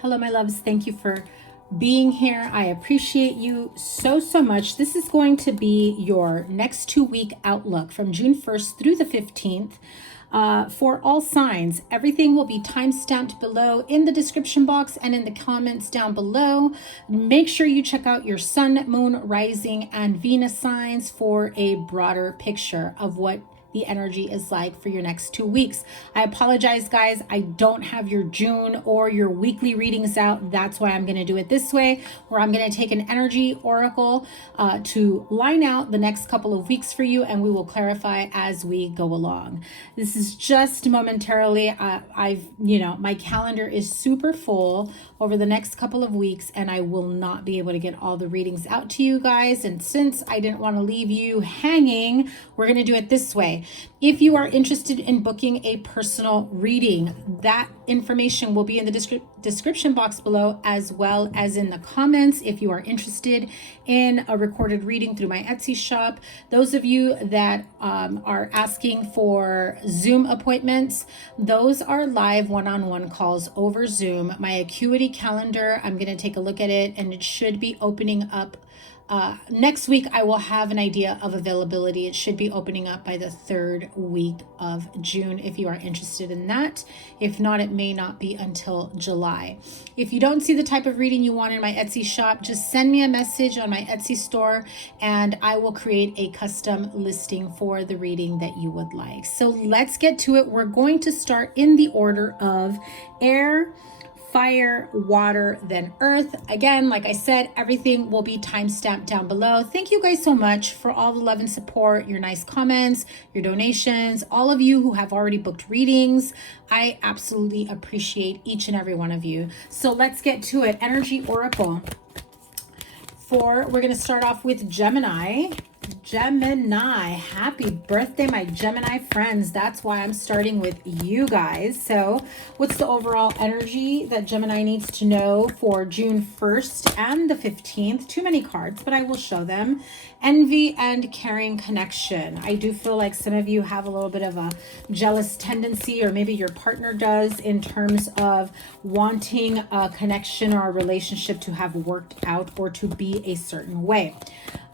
Hello, my loves. Thank you for being here. I appreciate you so, so much. This is going to be your next 2-week outlook from June 1st through the 15th for all signs. Everything will be time-stamped below in the description box and in the comments down below. Make sure you check out your sun, moon, rising, and Venus signs for a broader picture of what the energy is like for your next 2 weeks. I apologize, guys. I don't have your June or your weekly readings out. That's why I'm going to do it this way, where I'm going to take an energy oracle to line out the next couple of weeks for you, and we will clarify as we go along. This is just momentarily. My calendar is super full over the next couple of weeks, and I will not be able to get all the readings out to you guys. And since I didn't want to leave you hanging, we're going to do it this way. If you are interested in booking a personal reading, that information will be in the description box below, as well as in the comments. If you are interested in a recorded reading through my Etsy shop, those of you that are asking for Zoom appointments, those are live one-on-one calls over Zoom. My Acuity calendar, I'm going to take a look at it, and it should be opening up next week. I will have an idea of availability. It should be opening up by the 3rd week of June if you are interested in that. If not, it may not be until July. If you don't see the type of reading you want in my Etsy shop, just send me a message on my Etsy store and I will create a custom listing for the reading that you would like. So let's get to it. We're going to start in the order of air, fire, water, then earth. Again, like I said, everything will be time-stamped down below. Thank you guys so much for all the love and support, your nice comments, your donations, all of you who have already booked readings. I absolutely appreciate each and every one of you. So let's get to it. Energy Oracle. We're going to start off with Gemini. Gemini, happy birthday, my Gemini friends. That's why I'm starting with you guys. So what's the overall energy that Gemini needs to know for June 1st and the 15th? Too many cards, but I will show them. Envy and caring connection. I do feel like some of you have a little bit of a jealous tendency, or maybe your partner does, in terms of wanting a connection or a relationship to have worked out or to be a certain way.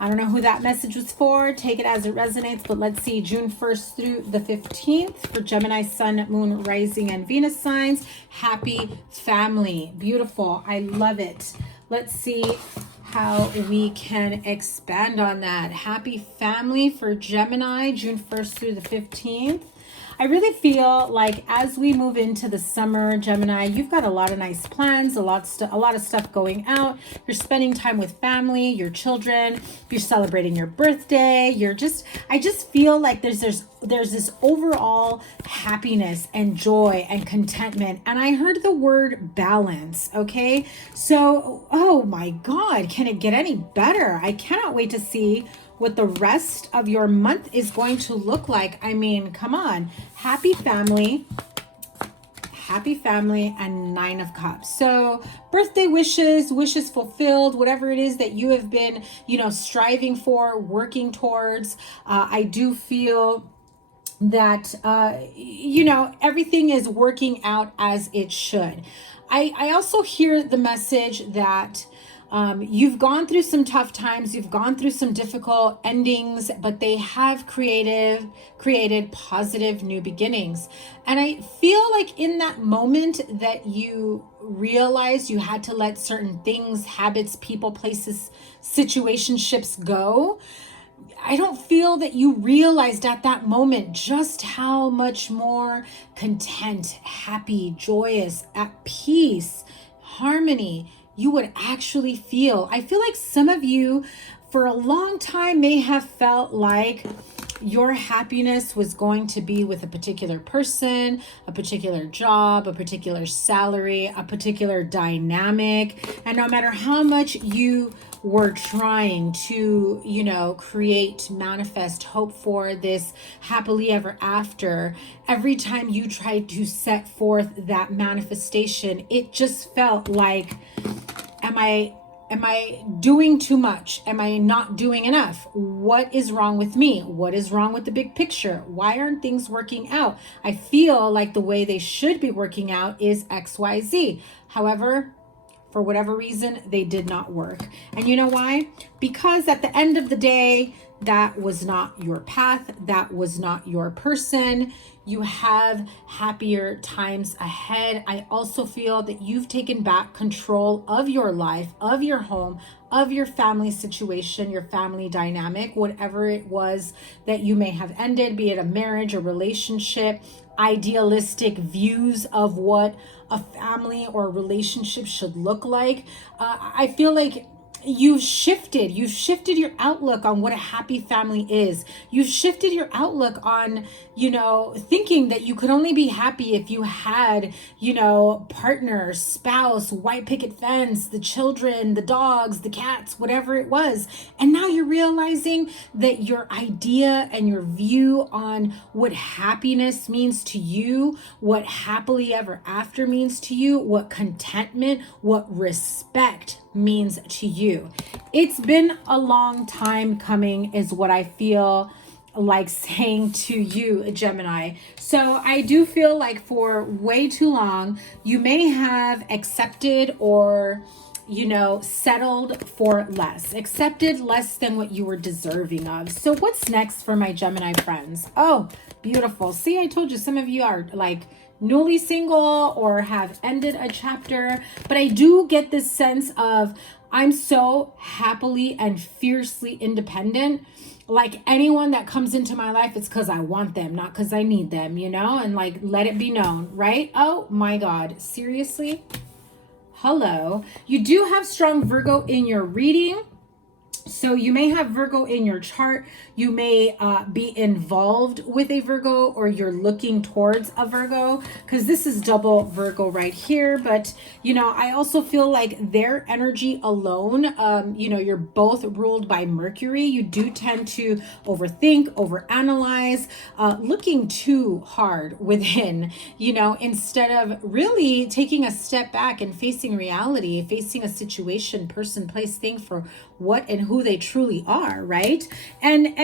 I don't know who that message was for. Take it as it resonates, but let's see June 1st through the 15th for Gemini, Sun, Moon, Rising, and Venus signs. Happy family. Beautiful. I love it. Let's see how we can expand on that. Happy family for Gemini, June 1st through the 15th. I really feel like as we move into the summer, Gemini, you've got a lot of nice plans, a lot of stuff going out. You're spending time with family, your children, you're celebrating your birthday. I just feel like there's this overall happiness and joy and contentment. And I heard the word balance, okay? So, oh my God, can it get any better? I cannot wait to see what the rest of your month is going to look like. I mean, come on. Happy family, and 9 of Cups. So birthday wishes fulfilled, whatever it is that you have been, striving for, working towards. I do feel that, everything is working out as it should. I also hear the message that you've gone through some tough times, you've gone through some difficult endings, but they have created positive new beginnings. And I feel like in that moment that you realized you had to let certain things, habits, people, places, situationships go, I don't feel that you realized at that moment just how much more content, happy, joyous, at peace, harmony you would actually feel. I feel like some of you for a long time may have felt like your happiness was going to be with a particular person, a particular job, a particular salary, a particular dynamic. And no matter how much you were trying to, create, manifest, hope for this happily ever after, every time you tried to set forth that manifestation, it just felt like, am I Am I doing too much? Am I not doing enough? What is wrong with me? What is wrong with the big picture? Why aren't things working out? I feel like the way they should be working out is XYZ. However, for whatever reason, they did not work. And you know why? Because at the end of the day, that was not your path. That was not your person. You have happier times ahead. I also feel that you've taken back control of your life, of your home, of your family situation, your family dynamic, whatever it was that you may have ended, be it a marriage, a relationship, idealistic views of what a family or a relationship should look like. I feel like you've shifted your outlook on what a happy family is. You've shifted your outlook on, thinking that you could only be happy if you had, partner, spouse, white picket fence, the children, the dogs, the cats, whatever it was. And now you're realizing that your idea and your view on what happiness means to you, what happily ever after means to you, what contentment, what respect means to you. It's been a long time coming is what I feel like saying to you, Gemini. So I do feel like for way too long, you may have accepted or settled for less, accepted less than what you were deserving of. So what's next for my Gemini friends? Oh, beautiful. See, I told you some of you are like newly single or have ended a chapter, but I do get this sense of I'm so happily and fiercely independent. Like anyone that comes into my life, it's because I want them, not because I need them, and like let it be known, right? Oh my God, seriously? Hello. You do have strong Virgo in your reading. So you may have Virgo in your chart. You may be involved with a Virgo or you're looking towards a Virgo because this is double Virgo right here. But, I also feel like their energy alone, you're both ruled by Mercury. You do tend to overthink, overanalyze, looking too hard within, instead of really taking a step back and facing reality, facing a situation, person, place, thing for what and who they truly are, right? And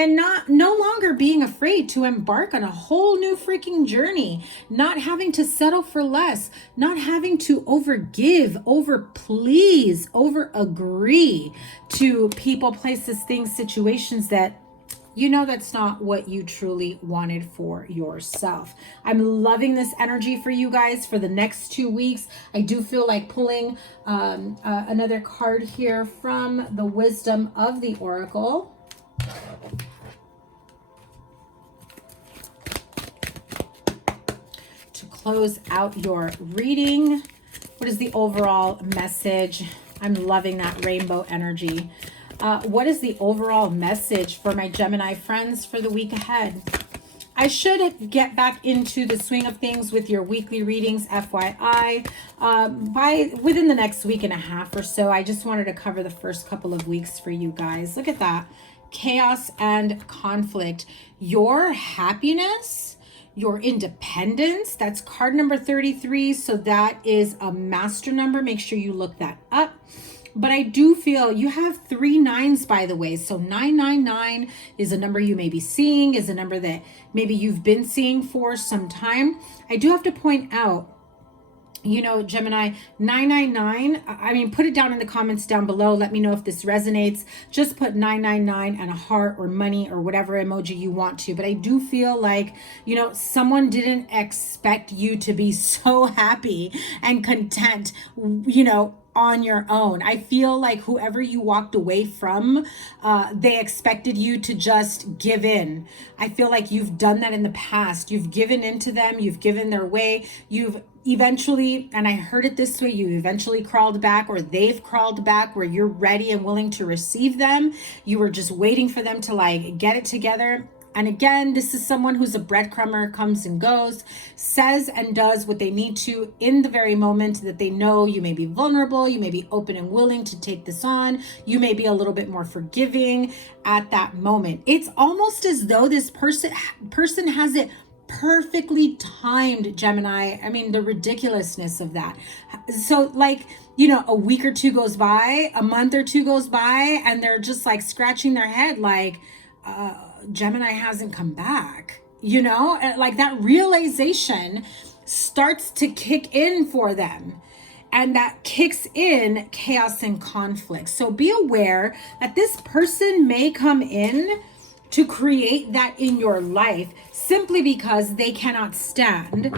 no longer being afraid to embark on a whole new freaking journey, not having to settle for less, not having to overgive, over please, over agree to people, places, things, situations that that's not what you truly wanted for yourself. I'm loving this energy for you guys for the next 2 weeks. I do feel like pulling another card here from the Wisdom of the Oracle. To close out your reading, what is the overall message? I'm loving that rainbow energy. What is the overall message for my Gemini friends for the week ahead? I should get back into the swing of things with your weekly readings, FYI, within the next week and a half or so. I just wanted to cover the first couple of weeks for you guys. Look at that. Chaos and conflict. Your happiness, your independence, that's card number 33. So that is a master number. Make sure you look that up. But I do feel you have 3 9s, by the way. So 999 is a number you may be seeing, is a number that maybe you've been seeing for some time. I do have to point out, Gemini, 999, I mean, put it down in the comments down below. Let me know if this resonates. Just put 999 and a heart or money or whatever emoji you want to. But I do feel like, someone didn't expect you to be so happy and content, on your own. I feel like whoever you walked away from, they expected you to just give in. I feel like you've done that in the past. You've given into them. You've given their way. You've eventually, and I heard it this way, you eventually crawled back, or they've crawled back where you're ready and willing to receive them. You were just waiting for them to like get it together. And again, this is someone who's a breadcrumber, comes and goes, says and does what they need to in the very moment that they know you may be vulnerable, you may be open and willing to take this on, you may be a little bit more forgiving at that moment. It's almost as though this person has it perfectly timed, Gemini. I mean, the ridiculousness of that. So like, you know, a week or two goes by, a month or two goes by, and they're just like scratching their head like, Gemini hasn't come back, you know, like that realization starts to kick in for them. And that kicks in chaos and conflict. So be aware that this person may come in to create that in your life simply because they cannot stand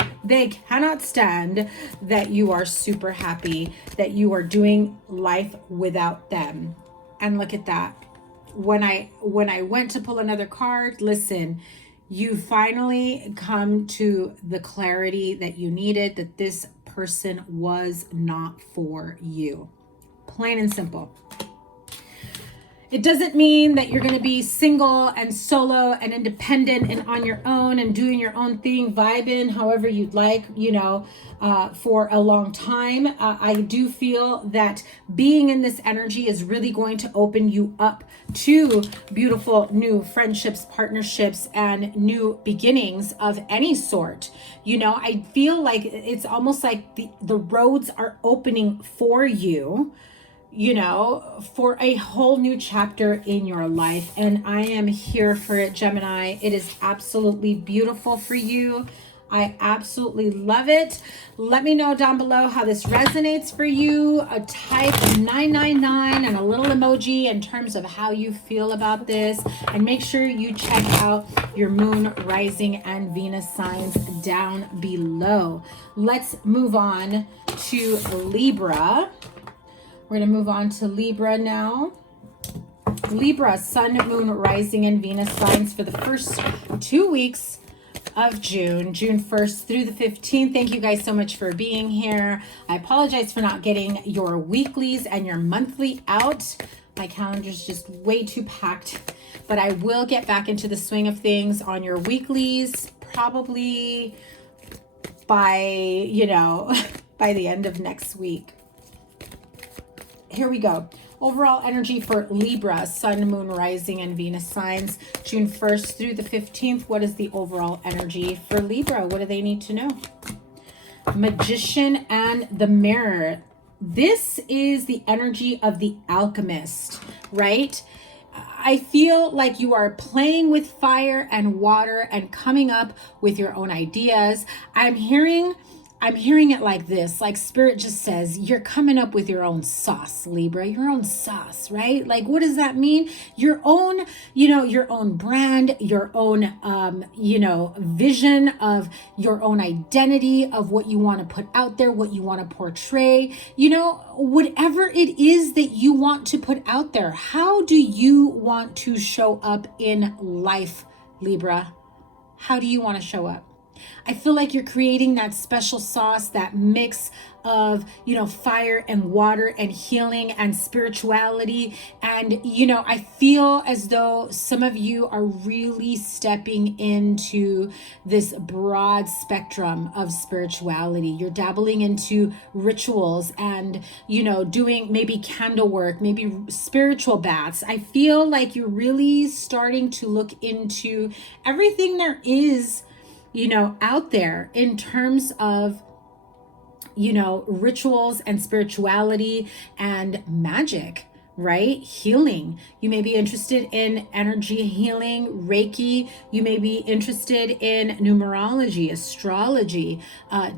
that you are super happy, that you are doing life without them. And look at that. When I went to pull another card, listen, you finally come to the clarity that you needed, that this person was not for you. Plain and simple. It doesn't mean that you're going to be single and solo and independent and on your own and doing your own thing, vibing however you'd like, you know, for a long time. I do feel that being in this energy is really going to open you up to beautiful new friendships, partnerships, and new beginnings of any sort. You know, I feel like it's almost like the roads are opening for you, you know, for a whole new chapter in your life. And I am here for it, Gemini. It is absolutely beautiful for you. I absolutely love it. Let me know down below how this resonates for you. Type 999 and a little emoji in terms of how you feel about this. And make sure you check out your moon, rising, and Venus signs down below. Let's move on to Libra. We're going to move on to Libra now. Libra, sun, moon, rising, and Venus signs for the first 2 weeks of June 1st through the 15th. Thank you guys so much for being here. I apologize for not getting your weeklies and your monthly out. My calendar's just way too packed, but I will get back into the swing of things on your weeklies, probably by, you know, by the end of next week. Here we go. Overall energy for Libra, sun, moon, rising, and Venus signs, June 1st through the 15th. What is the overall energy for Libra? What do they need to know? Magician and the Mirror. This is the energy of the alchemist, right? I feel like you are playing with fire and water and coming up with your own ideas. I'm hearing it like this, like Spirit just says, you're coming up with your own sauce, Libra, your own sauce, right? Like, what does that mean? Your own, you know, your own brand, your own, you know, vision of your own identity of what you want to put out there, what you want to portray, you know, whatever it is that you want to put out there. How do you want to show up in life, Libra? How do you want to show up? I feel like you're creating that special sauce, that mix of, you know, fire and water and healing and spirituality. And, you know, I feel as though some of you are really stepping into this broad spectrum of spirituality. You're dabbling into rituals and, you know, doing maybe candle work, maybe spiritual baths. I feel like you're really starting to look into everything there is, you know, out there in terms of, you know, rituals and spirituality and magic, right? Healing. You may be interested in energy healing, Reiki. You may be interested in numerology, astrology,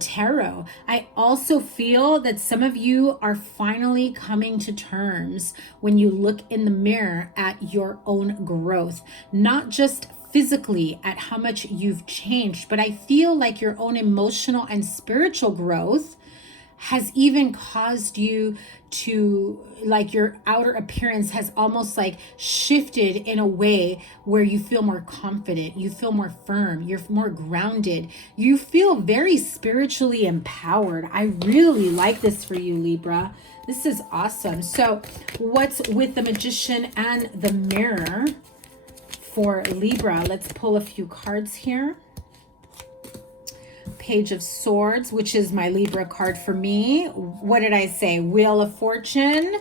tarot. I also feel that some of you are finally coming to terms when you look in the mirror at your own growth, not just physically at how much you've changed, but I feel like your own emotional and spiritual growth has even caused you to, like, your outer appearance has almost like shifted in a way where you feel more confident, you feel more firm, you're more grounded, you feel very spiritually empowered. I really like this for you, Libra. This is awesome. So what's with the Magician and the Mirror for Libra? Let's pull a few cards here. Page of Swords, which is my Libra card for me. What did I say? Wheel of Fortune,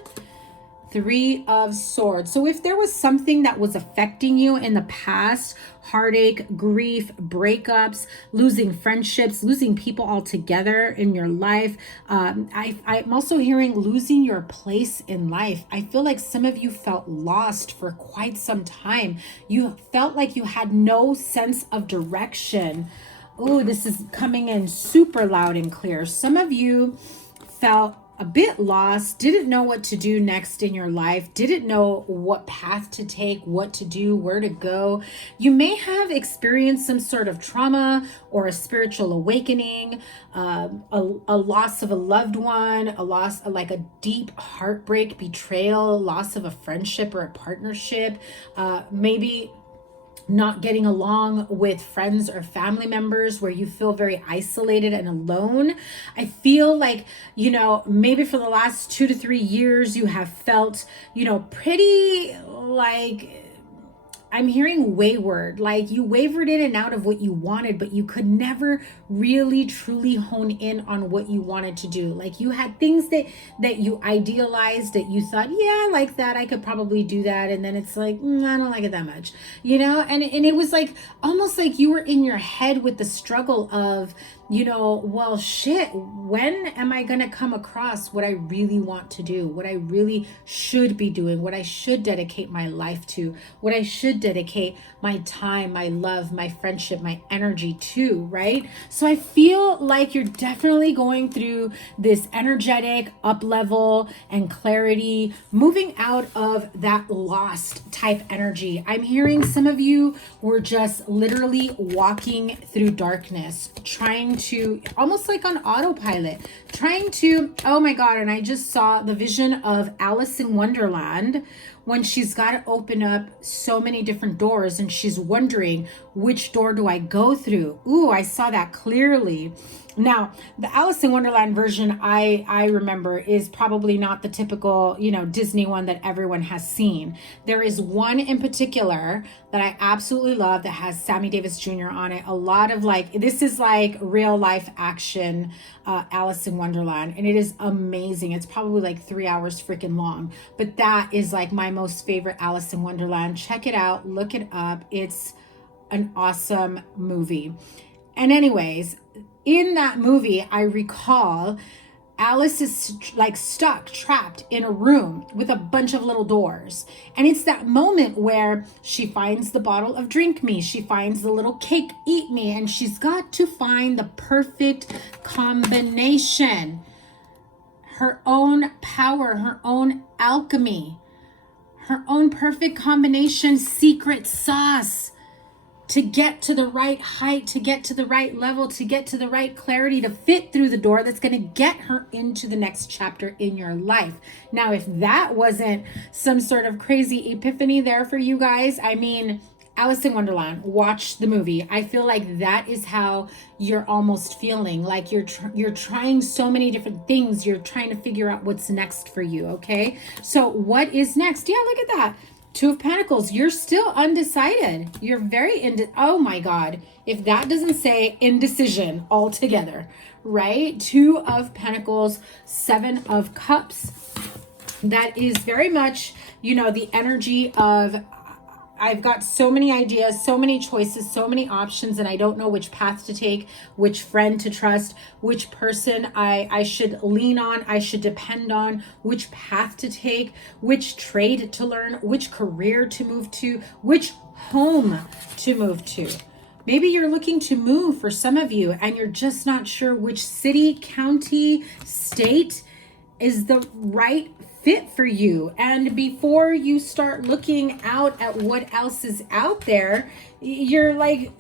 Three of Swords. So if there was something that was affecting you in the past, heartache, grief, breakups, losing friendships, losing people altogether in your life, I'm also hearing losing your place in life. I feel like some of you felt lost for quite some time. You felt like you had no sense of direction. Oh, this is coming in super loud and clear. Some of you felt a bit lost, didn't know what to do next in your life, didn't know what path to take, what to do, where to go. You may have experienced some sort of trauma or a spiritual awakening, a loss of a loved one, a loss, like a deep heartbreak, betrayal, loss of a friendship or a partnership, maybe not getting along with friends or family members where you feel very isolated and alone. I feel like, you know, maybe for the last 2 to 3 years, you have felt, you know, pretty like, I'm hearing wayward, like you wavered in and out of what you wanted, but you could never really truly hone in on what you wanted to do. Like you had things that you idealized, that you thought, yeah, I like that, I could probably do that. And then it's like, I don't like it that much, you know? And it was like, almost like you were in your head with the struggle of, you know, well, shit, when am I going to come across what I really want to do, what I really should be doing, what I should dedicate my life to, what I should dedicate my time, my love, my friendship, my energy to, right? So I feel like you're definitely going through this energetic up level and clarity, moving out of that lost type energy. I'm hearing some of you were just literally walking through darkness, trying to, almost like on autopilot, trying to, oh my God, and I just saw the vision of Alice in Wonderland when she's got to open up so many different doors and she's wondering, which door do I go through? Ooh, I saw that clearly. Now, the Alice in Wonderland version I remember is probably not the typical, you know, Disney one that everyone has seen. There is one in particular that I absolutely love that has Sammy Davis Jr. on it. A lot of like, this is like real life action Alice in Wonderland, and it is amazing. It's probably like 3 hours freaking long, but that is like my most favorite Alice in Wonderland. Check it out, look it up. It's an awesome movie. And anyways, in that movie, I recall Alice is like stuck, trapped in a room with a bunch of little doors. And it's that moment where she finds the bottle of drink me, she finds the little cake eat me, and she's got to find the perfect combination. Her own power, her own alchemy, her own perfect combination, secret sauce. To get to the right height, to get to the right level, to get to the right clarity, to fit through the door that's going to get her into the next chapter in your life. Now, if that wasn't some sort of crazy epiphany there for you guys, I mean, Alice in Wonderland, watch the movie. I feel like that is how you're almost feeling, like you're trying so many different things. You're trying to figure out what's next for you, okay? So what is next? Yeah, look at that. Two of Pentacles, you're still undecided. You're very oh my God, if that doesn't say indecision altogether, right? Two of Pentacles, Seven of Cups. That is very much, you know, the energy of, I've got so many ideas, so many choices, so many options, and I don't know which path to take, which friend to trust, which person I should lean on, I should depend on, which path to take, which trade to learn, which career to move to, which home to move to. Maybe you're looking to move for some of you, and you're just not sure which city, county, state is the right fit for you. And before you start looking out at what else is out there, you're like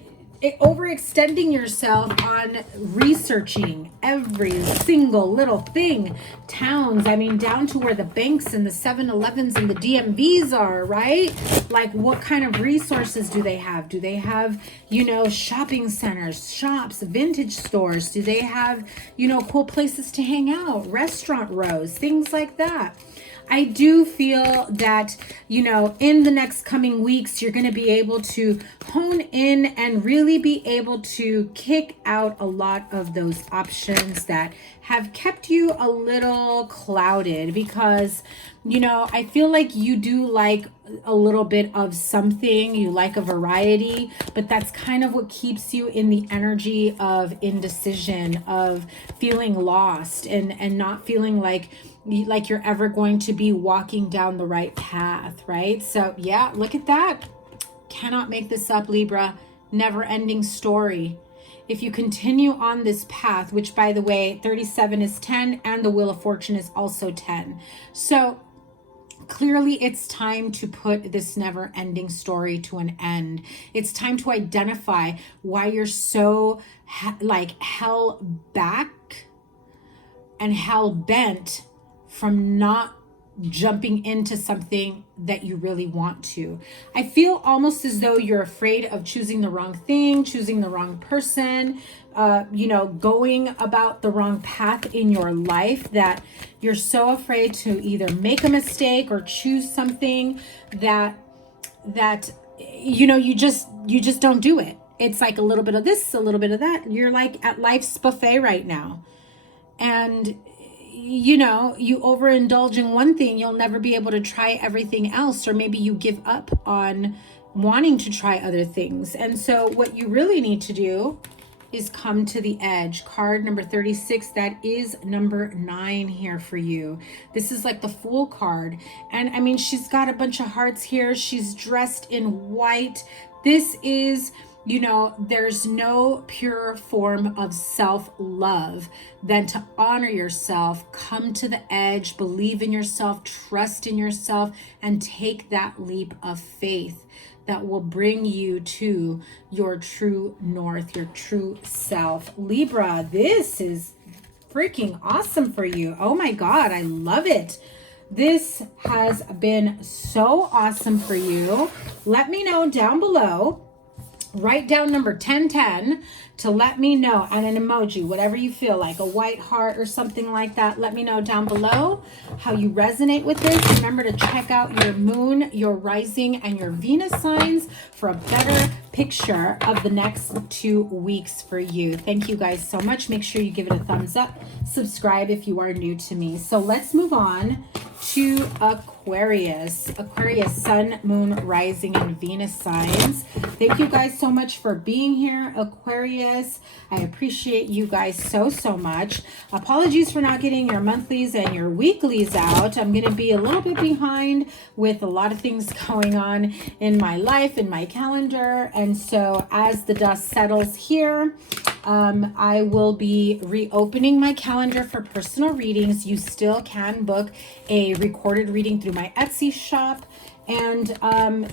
overextending yourself on researching every single little thing. Towns, I mean, down to where the banks and the 7-Elevens and the DMVs are, right? Like, what kind of resources do they have? Do they have, you know, shopping centers, shops, vintage stores? Do they have, you know, cool places to hang out, restaurant rows, things like that? I do feel that, you know, in the next coming weeks, you're going to be able to hone in and really be able to kick out a lot of those options that have kept you a little clouded because, you know, I feel like you do like a little bit of something. You like a variety, but that's kind of what keeps you in the energy of indecision, of feeling lost and not feeling like you're ever going to be walking down the right path, right? So yeah, look at that. Cannot make this up, Libra. Never ending story. If you continue on this path, which by the way, 37 is 10 and the Wheel of Fortune is also 10. So clearly it's time to put this never ending story to an end. It's time to identify why you're so hell back and hell bent from not jumping into something that you really want to. I feel almost as though you're afraid of choosing the wrong thing, choosing the wrong person, you know, going about the wrong path in your life, that you're so afraid to either make a mistake or choose something that you know, you just don't do it. It's like a little bit of this, a little bit of that. You're like at life's buffet right now. And you know, you overindulge in one thing, you'll never be able to try everything else, or maybe you give up on wanting to try other things. And so what you really need to do is come to the edge. Card number 36, that is number 9 here for you. This is like the Fool card. And I mean, she's got a bunch of hearts here. She's dressed in white. This is, you know, there's no purer form of self-love than to honor yourself, come to the edge, believe in yourself, trust in yourself, and take that leap of faith that will bring you to your true north, your true self. Libra, this is freaking awesome for you. Oh my God, I love it. This has been so awesome for you. Let me know down below. Write down number 1010 to let me know, and an emoji, whatever you feel like, a white heart or something like that. Let me know down below how you resonate with this. Remember to check out your moon, your rising, and your Venus signs for a better picture of the next 2 weeks for you. Thank you guys so much. Make sure you give it a thumbs up. Subscribe if you are new to me. So let's move on to Aquarius. Aquarius, sun, moon, rising, and Venus signs. Thank you guys so much for being here, Aquarius. I appreciate you guys so much. Apologies for not getting your monthlies and your weeklies out. I'm going to be a little bit behind with a lot of things going on in my life, in my calendar. And so as the dust settles here, I will be reopening my calendar for personal readings. You still can book a recorded reading through my Etsy shop. And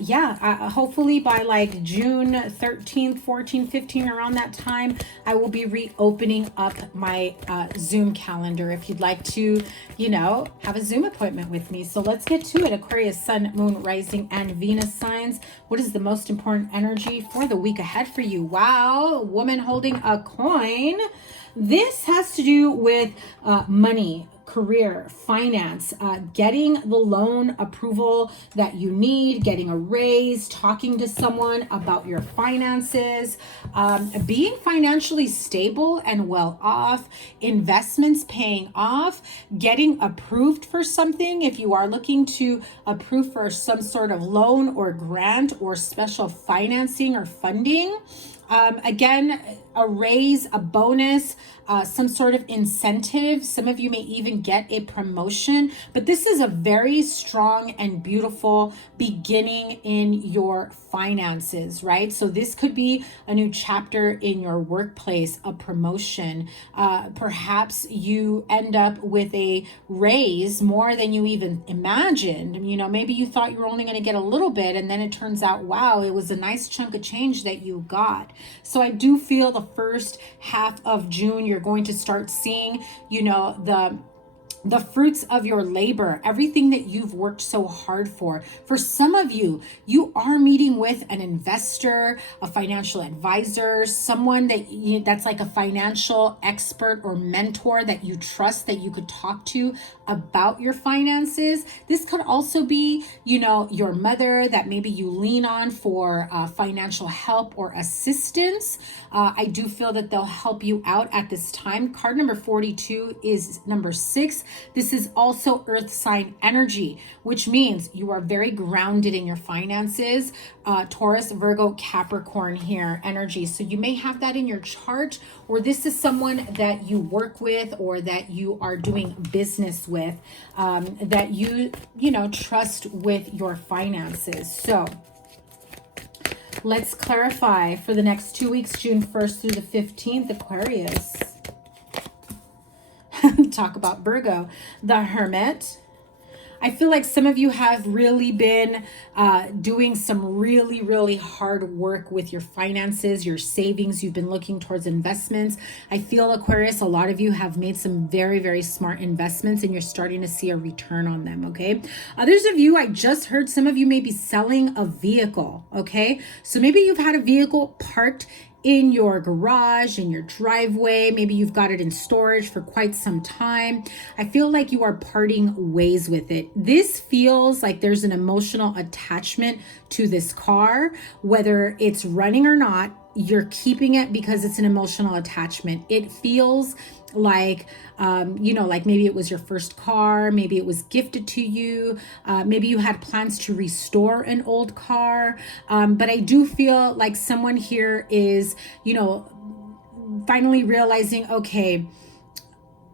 yeah, hopefully by like June 13th, 14th, 15th, around that time, I will be reopening up my Zoom calendar if you'd like to, you know, have a Zoom appointment with me. So let's get to it. Aquarius, sun, moon, rising, and Venus signs. What is the most important energy for the week ahead for you? Wow, woman holding a coin. This has to do with money, career, finance, getting the loan approval that you need, getting a raise, talking to someone about your finances, being financially stable and well off, investments paying off, getting approved for something. If you are looking to approve for some sort of loan or grant or special financing or funding, again, a raise, a bonus, some sort of incentive. Some of you may even get a promotion, but this is a very strong and beautiful beginning in your finances, right? So this could be a new chapter in your workplace, a promotion. Perhaps you end up with a raise more than you even imagined. You know, maybe you thought you were only going to get a little bit, and then it turns out, wow, it was a nice chunk of change that you got. So I do feel the first half of June, you're going to start seeing, you know, the fruits of your labor, everything that you've worked so hard for. For some of you, you are meeting with an investor, a financial advisor, someone that's like a financial expert or mentor that you trust, that you could talk to about your finances. This could also be, your mother that maybe you lean on for financial help or assistance. I do feel that they'll help you out at this time. Card number 42 is number 6. This is also earth sign energy, which means you are very grounded in your finances. Taurus, Virgo, Capricorn here energy. So you may have that in your chart, or this is someone that you work with or that you are doing business with, that you trust with your finances. So let's clarify for the next 2 weeks, June 1st through the 15th, Aquarius. Talk about Virgo, the Hermit. I feel like some of you have really been doing some really, really hard work with your finances, your savings. You've been looking towards investments. I feel, Aquarius, a lot of you have made some very, very smart investments and you're starting to see a return on them, okay? Others of you, I just heard some of you may be selling a vehicle, okay? So maybe you've had a vehicle parked in your garage, in your driveway. Maybe you've got it in storage for quite some time. I feel like you are parting ways with it. This feels like there's an emotional attachment to this car, whether it's running or not. You're keeping it because it's an emotional attachment. It feels like, like maybe it was your first car, maybe it was gifted to you, maybe you had plans to restore an old car. But I do feel like someone here is, finally realizing, okay,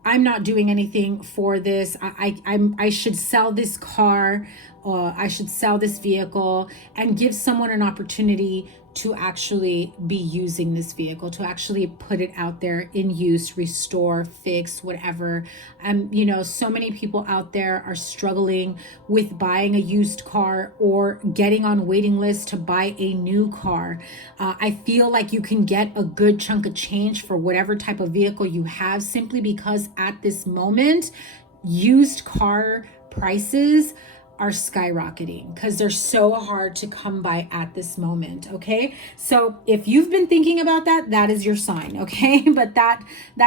I'm not doing anything for this. I should sell this car, or I should sell this vehicle and give someone an opportunity to actually be using this vehicle, to actually put it out there in use, restore, fix, whatever. So many people out there are struggling with buying a used car or getting on waiting lists to buy a new car. I feel like you can get a good chunk of change for whatever type of vehicle you have, simply because at this moment, used car prices are skyrocketing because they're so hard to come by at this moment. Okay, so if you've been thinking about that, that is your sign. Okay, but that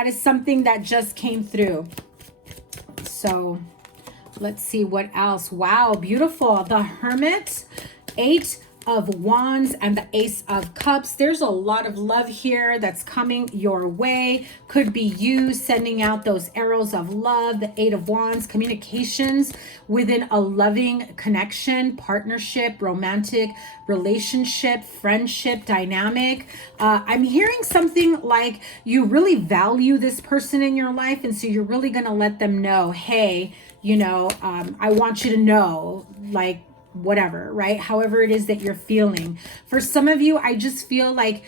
is something that just came through. So let's see what else. Wow, beautiful. The Hermit, 8 of Wands, and the Ace of Cups. There's a lot of love here that's coming your way. Could be you sending out those arrows of love. The 8 of Wands, communications within a loving connection, partnership, romantic relationship, friendship, dynamic. I'm hearing something like you really value this person in your life, and so you're really going to let them know, hey, I want you to know, like, whatever, right? However it is that you're feeling. For some of you, I just feel like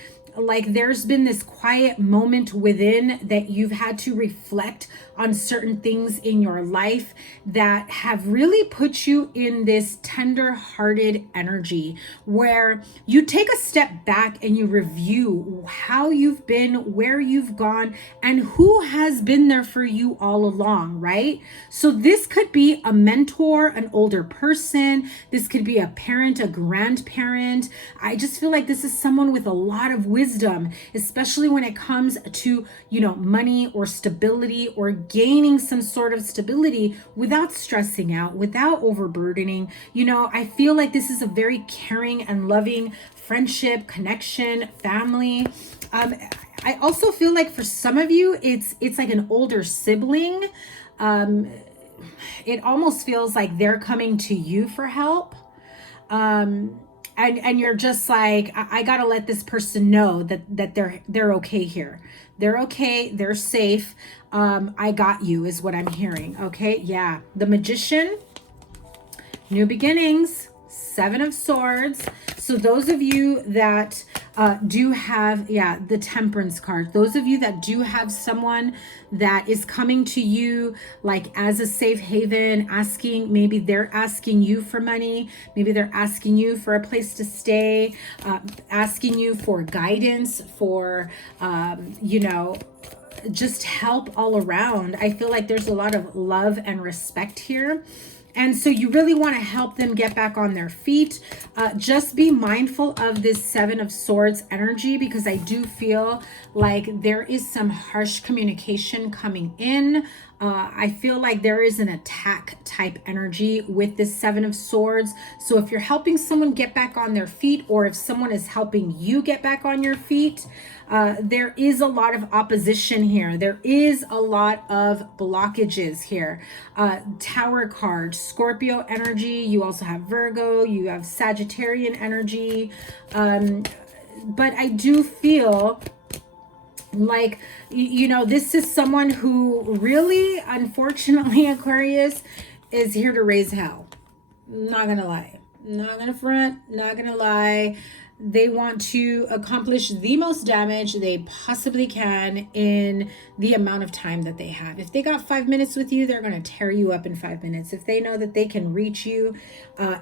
there's been this quiet moment within that you've had to reflect on certain things in your life that have really put you in this tender-hearted energy where you take a step back and you review how you've been, where you've gone, and who has been there for you all along, right? So this could be a mentor, an older person. This could be a parent, a grandparent. I just feel like this is someone with a lot of wisdom, especially when it comes to, money or stability or gaining some sort of stability without stressing out, without overburdening. I feel like this is a very caring and loving friendship, connection, family. I also feel like for some of you, it's like an older sibling. It almost feels like they're coming to you for help. And you're just like, I gotta let this person know that they're okay here. They're okay. They're safe. I got you is what I'm hearing. Okay. Yeah. The Magician, new beginnings, 7 of Swords. So those of you that do have, the Temperance card, those of you that do have someone that is coming to you like as a safe haven, maybe they're asking you for money, maybe they're asking you for a place to stay, asking you for guidance, for, just help all around. I feel like there's a lot of love and respect here. And so you really want to help them get back on their feet. Just be mindful of this Seven of Swords energy, because I do feel like there is some harsh communication coming in. I feel like there is an attack type energy with this Seven of Swords. So if you're helping someone get back on their feet, or if someone is helping you get back on your feet, there is a lot of opposition here. There is a lot of blockages here. Tower card, Scorpio energy. You also have Virgo. You have Sagittarian energy. But I do feel like, you know, this is someone who really, unfortunately, Aquarius, is here to raise hell. Not gonna lie. Not gonna front. Not gonna lie. They want to accomplish the most damage they possibly can in the amount of time that they have. If they got 5 minutes with you, they're going to tear you up in 5 minutes. If they know that they can reach you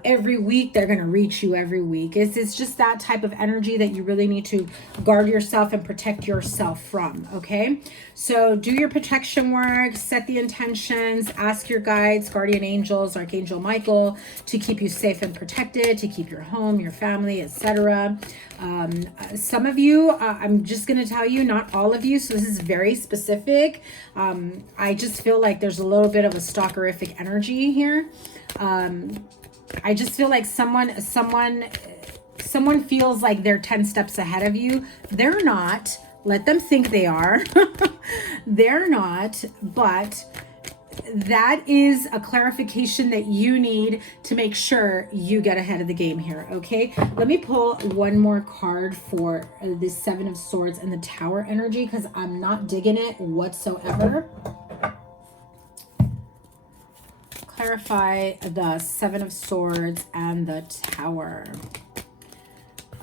every week, they're going to reach you every week. It's just that type of energy that you really need to guard yourself and protect yourself from, okay? So do your protection work, set the intentions, ask your guides, guardian angels, Archangel Michael, to keep you safe and protected, to keep your home, your family, etc. Some of you, I'm just going to tell you, not all of you, so this is very specific. I just feel like there's a little bit of a stalkerific energy here. I just feel like someone feels like they're 10 steps ahead of you. They're not. Let them think they are. They're not, but that is a clarification that you need to make sure you get ahead of the game here, okay? Let me pull one more card for this Seven of Swords and the Tower energy, because I'm not digging it whatsoever. Clarify the Seven of Swords and the Tower.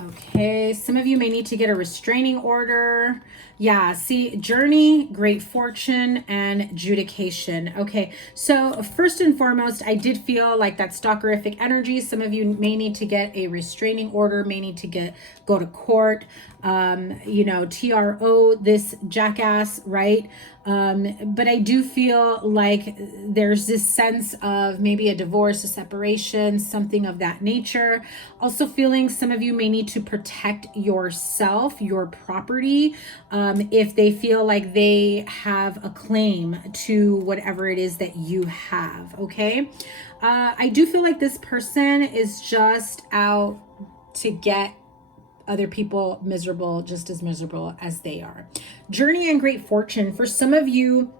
Okay, some of you may need to get a restraining order. Yeah, see, journey, great fortune, and adjudication. Okay, so first and foremost, I did feel like that stalkerific energy. Some of you may need to get a restraining order, may need to go to court. You know, TRO, this jackass, right? But I do feel like there's this sense of maybe a divorce, a separation, something of that nature. Also feeling some of you may need to protect yourself, your property, if they feel like they have a claim to whatever it is that you have, okay? I do feel like this person is just out to get other people miserable, just as miserable as they are. Journey and great fortune. For some of you,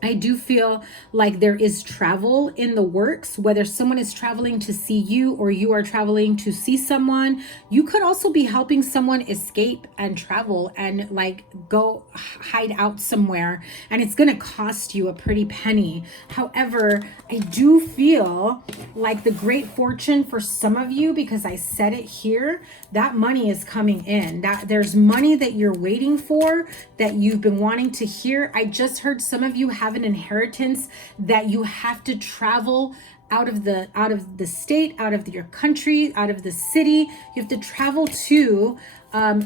I do feel like there is travel in the works, whether someone is traveling to see you or you are traveling to see someone. You could also be helping someone escape and travel and like go hide out somewhere, and it's going to cost you a pretty penny. However, I do feel like the great fortune for some of you, because I said it here, that money is coming in. That there's money that you're waiting for, that you've been wanting to hear. I just heard some of you have an inheritance that you have to travel out of the state, out of your country, out of the city. You have to travel to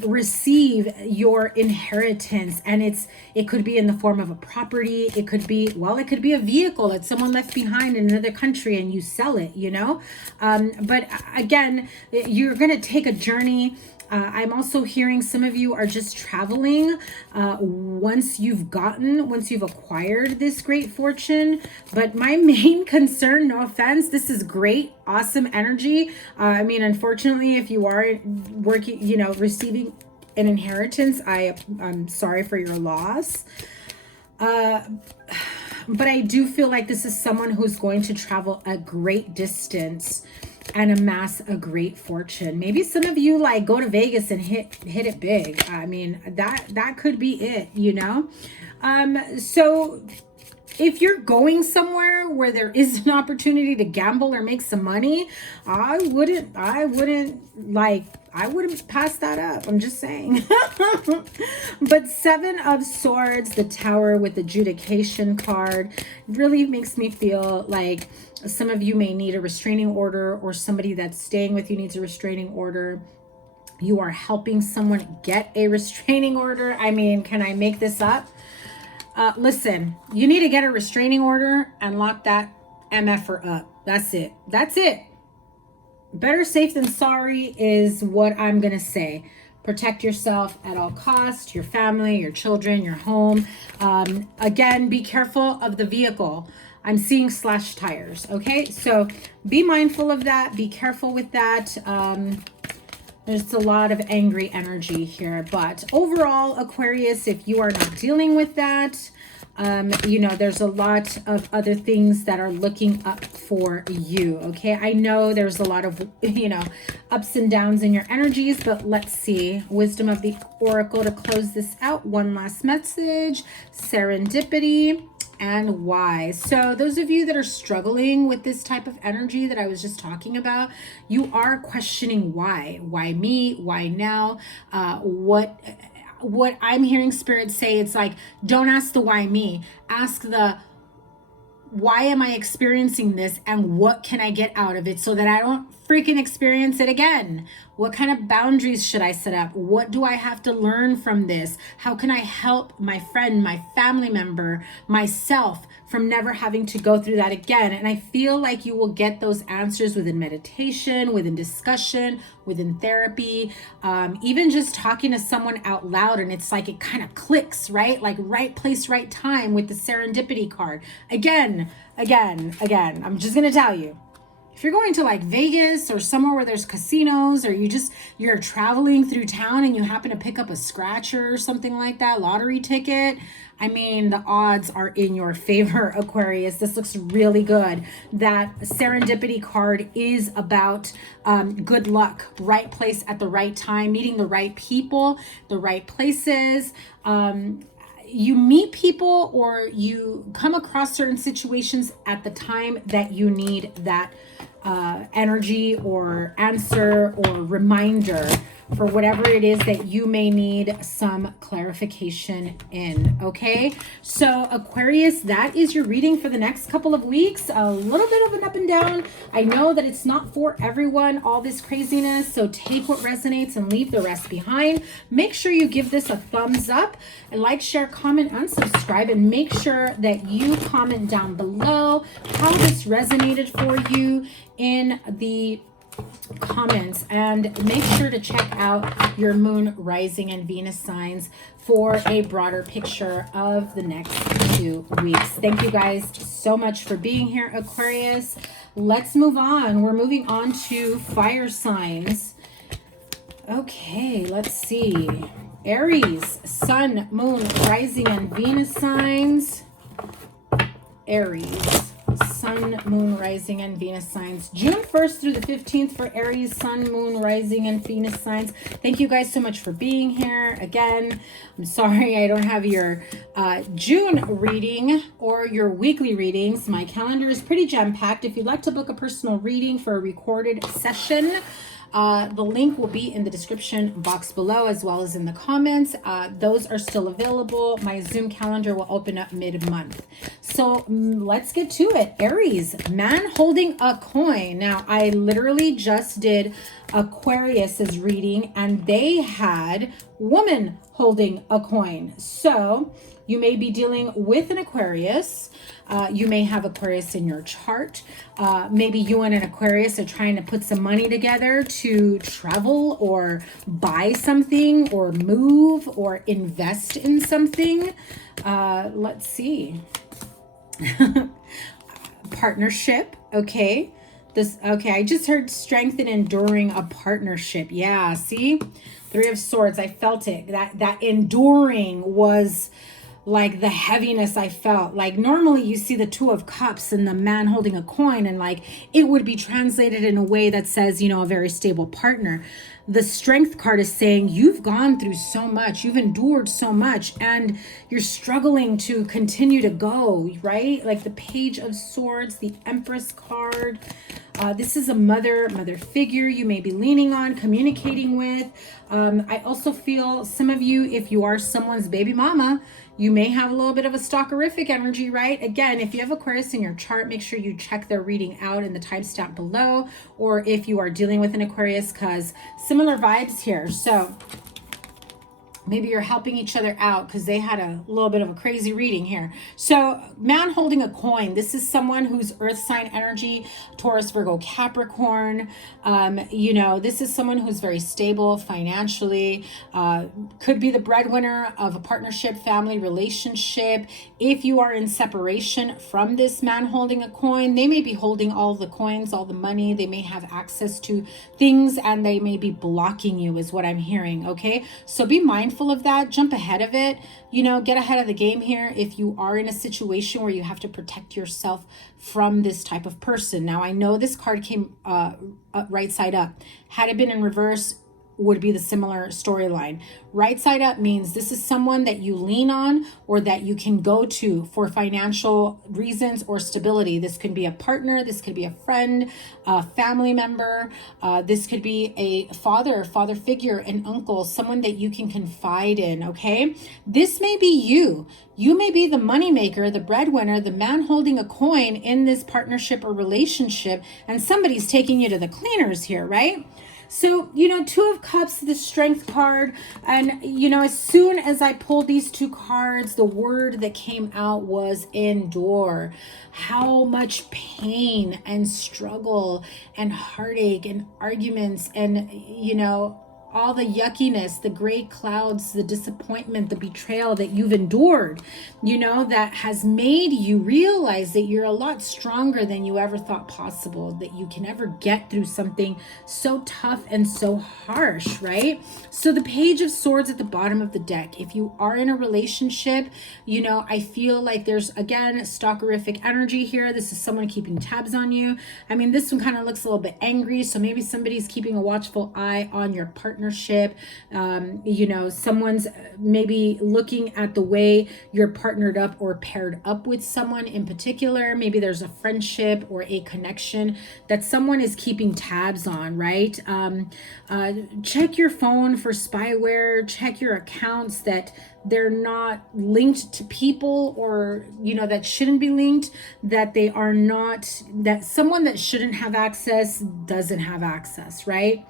receive your inheritance, and it could be in the form of a property. It could be a vehicle that someone left behind in another country and you sell it, you know. But again, you're going to take a journey. I'm also hearing some of you are just traveling once you've acquired this great fortune. But my main concern, no offense, this is great, awesome energy. I mean, unfortunately, if you are working, you know, receiving an inheritance, I'm sorry for your loss. But I do feel like this is someone who's going to travel a great distance and amass a great fortune. Maybe some of you like go to Vegas and hit it big. I mean, that could be it, you know? So if you're going somewhere where there is an opportunity to gamble or make some money, I wouldn't pass that up. I'm just saying. But Seven of Swords, the Tower with the adjudication card, really makes me feel like some of you may need a restraining order, or somebody that's staying with you needs a restraining order. You are helping someone get a restraining order. I mean, can I make this up? Listen, you need to get a restraining order and lock that MFer up. That's it. That's it. Better safe than sorry is what I'm going to say. Protect yourself at all costs, your family, your children, your home. Again, be careful of the vehicle. I'm seeing slashed tires, okay? So be mindful of that. Be careful with that. There's a lot of angry energy here. But overall, Aquarius, if you are not dealing with that, you know, there's a lot of other things that are looking up for you, okay? I know there's a lot of, you know, ups and downs in your energies, but let's see. Wisdom of the Oracle to close this out. One last message. Serendipity. And why. So those of you that are struggling with this type of energy that I was just talking about, you are questioning why. Why me? Why now? What I'm hearing Spirit say, it's like, don't ask the why me. Ask the why am I experiencing this and what can I get out of it so that I don't freaking experience it again? What kind of boundaries should I set up? What do I have to learn from this? How can I help my friend, my family member, myself from never having to go through that again? And I feel like you will get those answers within meditation, within discussion, within therapy, even just talking to someone out loud. And it's like, it kind of clicks, right? Like right place, right time with the serendipity card. Again, I'm just going to tell you, if you're going to like Vegas or somewhere where there's casinos, or you're traveling through town and you happen to pick up a scratcher or something like that, lottery ticket, I mean, the odds are in your favor, Aquarius. This looks really good. That serendipity card is about good luck, right place at the right time, meeting the right people, the right places. You meet people or you come across certain situations at the time that you need that energy or answer or reminder for whatever it is that you may need some clarification in, okay? So Aquarius, that is your reading for the next couple of weeks. A little bit of an up and down. I know that it's not for everyone, all this craziness, so take what resonates and leave the rest behind. Make sure you give this a thumbs up and like, share, comment, and subscribe, and make sure that you comment down below how this resonated for you in the comments, and make sure to check out your moon, rising, and Venus signs for a broader picture of the next 2 weeks. Thank you guys so much for being here, Aquarius. Let's move on. We're moving on to fire signs. Okay, let's see. Aries, sun, moon, rising, and Venus signs. Aries, sun, moon, rising, and Venus signs. June 1st through the 15th for Aries, sun, moon, rising, and Venus signs. Thank you guys so much for being here. Again, I'm sorry I don't have your June reading or your weekly readings. My calendar is pretty jam-packed. If you'd like to book a personal reading for a recorded session, the link will be in the description box below, as well as in the comments. Those are still available. My Zoom calendar will open up mid-month. So let's get to it. Aries, man holding a coin. Now, I literally just did Aquarius's reading, and they had woman holding a coin. So you may be dealing with an Aquarius. You may have Aquarius in your chart. Maybe you and an Aquarius are trying to put some money together to travel or buy something or move or invest in something. Let's see. Partnership. Okay. I just heard strength in enduring a partnership. Yeah. See, Three of Swords. I felt it. That enduring was like the heaviness I felt. Like normally you see the Two of Cups and the man holding a coin, and like it would be translated in a way that says, you know, a very stable partner. The Strength card is saying you've gone through so much, you've endured so much, and you're struggling to continue to go, right? Like the Page of Swords, the Empress card. This is a mother figure you may be leaning on, communicating with. I also feel some of you, if you are someone's baby mama, you may have a little bit of a stalkerific energy, right? Again, if you have Aquarius in your chart, make sure you check their reading out in the timestamp below, or if you are dealing with an Aquarius, because similar vibes here. So Maybe you're helping each other out because they had a little bit of a crazy reading here. So man holding a coin. This is someone who's earth sign energy, Taurus, Virgo, Capricorn. You know, this is someone who's very stable financially, could be the breadwinner of a partnership, family relationship. If you are in separation from this man holding a coin, they may be holding all the coins, all the money. They may have access to things and they may be blocking you is what I'm hearing. Okay. So be mindful of that, jump ahead of it, you know, get ahead of the game here if you are in a situation where you have to protect yourself from this type of person. Now, I know this card came right side up. Had it been in reverse, would be the similar storyline. Right side up means this is someone that you lean on or that you can go to for financial reasons or stability. This could be a partner, this could be a friend, a family member, this could be a father figure, an uncle, someone that you can confide in, okay? This may be you. You may be the moneymaker, the breadwinner, the man holding a coin in this partnership or relationship, and somebody's taking you to the cleaners here, right? So, you know, Two of Cups, the Strength card. And, you know, as soon as I pulled these two cards, the word that came out was endure. How much pain and struggle and heartache and arguments and, you know, all the yuckiness, the gray clouds, the disappointment, the betrayal that you've endured, you know, that has made you realize that you're a lot stronger than you ever thought possible, that you can ever get through something so tough and so harsh, right? So the Page of Swords at the bottom of the deck, if you are in a relationship, you know, I feel like there's, again, stalkerific energy here. This is someone keeping tabs on you. I mean, this one kind of looks a little bit angry, so maybe somebody's keeping a watchful eye on your partner. You know, someone's maybe looking at the way you're partnered up or paired up with someone in particular. Maybe there's a friendship or a connection that someone is keeping tabs on, right? Check your phone for spyware, check your accounts that they're not linked to people or, you know, that shouldn't be linked, that they are not, that someone that shouldn't have access doesn't have access, right?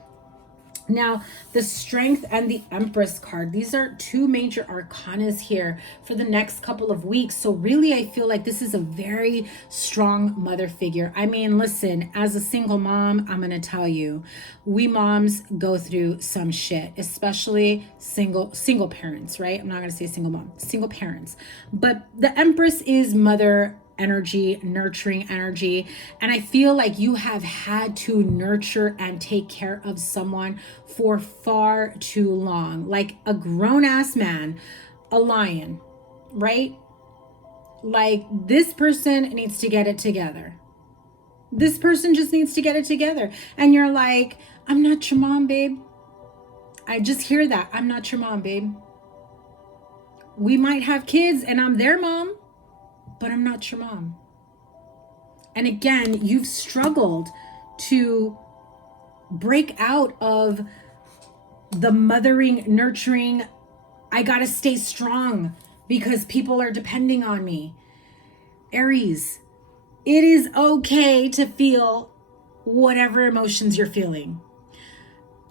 Now, the Strength and the Empress card, these are two major arcanas here for the next couple of weeks. So really, I feel like this is a very strong mother figure. I mean, listen, as a single mom, I'm going to tell you, we moms go through some shit, especially single parents, right? I'm not going to say single mom, single parents. But the Empress is mother energy, nurturing energy. And I feel like you have had to nurture and take care of someone for far too long, like a grown-ass man, a lion, right? Like this person needs to get it together. This person just needs to get it together. And you're like, I'm not your mom, babe. I just hear that. I'm not your mom, babe. We might have kids and I'm their mom, but I'm not your mom. And again, you've struggled to break out of the mothering, nurturing, I gotta stay strong because people are depending on me. Aries, it is okay to feel whatever emotions you're feeling.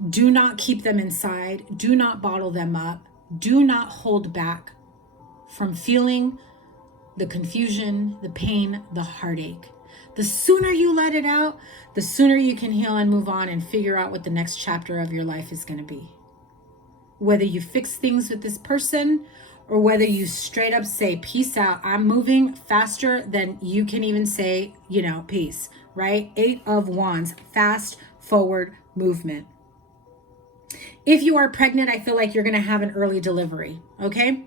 Do not keep them inside. Do not bottle them up. Do not hold back from feeling the confusion, the pain, the heartache. The sooner you let it out, the sooner you can heal and move on and figure out what the next chapter of your life is going to be. Whether you fix things with this person or whether you straight up say, peace out, I'm moving faster than you can even say, you know, peace, right? 8 of Wands, fast forward movement. If you are pregnant, I feel like you're going to have an early delivery, okay?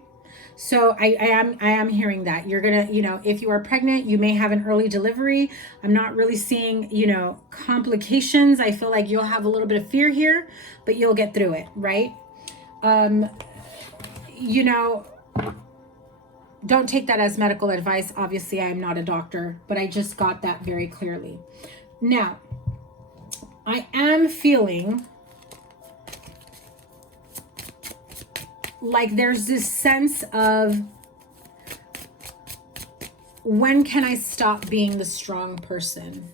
So I am hearing that you're going to, you know, if you are pregnant, you may have an early delivery. I'm not really seeing, you know, complications. I feel like you'll have a little bit of fear here, but you'll get through it, right? You know, don't take that as medical advice. Obviously, I'm not a doctor, but I just got that very clearly. Now, I am feeling like there's this sense of, when can I stop being the strong person?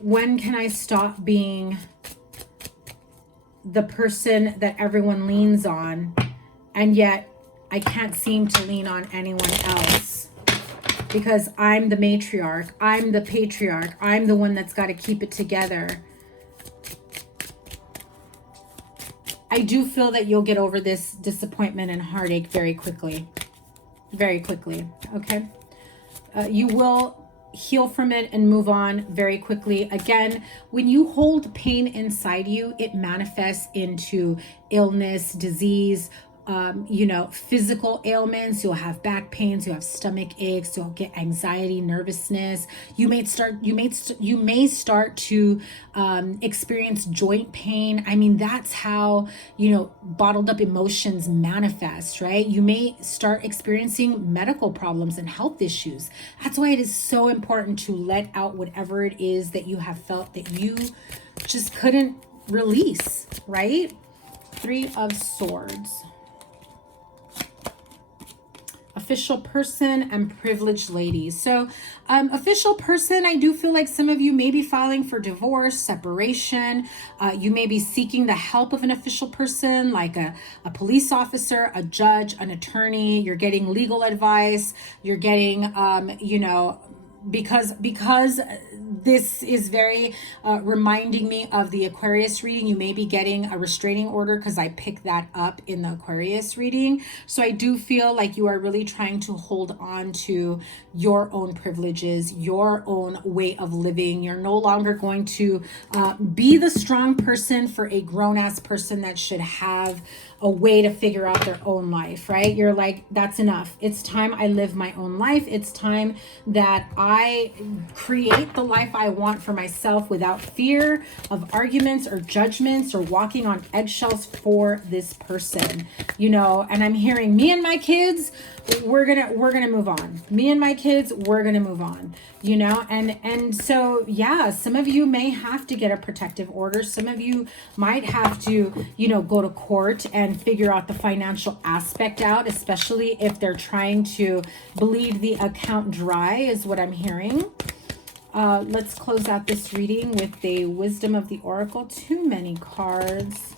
When can I stop being the person that everyone leans on And yet I can't seem to lean on anyone else because I'm the matriarch, I'm the patriarch, I'm the one that's got to keep it together. I do feel that you'll get over this disappointment and heartache very quickly. Very quickly, okay? You will heal from it and move on very quickly. Again, when you hold pain inside you, it manifests into illness, disease, you know, physical ailments. You'll have back pains, you'll have stomach aches, you'll get anxiety, nervousness. You may start to experience joint pain. I mean, that's how, you know, bottled up emotions manifest, right? You may start experiencing medical problems and health issues. That's why it is so important to let out whatever it is that you have felt that you just couldn't release, right? 3 of Swords. Official person and privileged lady. So official person, I do feel like some of you may be filing for divorce, separation. You may be seeking the help of an official person like a police officer, a judge, an attorney. You're getting legal advice. You're getting, you know, because this is very reminding me of the Aquarius reading. You may be getting a restraining order because I picked that up in the Aquarius reading. So I do feel like you are really trying to hold on to your own privileges, your own way of living. You're no longer going to be the strong person for a grown-ass person that should have a way to figure out their own life, right? You're like, that's enough. It's time I live my own life. It's time that I create the life I want for myself without fear of arguments or judgments or walking on eggshells for this person, you know. And I'm hearing, me and my kids, we're gonna move on. Me and my kids, we're gonna move on, you know. And so yeah, some of you may have to get a protective order. Some of you might have to, you know, go to court and figure out the financial aspect out, especially if they're trying to bleed the account dry, is what I'm hearing. Let's close out this reading with the Wisdom of the Oracle. Too many cards.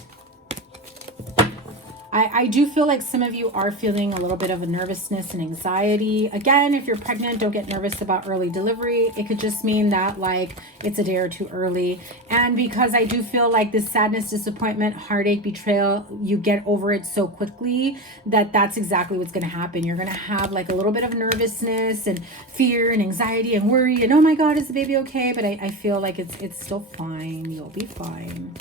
I do feel like some of you are feeling a little bit of a nervousness and anxiety. Again, if you're pregnant, don't get nervous about early delivery. It could just mean that like it's a day or two early. And because I do feel like this sadness, disappointment, heartache, betrayal, you get over it so quickly that that's exactly what's going to happen. You're going to have like a little bit of nervousness and fear and anxiety and worry and, oh my God, is the baby okay? But I feel like it's still fine. You'll be fine.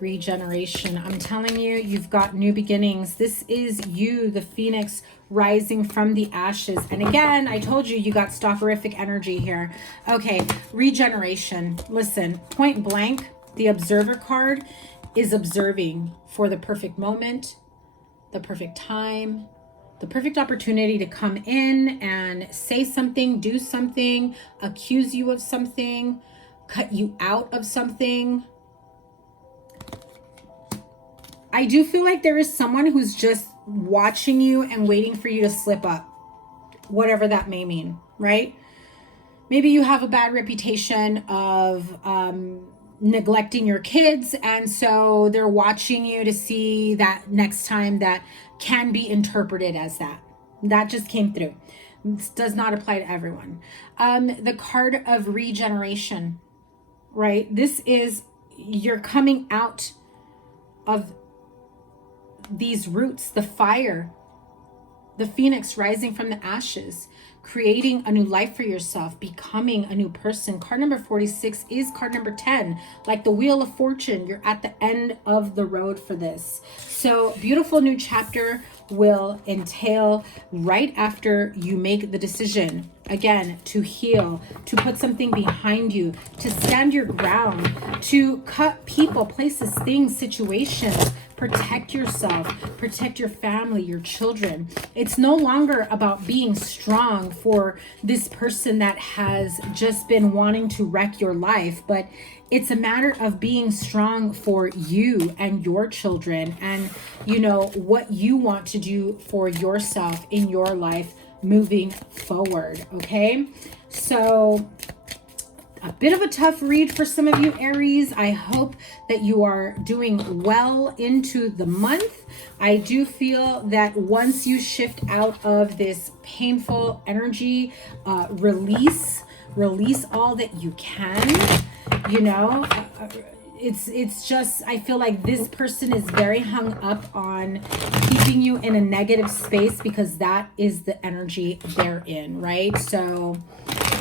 Regeneration. I'm telling you, you've got new beginnings. This is you, the phoenix rising from the ashes. And again, I told you, you got stalkerific energy here. Okay, regeneration. Listen, point blank, the observer card is observing for the perfect moment, the perfect time, the perfect opportunity to come in and say something, do something, accuse you of something, cut you out of something. I do feel like there is someone who's just watching you and waiting for you to slip up, whatever that may mean, right? Maybe you have a bad reputation of neglecting your kids, and so they're watching you to see that next time that can be interpreted as that. That just came through. This does not apply to everyone. The card of regeneration, right? This is, you're coming out of these roots, the fire, the phoenix rising from the ashes, creating a new life for yourself, becoming a new person. Card number 46 is card number 10, like the Wheel of Fortune. You're at the end of the road for this. So beautiful new chapter will entail right after you make the decision, again, to heal, to put something behind you, to stand your ground, to cut people, places, things, situations, protect yourself, protect your family, your children. It's no longer about being strong for this person that has just been wanting to wreck your life, but it's a matter of being strong for you and your children and, you know, what you want to do for yourself in your life moving forward, okay? So a bit of a tough read for some of you, Aries. I hope that you are doing well into the month. I do feel that once you shift out of this painful energy, release all that you can, you know. It's just, I feel like this person is very hung up on keeping you in a negative space because that is the energy they're in, right? So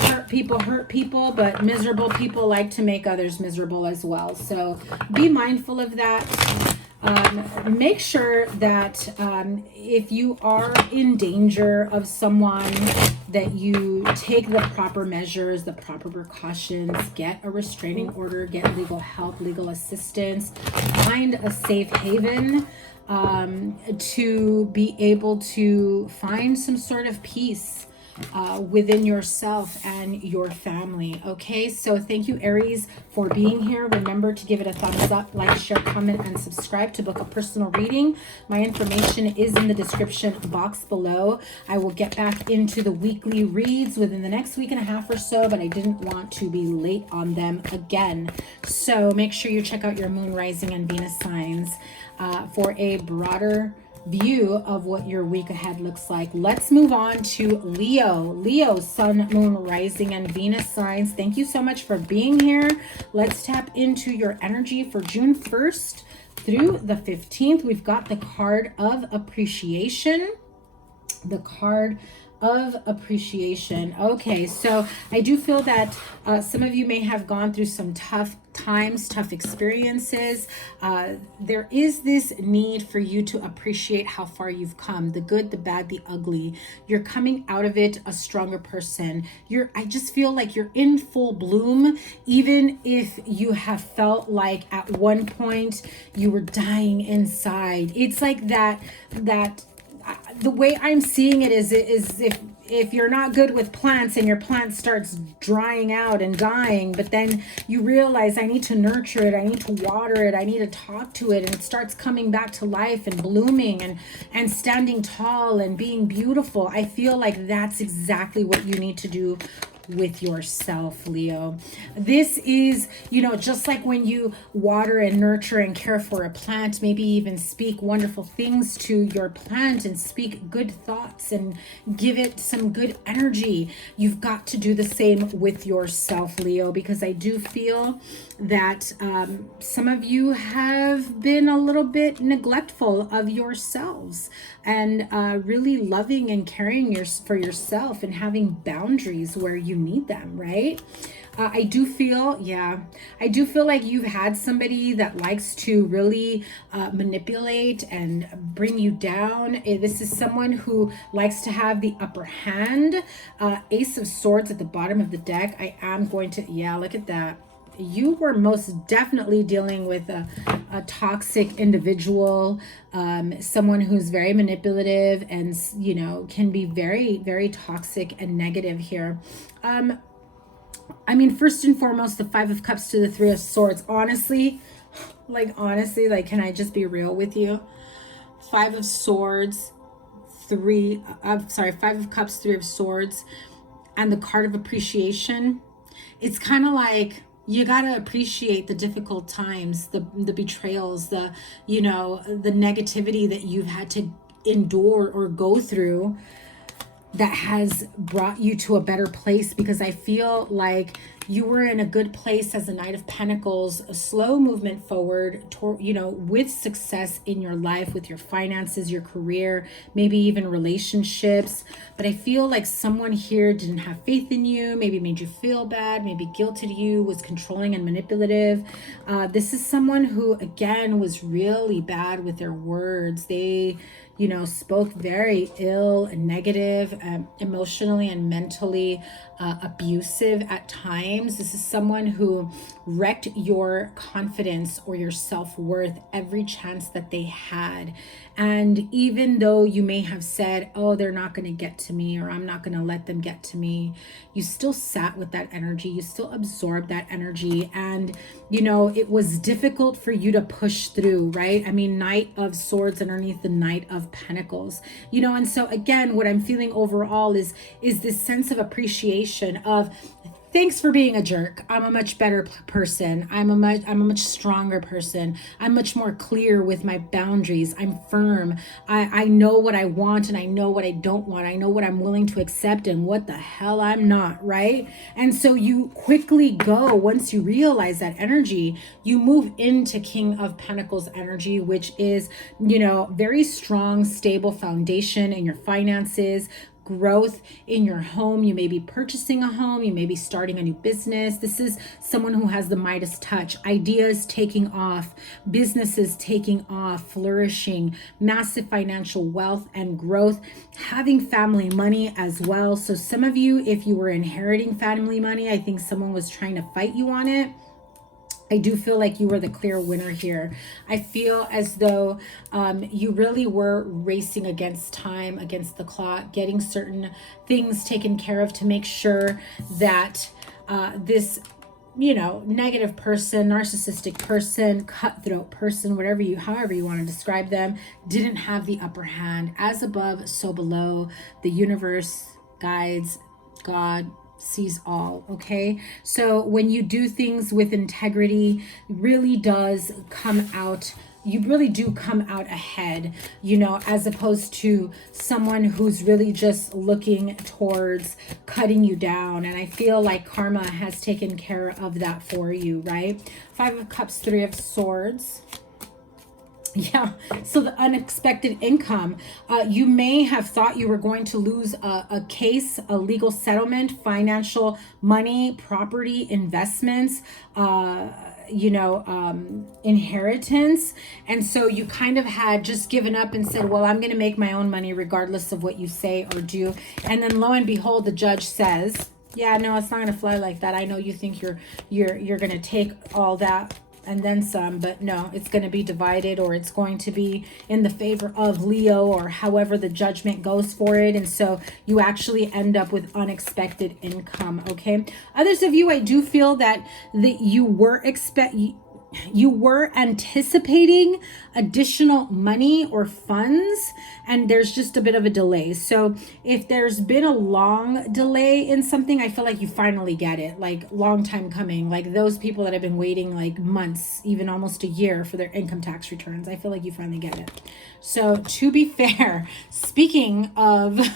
hurt people, but miserable people like to make others miserable as well. So be mindful of that. Make sure that if you are in danger of someone, that you take the proper measures, the proper precautions, get a restraining order, get legal help, legal assistance, find a safe haven to be able to find some sort of peace within yourself and your family. Okay, so thank you, Aries, for being here. Remember to give it a thumbs up, like, share, comment, and subscribe to book a personal reading. My information is in the description box below. I will get back into the weekly reads within the next week and a half or so, but I didn't want to be late on them again. So make sure you check out your moon, rising, and Venus signs for a broader view of what your week ahead looks like. Let's move on to Leo, sun, moon, rising, and Venus signs. Thank you so much for being here. Let's tap into your energy for June 1st through the 15th. We've got the card of appreciation. The card of appreciation. Okay, so I do feel that some of you may have gone through some tough times, tough experiences. There is this need for you to appreciate how far you've come, the good, the bad, the ugly. You're coming out of it a stronger person. I just feel like you're in full bloom, even if you have felt like at one point you were dying inside. It's like that the way I'm seeing it is if you're not good with plants and your plant starts drying out and dying, but then you realize I need to nurture it, I need to water it, I need to talk to it, and it starts coming back to life and blooming and standing tall and being beautiful. I feel like that's exactly what you need to do with yourself, Leo. This is, just like when you water and nurture and care for a plant, maybe even speak wonderful things to your plant and speak good thoughts and give it some good energy. You've got to do the same with yourself, Leo, because I do feel that some of you have been a little bit neglectful of yourselves and really loving and caring for yourself and having boundaries where you need them, right? I do feel like you've had somebody that likes to really manipulate and bring you down. This is someone who likes to have the upper hand. Ace of Swords at the bottom of the deck. I am going to, look at that. You were most definitely dealing with a toxic individual, someone who's very manipulative and, can be very, very toxic and negative here. First and foremost, the Five of Cups to the Three of Swords. Honestly, can I just be real with you? Five of Swords, Five of Cups, Three of Swords, and the card of appreciation. It's kind of like, you got to appreciate the difficult times, the betrayals, the negativity that you've had to endure or go through that has brought you to a better place, because I feel like you were in a good place as a Knight of Pentacles, a slow movement forward, with success in your life, with your finances, your career, maybe even relationships. But I feel like someone here didn't have faith in you, maybe made you feel bad, maybe guilted you, was controlling and manipulative. This is someone who, again, was really bad with their words. They spoke very ill and negative, emotionally and mentally abusive at times. This is someone who wrecked your confidence or your self-worth every chance that they had. And even though you may have said, oh, they're not going to get to me, or I'm not going to let them get to me, you still sat with that energy. You still absorbed that energy. And, it was difficult for you to push through, right? Knight of Swords underneath the Knight of Pentacles, and so again, what I'm feeling overall is this sense of appreciation of thanks for being a jerk. I'm a much better person. I'm a much stronger person. I'm much more clear with my boundaries. I'm firm. I know what I want and I know what I don't want. I know what I'm willing to accept and what the hell I'm not, right? And so you quickly go, once you realize that energy, you move into King of Pentacles energy, which is, you know, very strong, stable foundation in your finances, growth in your home. You may be purchasing a home, you may be starting a new business. This is someone who has the Midas touch, ideas taking off, businesses taking off, flourishing, massive financial wealth and growth, having family money as well. So some of you, if you were inheriting family money, I think someone was trying to fight you on it. I do feel like you were the clear winner here. I feel as though you really were racing against time, against the clock, getting certain things taken care of to make sure that this, you know, negative person, narcissistic person, cutthroat person, however you want to describe them, didn't have the upper hand. As above, so below. The universe, guides, God, sees all. Okay, so when you do things with integrity, really does come out, you really do come out ahead, you know, as opposed to someone who's really just looking towards cutting you down. And I feel like karma has taken care of that for you, right? 5 of Cups, 3 of Swords. Yeah, so the unexpected income. You may have thought you were going to lose a case, a legal settlement, financial money, property, investments, you know, inheritance. And so you kind of had just given up and said, well, I'm going to make my own money regardless of what you say or do. And then lo and behold, the judge says, yeah, no, it's not going to fly like that. I know you think you're going to take all that and then some, but no, it's going to be divided, or it's going to be in the favor of Leo, or however the judgment goes for it. And so you actually end up with unexpected income. Okay, others of you, I do feel that you were anticipating additional money or funds, and there's just a bit of a delay. So if there's been a long delay in something, I feel like you finally get it, like long time coming, like those people that have been waiting like months, even almost a year for their income tax returns. I feel like you finally get it. So to be fair, speaking of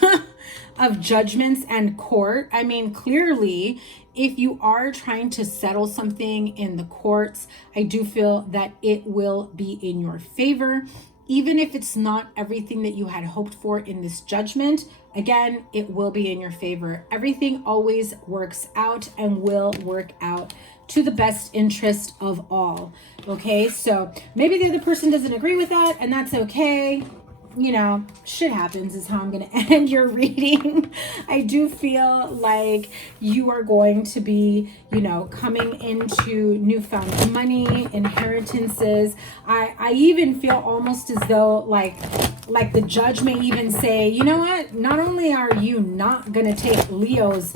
of judgments and court, I mean, clearly, if you are trying to settle something in the courts, I do feel that it will be in your favor. Even if it's not everything that you had hoped for in this judgment, again, it will be in your favor. Everything always works out and will work out to the best interest of all. Okay, so maybe the other person doesn't agree with that, and that's okay. You know, shit happens is how I'm going to end your reading. I do feel like you are going to be, you know, coming into newfound money, inheritances. I even feel almost as though like the judge may even say, you know what, not only are you not going to take Leo's,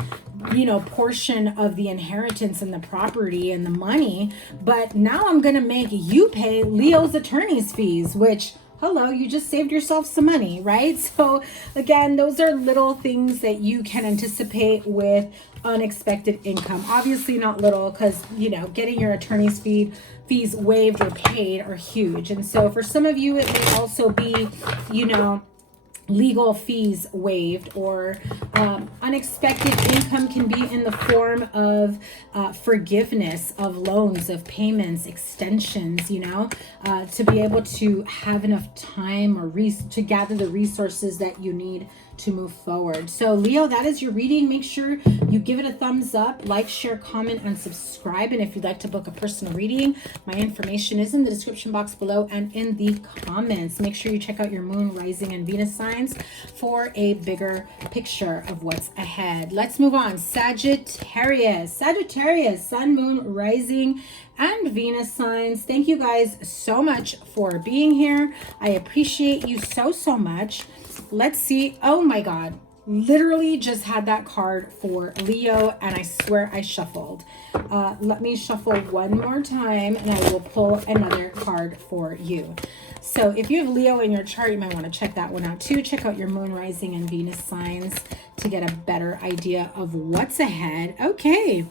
you know, portion of the inheritance and the property and the money, but now I'm going to make you pay Leo's attorney's fees, which, hello, you just saved yourself some money, right? So again, those are little things that you can anticipate with unexpected income. Obviously not little, because, you know, getting your attorney's fees waived or paid are huge. And so for some of you, it may also be, you know, legal fees waived, or unexpected income can be in the form of forgiveness of loans, of payments, extensions, you know, to be able to have enough time or to gather the resources that you need to move forward. So Leo, that is your reading. Make sure you give it a thumbs up, like, share, comment, and subscribe. And if you'd like to book a personal reading, my information is in the description box below and in the comments. Make sure you check out your moon, rising, and Venus signs for a bigger picture of what's ahead. Let's move on. Sagittarius, sun, moon, rising, and Venus signs. Thank you guys so much for being here. I appreciate you so much. Let's see. Oh my God. Literally just had that card for Leo, and I swear I shuffled. Let me shuffle one more time and I will pull another card for you. So if you have Leo in your chart, you might want to check that one out too. Check out your moon, rising, and Venus signs to get a better idea of what's ahead. Okay.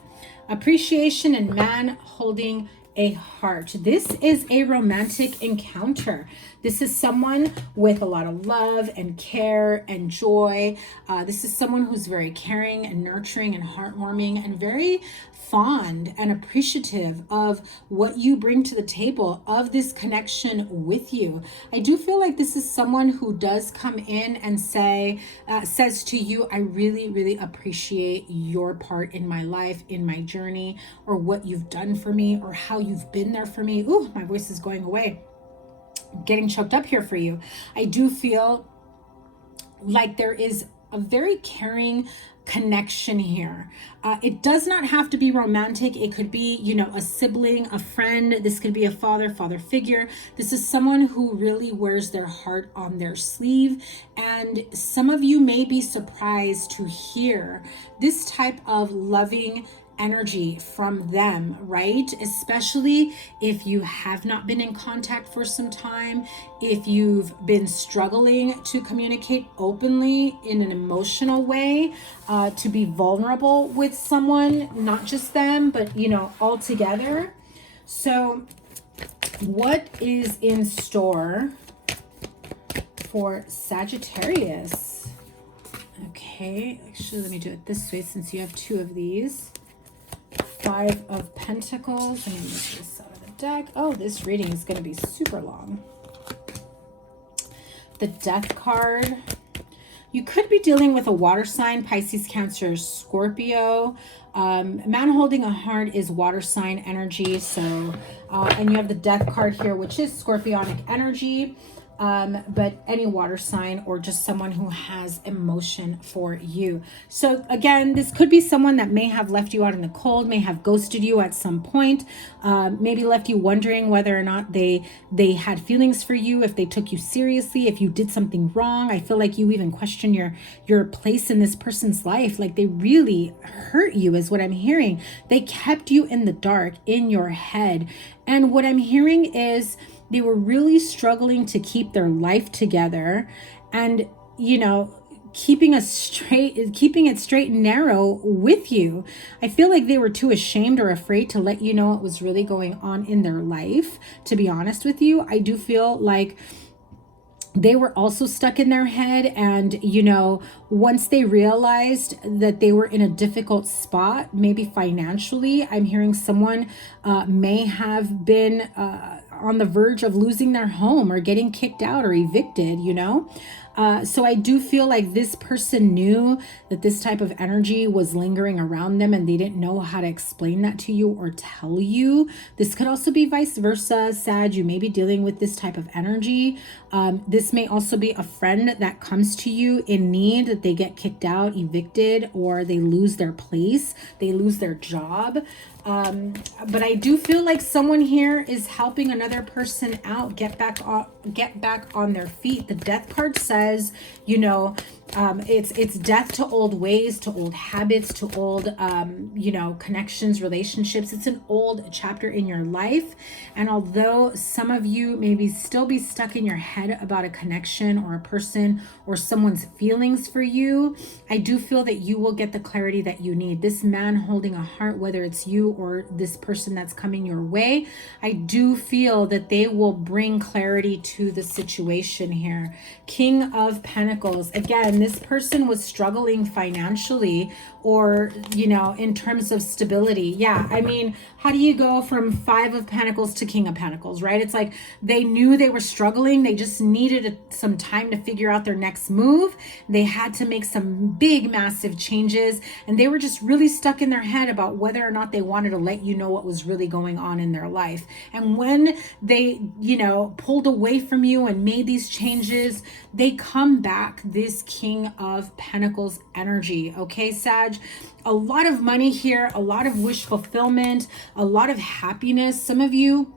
Appreciation and man holding a heart. This is a romantic encounter. This is someone with a lot of love and care and joy. This is someone who's very caring and nurturing and heartwarming and very fond and appreciative of what you bring to the table, of this connection with you. I do feel like this is someone who does come in and says to you, I really, really appreciate your part in my life, in my journey, or what you've done for me, or how you've been there for me. Ooh, my voice is going away. I'm getting choked up here for you. I do feel like there is a very caring connection here. It does not have to be romantic. It could be, you know, a sibling, a friend. This could be a father figure. This is someone who really wears their heart on their sleeve. And some of you may be surprised to hear this type of loving energy from them, right? Especially if you have not been in contact for some time, if you've been struggling to communicate openly in an emotional way, to be vulnerable with someone, not just them, but, you know, all together. So what is in store for Sagittarius? Okay, actually, let me do it this way since you have two of these. Five of Pentacles. I'm going to move this out of the deck. Oh, this reading is going to be super long. The Death card. You could be dealing with a water sign, Pisces, Cancer, Scorpio. Man holding a heart is water sign energy. So, and you have the Death card here, which is Scorpionic energy. But any water sign or just someone who has emotion for you. So again, this could be someone that may have left you out in the cold, may have ghosted you at some point, maybe left you wondering whether or not they had feelings for you, if they took you seriously, if you did something wrong. I feel like you even question your place in this person's life. Like they really hurt you is what I'm hearing. They kept you in the dark, in your head. And what I'm hearing is they were really struggling to keep their life together and, you know, keeping it straight and narrow with you. I feel like they were too ashamed or afraid to let you know what was really going on in their life, to be honest with you. I do feel like they were also stuck in their head, and, you know, once they realized that they were in a difficult spot, maybe financially, I'm hearing someone may have been on the verge of losing their home or getting kicked out or evicted, you know? So I do feel like this person knew that this type of energy was lingering around them and they didn't know how to explain that to you or tell you. This could also be vice versa, Sag. You may be dealing with this type of energy. This may also be a friend that comes to you in need, that they get kicked out, evicted, or they lose their place, they lose their job. But I do feel like someone here is helping another person out get back on their feet. The Death card says, you know, it's death to old ways, to old habits, to old, you know, connections, relationships. It's an old chapter in your life. And although some of you maybe still be stuck in your head about a connection or a person or someone's feelings for you, I do feel that you will get the clarity that you need. This man holding a heart, whether it's you or this person that's coming your way, I do feel that they will bring clarity to the situation here. King of Pentacles. Again, this person was struggling financially or, you know, in terms of stability. Yeah, I mean, how do you go from Five of Pentacles to King of Pentacles, right? It's like they knew they were struggling. They just needed some time to figure out their next move. They had to make some big, massive changes. And they were just really stuck in their head about whether or not they wanted to let you know what was really going on in their life. And when they, you know, pulled away from you and made these changes, they come back this King of Pentacles energy. Okay, Sag? A lot of money here, a lot of wish fulfillment, a lot of happiness. Some of you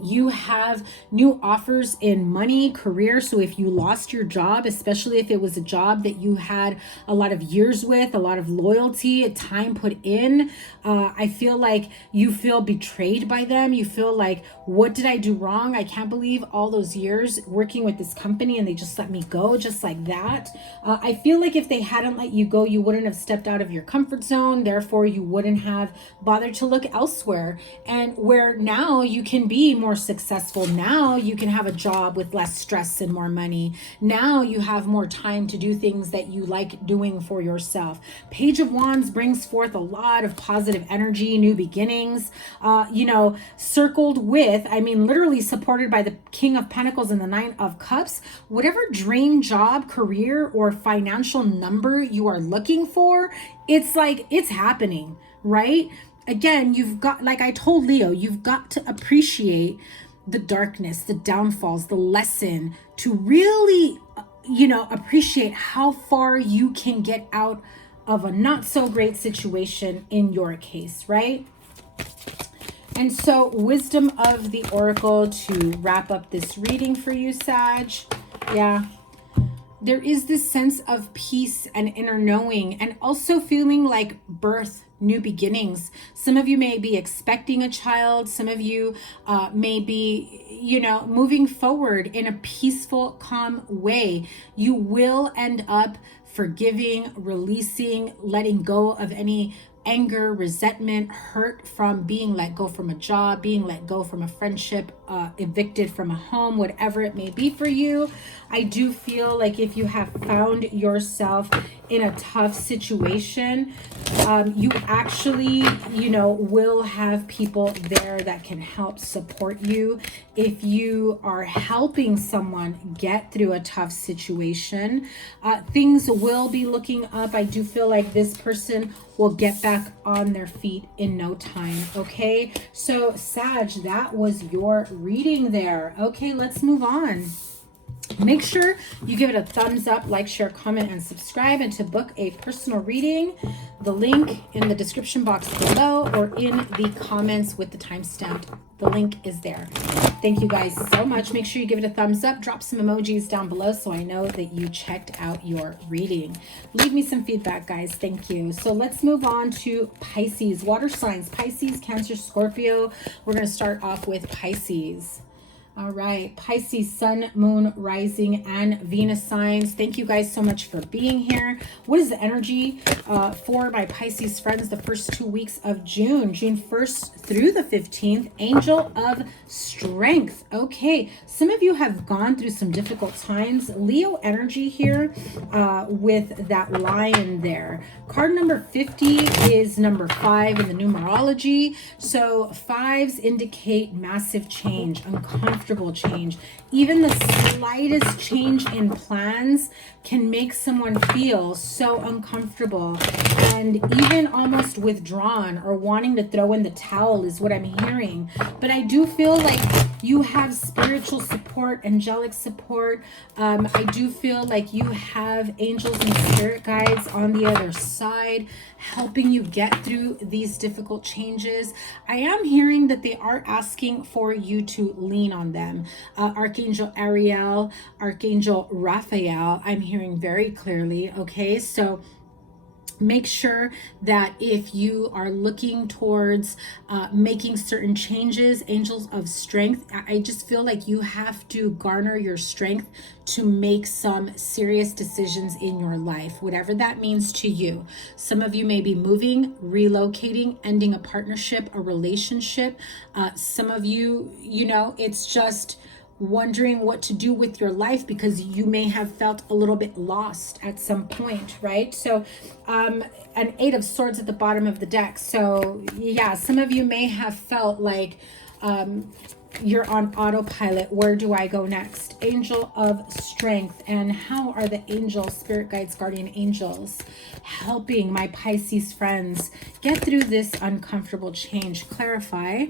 You have new offers in money, career. So if you lost your job, especially if it was a job that you had a lot of years with, a lot of loyalty, time put in, I feel like you feel betrayed by them. You feel like, what did I do wrong? I can't believe all those years working with this company and they just let me go just like that. I feel like if they hadn't let you go, you wouldn't have stepped out of your comfort zone. Therefore, you wouldn't have bothered to look elsewhere. And where now you can be more successful. Now you can have a job with less stress and more money. Now you have more time to do things that you like doing for yourself. Page of Wands brings forth a lot of positive energy, new beginnings, circled with, literally supported by the King of Pentacles and the Nine of Cups. Whatever dream job, career, or financial number you are looking for, it's like it's happening, right? Again, you've got, like I told Leo, you've got to appreciate the darkness, the downfalls, the lesson to really, appreciate how far you can get out of a not so great situation in your case, right? And so, wisdom of the oracle to wrap up this reading for you, Sag. Yeah. There is this sense of peace and inner knowing, and also feeling like birth, new beginnings. Some of you may be expecting a child. Some of you may be, moving forward in a peaceful, calm way. You will end up forgiving, releasing, letting go of any anger, resentment, hurt from being let go from a job, being let go from a friendship, evicted from a home, whatever it may be for you. I do feel like if you have found yourself in a tough situation, you actually, will have people there that can help support you. If you are helping someone get through a tough situation, things will be looking up. I do feel like this person will get back on their feet in no time. Okay, so Sag, that was your reading there. Okay, let's move on. Make sure you give it a thumbs up, like, share, comment, and subscribe. And to book a personal reading, the link in the description box below or in the comments with the timestamp. The link is there. Thank you guys so much. Make sure you give it a thumbs up. Drop some emojis down below so I know that you checked out your reading. Leave me some feedback, guys. Thank you. So let's move on to Pisces. Water signs, Pisces, Cancer, Scorpio. We're going to start off with Pisces. All right, Pisces, Sun, Moon, Rising, and Venus signs. Thank you guys so much for being here. What is the energy for my Pisces friends the first 2 weeks of June? June 1st through the 15th. Angel of Strength. Okay, some of you have gone through some difficult times. Leo energy here with that lion there. Card number 50 is number 5 in the numerology. So 5s indicate massive change, uncomfortable change. Even the slightest change in plans can make someone feel so uncomfortable and even almost withdrawn or wanting to throw in the towel is what I'm hearing. But I do feel like you have spiritual support, angelic support. I do feel like you have angels and spirit guides on the other side helping you get through these difficult changes. I am hearing that they are asking for you to lean on them. Archangel Ariel, Archangel Raphael, I'm hearing very clearly. Okay, so make sure that if you are looking towards making certain changes, angels of strength, I just feel like you have to garner your strength to make some serious decisions in your life, whatever that means to you. Some of you may be moving, relocating, ending a partnership, a relationship. Some of you, it's just wondering what to do with your life because you may have felt a little bit lost at some point, right? So an 8 of Swords at the bottom of the deck. So yeah, some of you may have felt like you're on autopilot. Where do I go next? Angel of Strength. And how are the angels, spirit guides, guardian angels helping my Pisces friends get through this uncomfortable change? Clarify.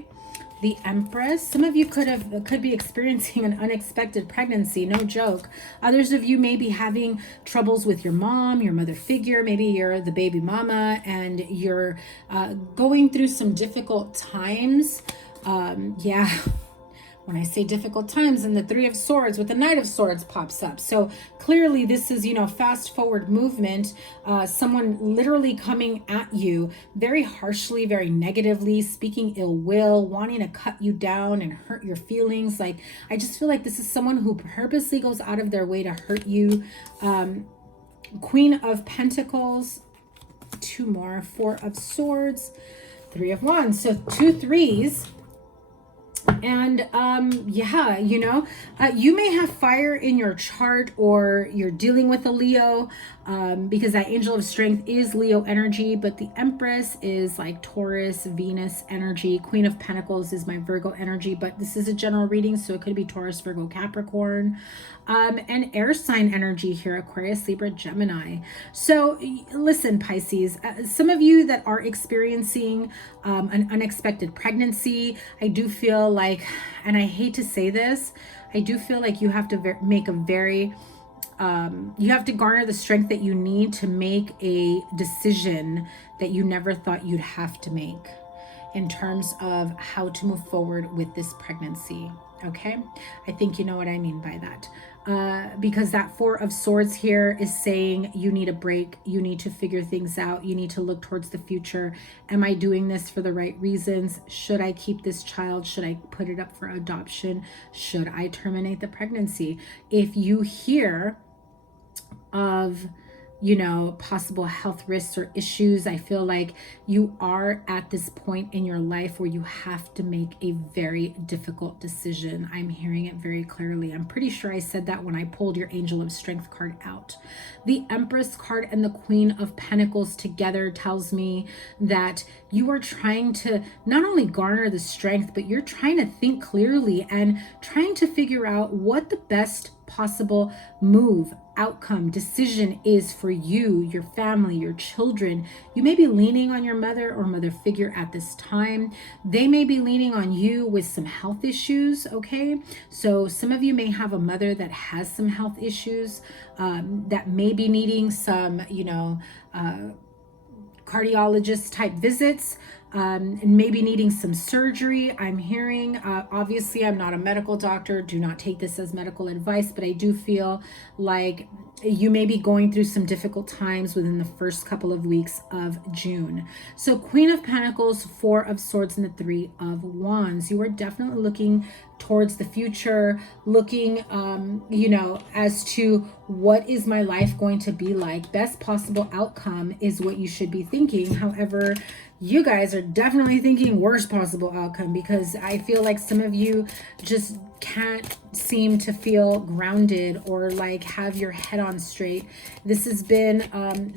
The Empress. Some of you could be experiencing an unexpected pregnancy, no joke. Others of you may be having troubles with your mom, your mother figure. Maybe you're the baby mama and you're going through some difficult times. Yeah. when I say difficult times, and the Three of Swords with the Knight of Swords pops up. So clearly this is, you know, fast forward movement, someone literally coming at you very harshly, very negatively, speaking ill will, wanting to cut you down and hurt your feelings. Like, I just feel like this is someone who purposely goes out of their way to hurt you. Queen of Pentacles, 2 more, 4 of Swords, 3 of Wands. So 2 threes. And yeah, you know, you may have fire in your chart, or you're dealing with a Leo, because that Angel of Strength is Leo energy, but the Empress is like Taurus, Venus energy. Queen of Pentacles is my Virgo energy, but this is a general reading, so it could be Taurus, Virgo, Capricorn, and air sign energy here, Aquarius, Libra, Gemini. So listen, Pisces, some of you that are experiencing an unexpected pregnancy, I do feel like, and I hate to say this, I do feel like you have to make a very, you have to garner the strength that you need to make a decision that you never thought you'd have to make in terms of how to move forward with this pregnancy. Okay, I think you know what I mean by that. Because that 4 of Swords here is saying you need a break, you need to figure things out, you need to look towards the future. Am I doing this for the right reasons? Should I keep this child? Should I put it up for adoption? Should I terminate the pregnancy? If you hear of, you know, possible health risks or issues, I feel like you are at this point in your life where you have to make a very difficult decision. I'm hearing it very clearly. I'm pretty sure I said that when I pulled your Angel of Strength card out. The Empress card and the Queen of Pentacles together tells me that you are trying to not only garner the strength, but you're trying to think clearly and trying to figure out what the best possible move, outcome, decision is for you, your family, your children. You may be leaning on your mother or mother figure at this time. They may be leaning on you with some health issues, okay? So some of you may have a mother that has some health issues, that may be needing some, you know, cardiologist type visits, and maybe needing some surgery. I'm hearing, obviously I'm not a medical doctor, do not take this as medical advice, but I do feel like you may be going through some difficult times within the first couple of weeks of June. So Queen of Pentacles, 4 of Swords, and the 3 of Wands. You are definitely looking towards the future, looking, you know, as to what is my life going to be like. Best possible outcome is what you should be thinking. However, you guys are definitely thinking worst possible outcome, because I feel like some of you just can't seem to feel grounded or like have your head on straight. This has been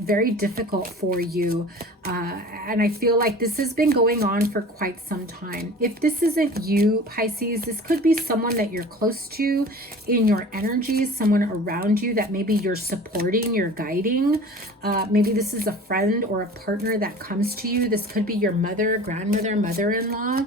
very difficult for you, and I feel like this has been going on for quite some time. If this isn't you, Pisces, this could be someone that you're close to in your energies, someone around you that maybe you're supporting, you're guiding. Maybe this is a friend or a partner that comes to you. This could be your mother, grandmother, mother-in-law.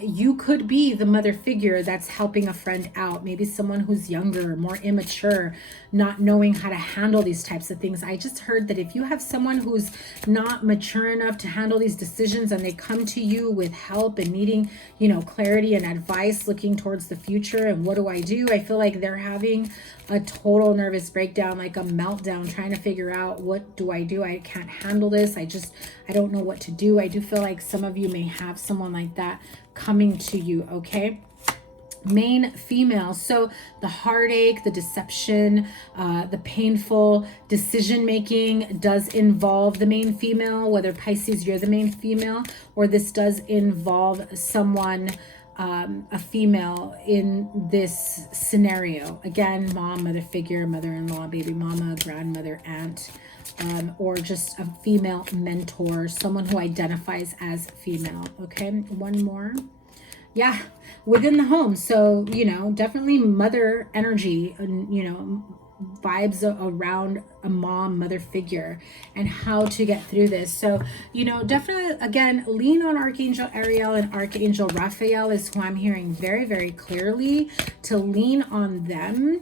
You could be the mother figure that's helping a friend out, maybe someone who's younger, more immature, not knowing how to handle these types of things. I just heard that if you have someone who's not mature enough to handle these decisions and they come to you with help and needing, you know, clarity and advice, looking towards the future and what do, I feel like they're having a total nervous breakdown, like a meltdown, trying to figure out what do, I can't handle this. I don't know what to do. I do feel like some of you may have someone like that coming to you, okay? Main female, so the heartache, the deception, the painful decision making does involve the main female, whether Pisces, you're the main female, or this does involve someone, a female in this scenario. Again, mom, mother figure, mother-in-law, baby mama, grandmother, aunt, or just a female mentor, someone who identifies as female. Okay, one more. Yeah, within the home. So, you know, definitely mother energy, and, you know, vibes around a mom, mother figure, and how to get through this. So, you know, definitely, again, lean on Archangel Ariel and Archangel Raphael is who I'm hearing very, very clearly, to lean on them.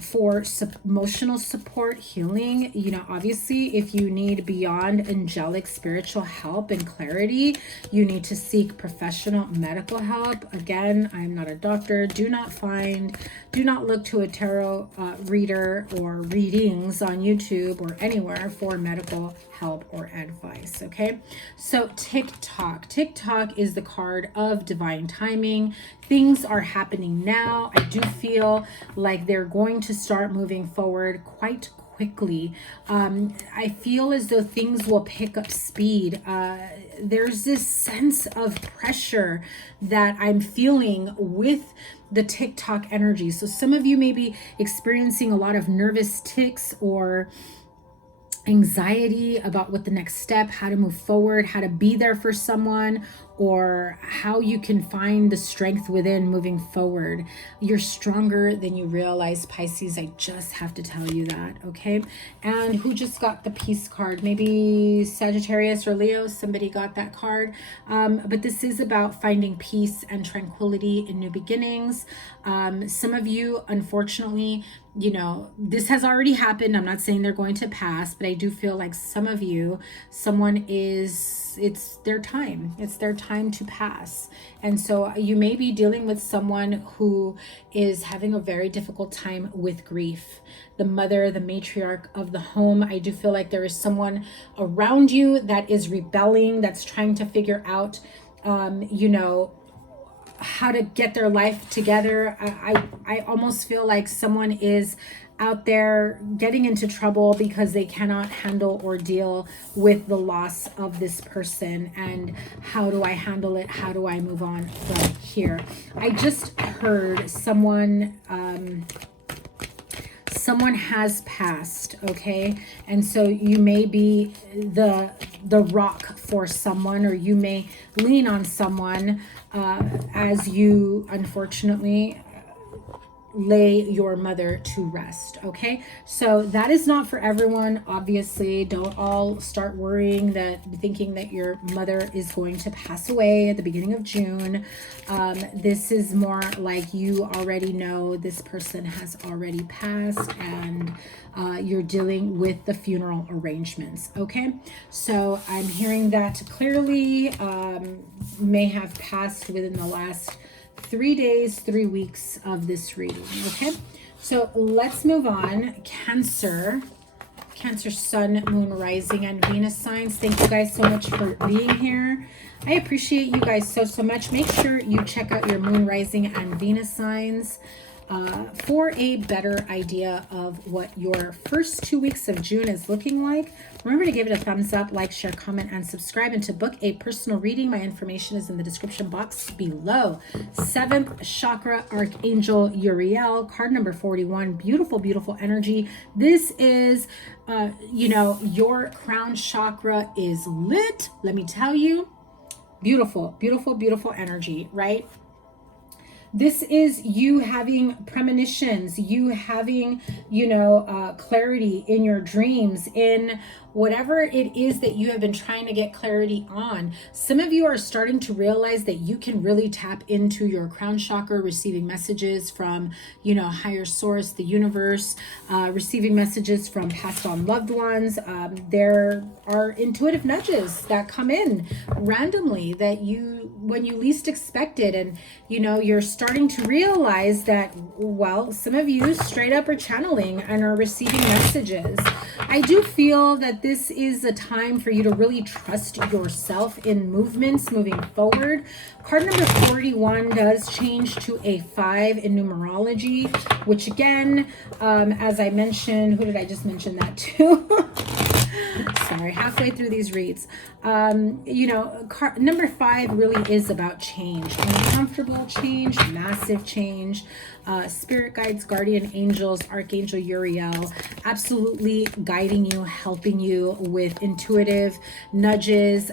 for emotional support, healing. You know, obviously, if you need beyond angelic spiritual help and clarity, you need to seek professional medical help. Again, I'm not a doctor. Do not look to a tarot reader or readings on YouTube or anywhere for medical help or advice. Okay, so TikTok is the card of divine timing. Things are happening now. I do feel like they're going to start moving forward quite quickly. I feel as though things will pick up speed. There's this sense of pressure that I'm feeling with the TikTok energy. So some of you may be experiencing a lot of nervous tics or anxiety about what the next step, how to move forward, how to be there for someone, or how you can find the strength within moving forward. You're stronger than you realize, Pisces. I just have to tell you that, okay? And who just got the peace card? Maybe Sagittarius or Leo, somebody got that card. But this is about finding peace and tranquility in new beginnings. Some of you, unfortunately, you know, this has already happened. I'm not saying they're going to pass, but I do feel like some of you, it's their time. It's their time to pass. And so you may be dealing with someone who is having a very difficult time with grief. The mother, the matriarch of the home. I do feel like there is someone around you that is rebelling, that's trying to figure out, you know, how to get their life together. I almost feel like someone is out there getting into trouble because they cannot handle or deal with the loss of this person. And how do I handle it? How do I move on from here? I just heard someone has passed, okay? And so you may be the rock for someone, or you may lean on someone as you unfortunately lay your mother to rest. Okay, so that is not for everyone. Obviously, don't all start worrying, thinking that your mother is going to pass away at the beginning of June. This is more like you already know this person has already passed, and you're dealing with the funeral arrangements. Okay, so I'm hearing that clearly. May have passed within the last 3 days, 3 weeks of this reading. Okay, so let's move on. Cancer, Sun, Moon, Rising, and Venus signs. Thank you guys so much for being here. I appreciate you guys so much. Make sure you check out your Moon, Rising, and Venus signs for a better idea of what your first 2 weeks of June is looking like. Remember to give it a thumbs up, like, share, comment, and subscribe. And to book a personal reading, my information is in the description box below. 7th chakra, Archangel Uriel, card number 41. Beautiful, beautiful energy. This is, you know, your crown chakra is lit. Let me tell you, beautiful, beautiful, beautiful energy, right? This is you having premonitions, you having, you know, clarity in your dreams, in whatever it is that you have been trying to get clarity on. Some of you are starting to realize that you can really tap into your crown chakra, receiving messages from, you know, higher source, the universe, receiving messages from passed on loved ones. There are intuitive nudges that come in randomly that when you least expect it. And, you know, you're starting to realize that, well, some of you straight up are channeling and are receiving messages. I do feel that this is a time for you to really trust yourself in movements moving forward. Card number 41 does change to a 5 in numerology, which again, as I mentioned, who did I just mention that to? Sorry, halfway through these reads. You know, number 5 really is about change, uncomfortable change, massive change. Spirit guides, guardian angels, Archangel Uriel, absolutely guiding you, helping you with intuitive nudges,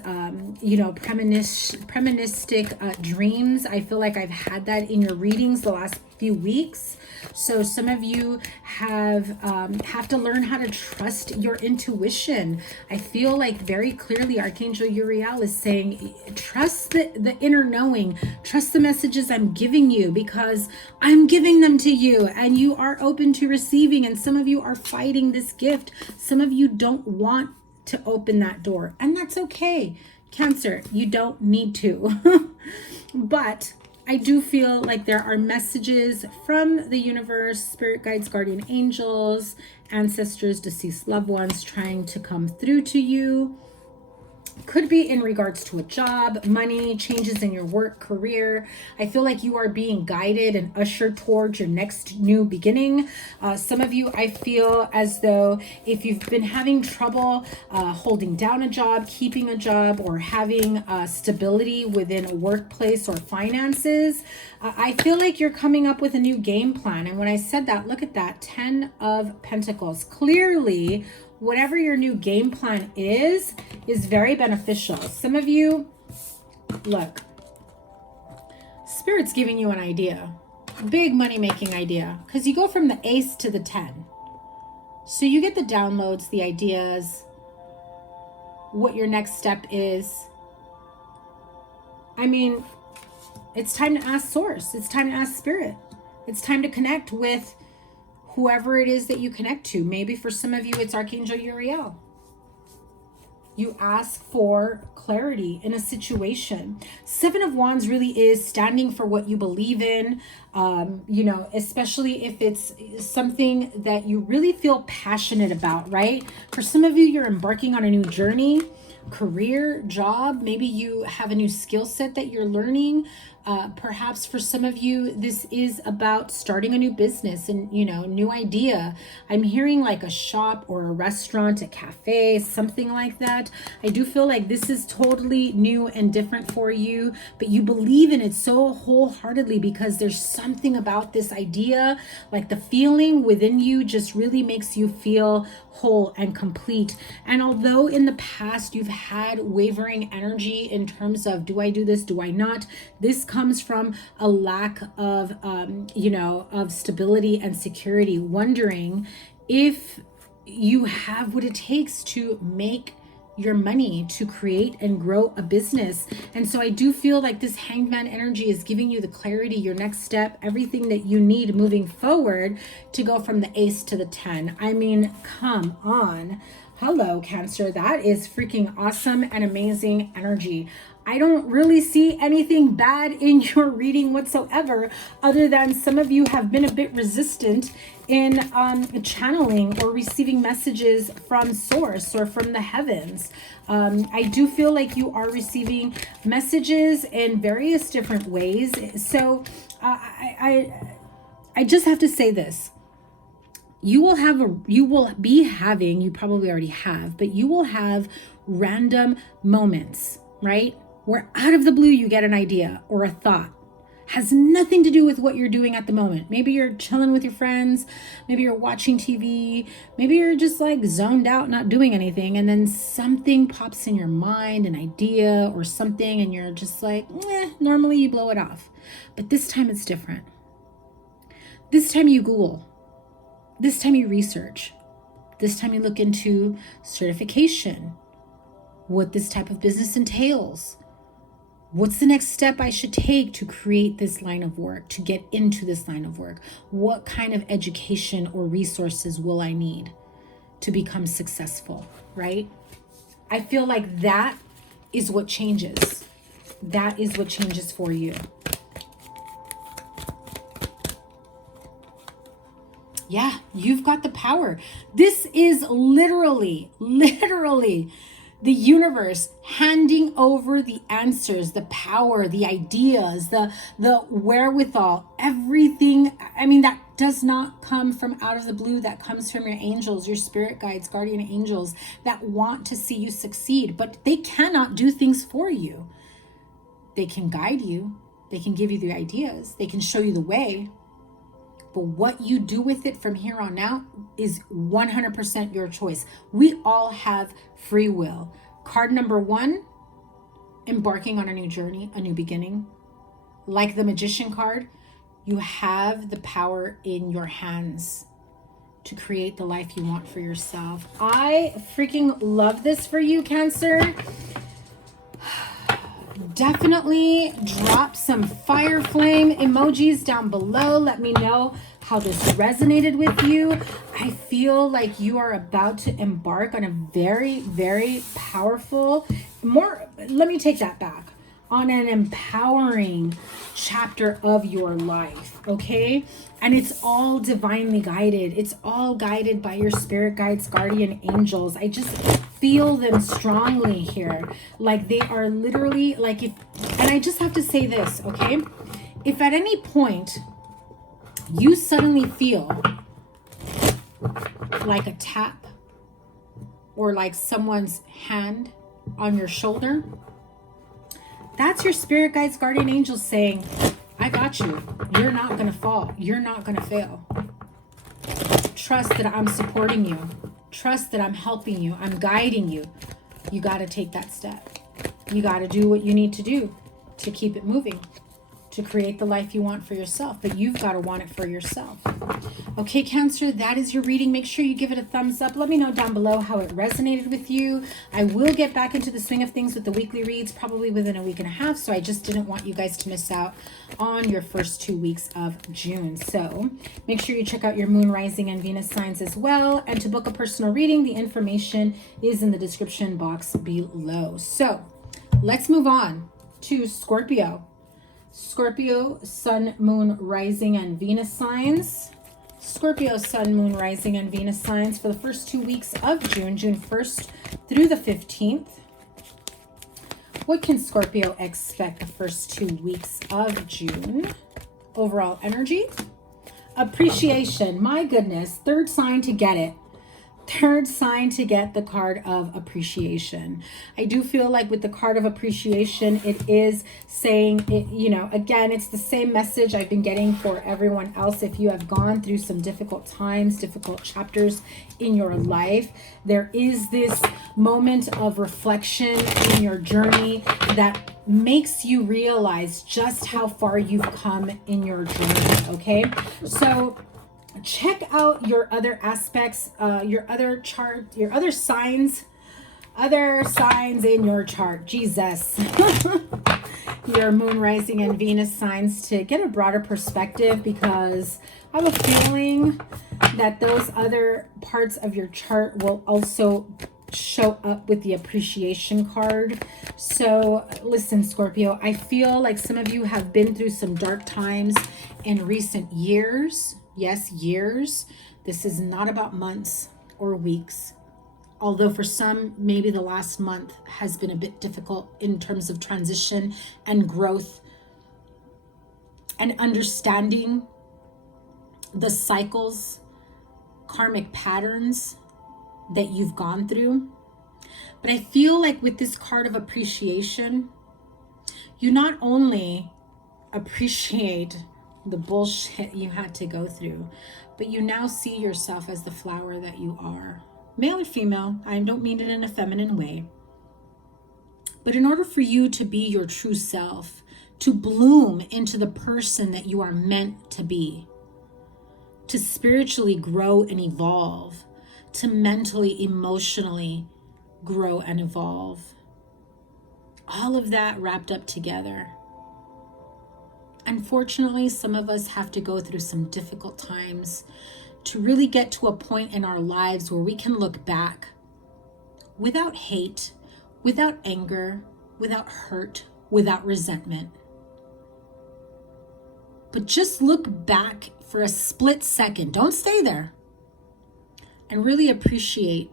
you know, premoninistic dreams. I feel like I've had that in your readings the last few weeks. So some of you have to learn how to trust your intuition. I I feel like very clearly Archangel Uriel is saying, trust the inner knowing, trust the messages I'm giving you, because I'm giving them to you and you are open to receiving. And some of you are fighting this gift. Some of you don't want to open that door, and that's okay. Cancer, you don't need to. But I do feel like there are messages from the universe, spirit guides, guardian angels, ancestors, deceased loved ones trying to come through to you. Could be in regards to a job, money, changes in your work, career. I feel like you are being guided and ushered towards your next new beginning. Some of you, I feel as though if you've been having trouble holding down a job, keeping a job, or having stability within a workplace or finances, I feel like you're coming up with a new game plan. And when I said that, look at that, 10 of Pentacles. Clearly, whatever your new game plan is very beneficial. Some of you, look, Spirit's giving you an idea, big money-making idea, because you go from the Ace to the 10. So you get the downloads, the ideas, what your next step is. I mean, it's time to ask Source. It's time to ask Spirit. It's time to connect with whoever it is that you connect to. Maybe for some of you, it's Archangel Uriel. You ask for clarity in a situation. 7 of Wands really is standing for what you believe in, you know, especially if it's something that you really feel passionate about, right? For some of you, you're embarking on a new journey, career, job. Maybe you have a new skill set that you're learning. Perhaps for some of you, this is about starting a new business and, you know, new idea. I'm hearing like a shop or a restaurant, a cafe, something like that. I do feel like this is totally new and different for you, but you believe in it so wholeheartedly because there's something about this idea, like the feeling within you just really makes you feel whole and complete. And although in the past you've had wavering energy in terms of, do I do this, do I not? This comes from a lack of, you know, of stability and security, wondering if you have what it takes to make your money, to create and grow a business. And so I do feel like this Hanged Man energy is giving you the clarity, your next step, everything that you need moving forward to go from the Ace to the 10. I mean, come on. Hello, Cancer. That is freaking awesome and amazing energy. I don't really see anything bad in your reading whatsoever, other than some of you have been a bit resistant in channeling or receiving messages from Source or from the heavens. I do feel like you are receiving messages in various different ways. So I just have to say this. You will be having, you probably already have, but you will have random moments, right? Where out of the blue you get an idea or a thought. Has nothing to do with what you're doing at the moment. Maybe you're chilling with your friends, maybe you're watching TV, maybe you're just like zoned out, not doing anything, and then something pops in your mind, an idea or something, and you're just like, normally you blow it off. But this time it's different. This time you Google. This time you research. This time you look into certification, what this type of business entails. What's the next step I should take to create this line of work, to get into this line of work? What kind of education or resources will I need to become successful, right? I feel like that is what changes. That is what changes for you. Yeah, you've got the power. This is literally the universe handing over the answers, the power, the ideas, the wherewithal, everything. I mean, that does not come from out of the blue. That comes from your angels, your spirit guides, guardian angels that want to see you succeed, but they cannot do things for you. They can guide you. They can give you the ideas. They can show you the way. But what you do with it from here on out is 100% your choice. We all have free will. Card number 1, embarking on a new journey, a new beginning. Like the Magician card, you have the power in your hands to create the life you want for yourself. I freaking love this for you, Cancer. Definitely drop some fire flame emojis down below. Let me know how this resonated with you. I feel like you are about to embark on a very, very powerful, let me take that back, on an empowering chapter of your life, okay? And it's all divinely guided. It's all guided by your spirit guides, guardian angels. I just feel them strongly here. Like they are literally like and I just have to say this, okay? If at any point you suddenly feel like a tap or like someone's hand on your shoulder, that's your spirit guides, guardian angels saying, I got you. You're not going to fall. You're not going to fail. Trust that I'm supporting you. Trust that I'm helping you. I'm guiding you. You got to take that step. You got to do what you need to do to keep it moving, to create the life you want for yourself, but you've got to want it for yourself. Okay, Cancer, that is your reading. Make sure you give it a thumbs up. Let me know down below how it resonated with you. I will get back into the swing of things with the weekly reads probably within a week and a half, so I just didn't want you guys to miss out on your first 2 weeks of June. So make sure you check out your moon, rising, and Venus signs as well. And to book a personal reading, the information is in the description box below. So let's move on to Scorpio. Scorpio, sun, moon, rising, and Venus signs. Scorpio, sun, moon, rising, and Venus signs for the first 2 weeks of June, June 1st through the 15th. What can Scorpio expect the first 2 weeks of June? Overall energy. Appreciation. My goodness. Third sign to get it. Third sign to get the card of appreciation. I do feel like with the card of appreciation, it is saying, again, it's the same message I've been getting for everyone else. If you have gone through some difficult times, difficult chapters in your life, there is this moment of reflection in your journey that makes you realize just how far you've come in your journey, okay? So check out your other aspects, your other chart, your other signs in your chart. Jesus. Your moon, rising, and Venus signs to get a broader perspective, because I have a feeling that those other parts of your chart will also show up with the appreciation card. So listen, Scorpio, I feel like some of you have been through some dark times in recent years. Yes, years. This is not about months or weeks. Although for some, maybe the last month has been a bit difficult in terms of transition and growth and understanding the cycles, karmic patterns that you've gone through. But I feel like with this card of appreciation, you not only appreciate the bullshit you had to go through, but you now see yourself as the flower that you are. Male or female, I don't mean it in a feminine way. But in order for you to be your true self, to bloom into the person that you are meant to be, to spiritually grow and evolve, to mentally, emotionally grow and evolve, all of that wrapped up together. Unfortunately, some of us have to go through some difficult times to really get to a point in our lives where we can look back without hate, without anger, without hurt, without resentment. But just look back for a split second. Don't stay there. And really appreciate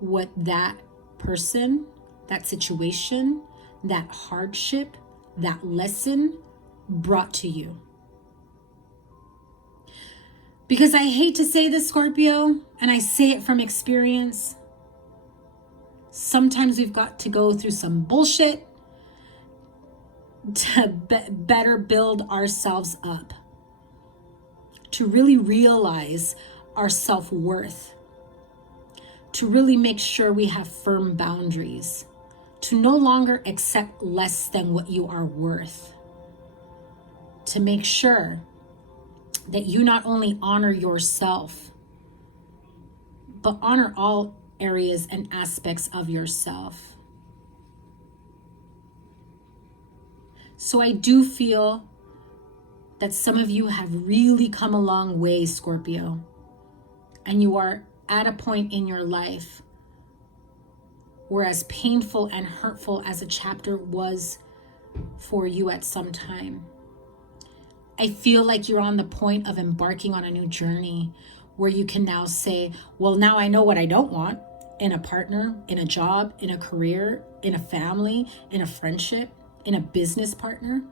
what that person, that situation, that hardship, that lesson brought to you. Because I hate to say this, Scorpio, and I say it from experience, sometimes we've got to go through some bullshit to better build ourselves up, to really realize our self-worth, to really make sure we have firm boundaries, to no longer accept less than what you are worth, to make sure that you not only honor yourself, but honor all areas and aspects of yourself. So I do feel that some of you have really come a long way, Scorpio, and you are at a point in your life where, as painful and hurtful as a chapter was for you at some time, I feel like you're on the point of embarking on a new journey where you can now say, well, now I know what I don't want in a partner, in a job, in a career, in a family, in a friendship, in a business partner.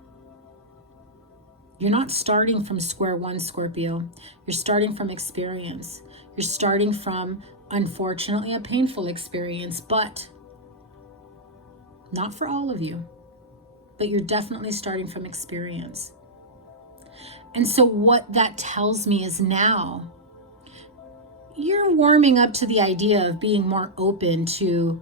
You're not starting from square one, Scorpio. You're starting from experience. You're starting from, unfortunately, a painful experience, but not for all of you. But you're definitely starting from experience. And so what that tells me is now you're warming up to the idea of being more open to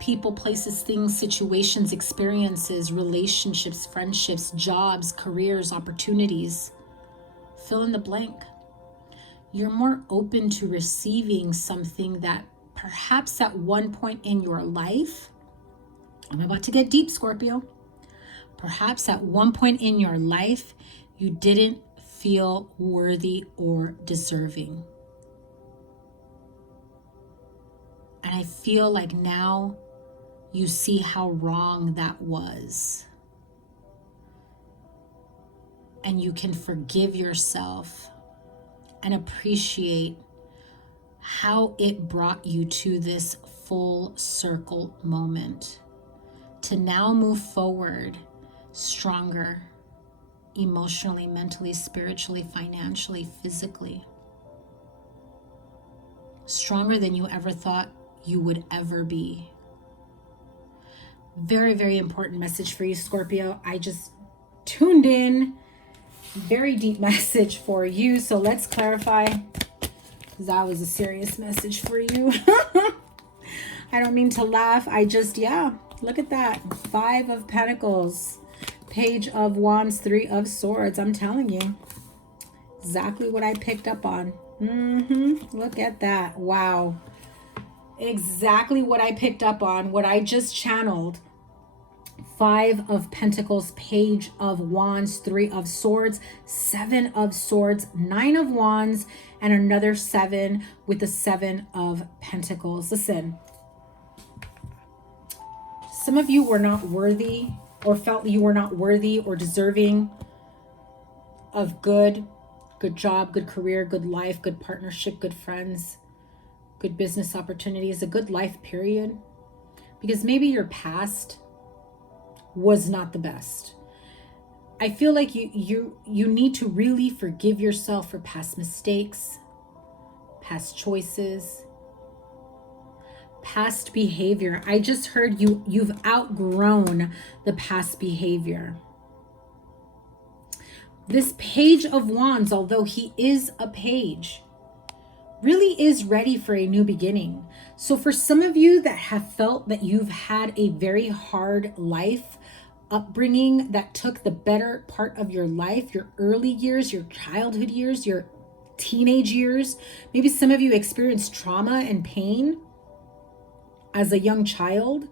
people, places, things, situations, experiences, relationships, friendships, jobs, careers, opportunities. Fill in the blank. You're more open to receiving something that perhaps at one point in your life, I'm about to get deep, Scorpio. Perhaps at one point in your life, you didn't feel worthy or deserving. And I feel like now you see how wrong that was. And you can forgive yourself and appreciate how it brought you to this full circle moment to now move forward stronger, emotionally, mentally, spiritually, financially, physically. Stronger than you ever thought you would ever be. Very, very important message for you, Scorpio. I just tuned in. Very deep message for you. So let's clarify, because that was a serious message for you. I don't mean to laugh. Yeah, look at that. 5 of Pentacles. Page of Wands, 3 of Swords. I'm telling you, exactly what I picked up on. Look at that. Wow. Exactly what I picked up on, what I just channeled. 5 of Pentacles, Page of Wands, 3 of Swords, 7 of Swords, 9 of Wands, and another 7 with the 7 of Pentacles. Listen, some of you were not worthy or felt you were not worthy or deserving of good job, good career, good life, good partnership, good friends, good business opportunities, a good life period. Because maybe your past was not the best. I feel like you need to really forgive yourself for past mistakes, past choices, past behavior. I just heard you've outgrown the past behavior. This Page of Wands, although he is a page, really is ready for a new beginning. So for some of you that have felt that you've had a very hard life, upbringing that took the better part of your life, your early years, your childhood years, your teenage years, maybe some of you experienced trauma and pain as a young child,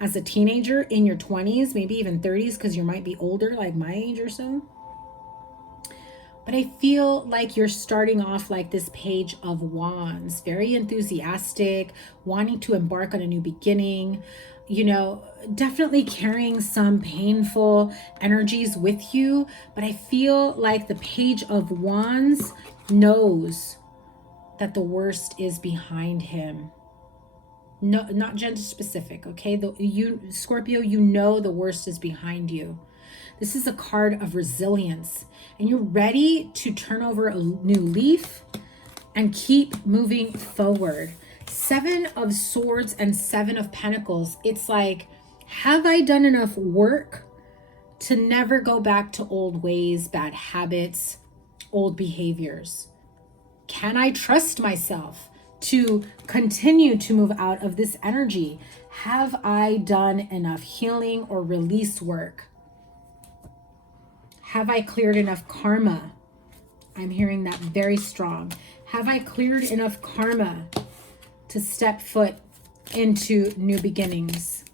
as a teenager, in your 20s, maybe even 30s, because you might be older, like my age or so. But I feel like you're starting off like this Page of Wands, very enthusiastic, wanting to embark on a new beginning, you know, definitely carrying some painful energies with you. But I feel like the Page of Wands knows that the worst is behind him. No, not gender specific, okay? Scorpio, you know the worst is behind you. This is a card of resilience, and you're ready to turn over a new leaf and keep moving forward. 7 of Swords and 7 of Pentacles. It's like, have I done enough work to never go back to old ways, bad habits, old behaviors? Can I trust myself to continue to move out of this energy? Have I done enough healing or release work? Have I cleared enough karma? I'm hearing that very strong. Have I cleared enough karma to step foot into new beginnings?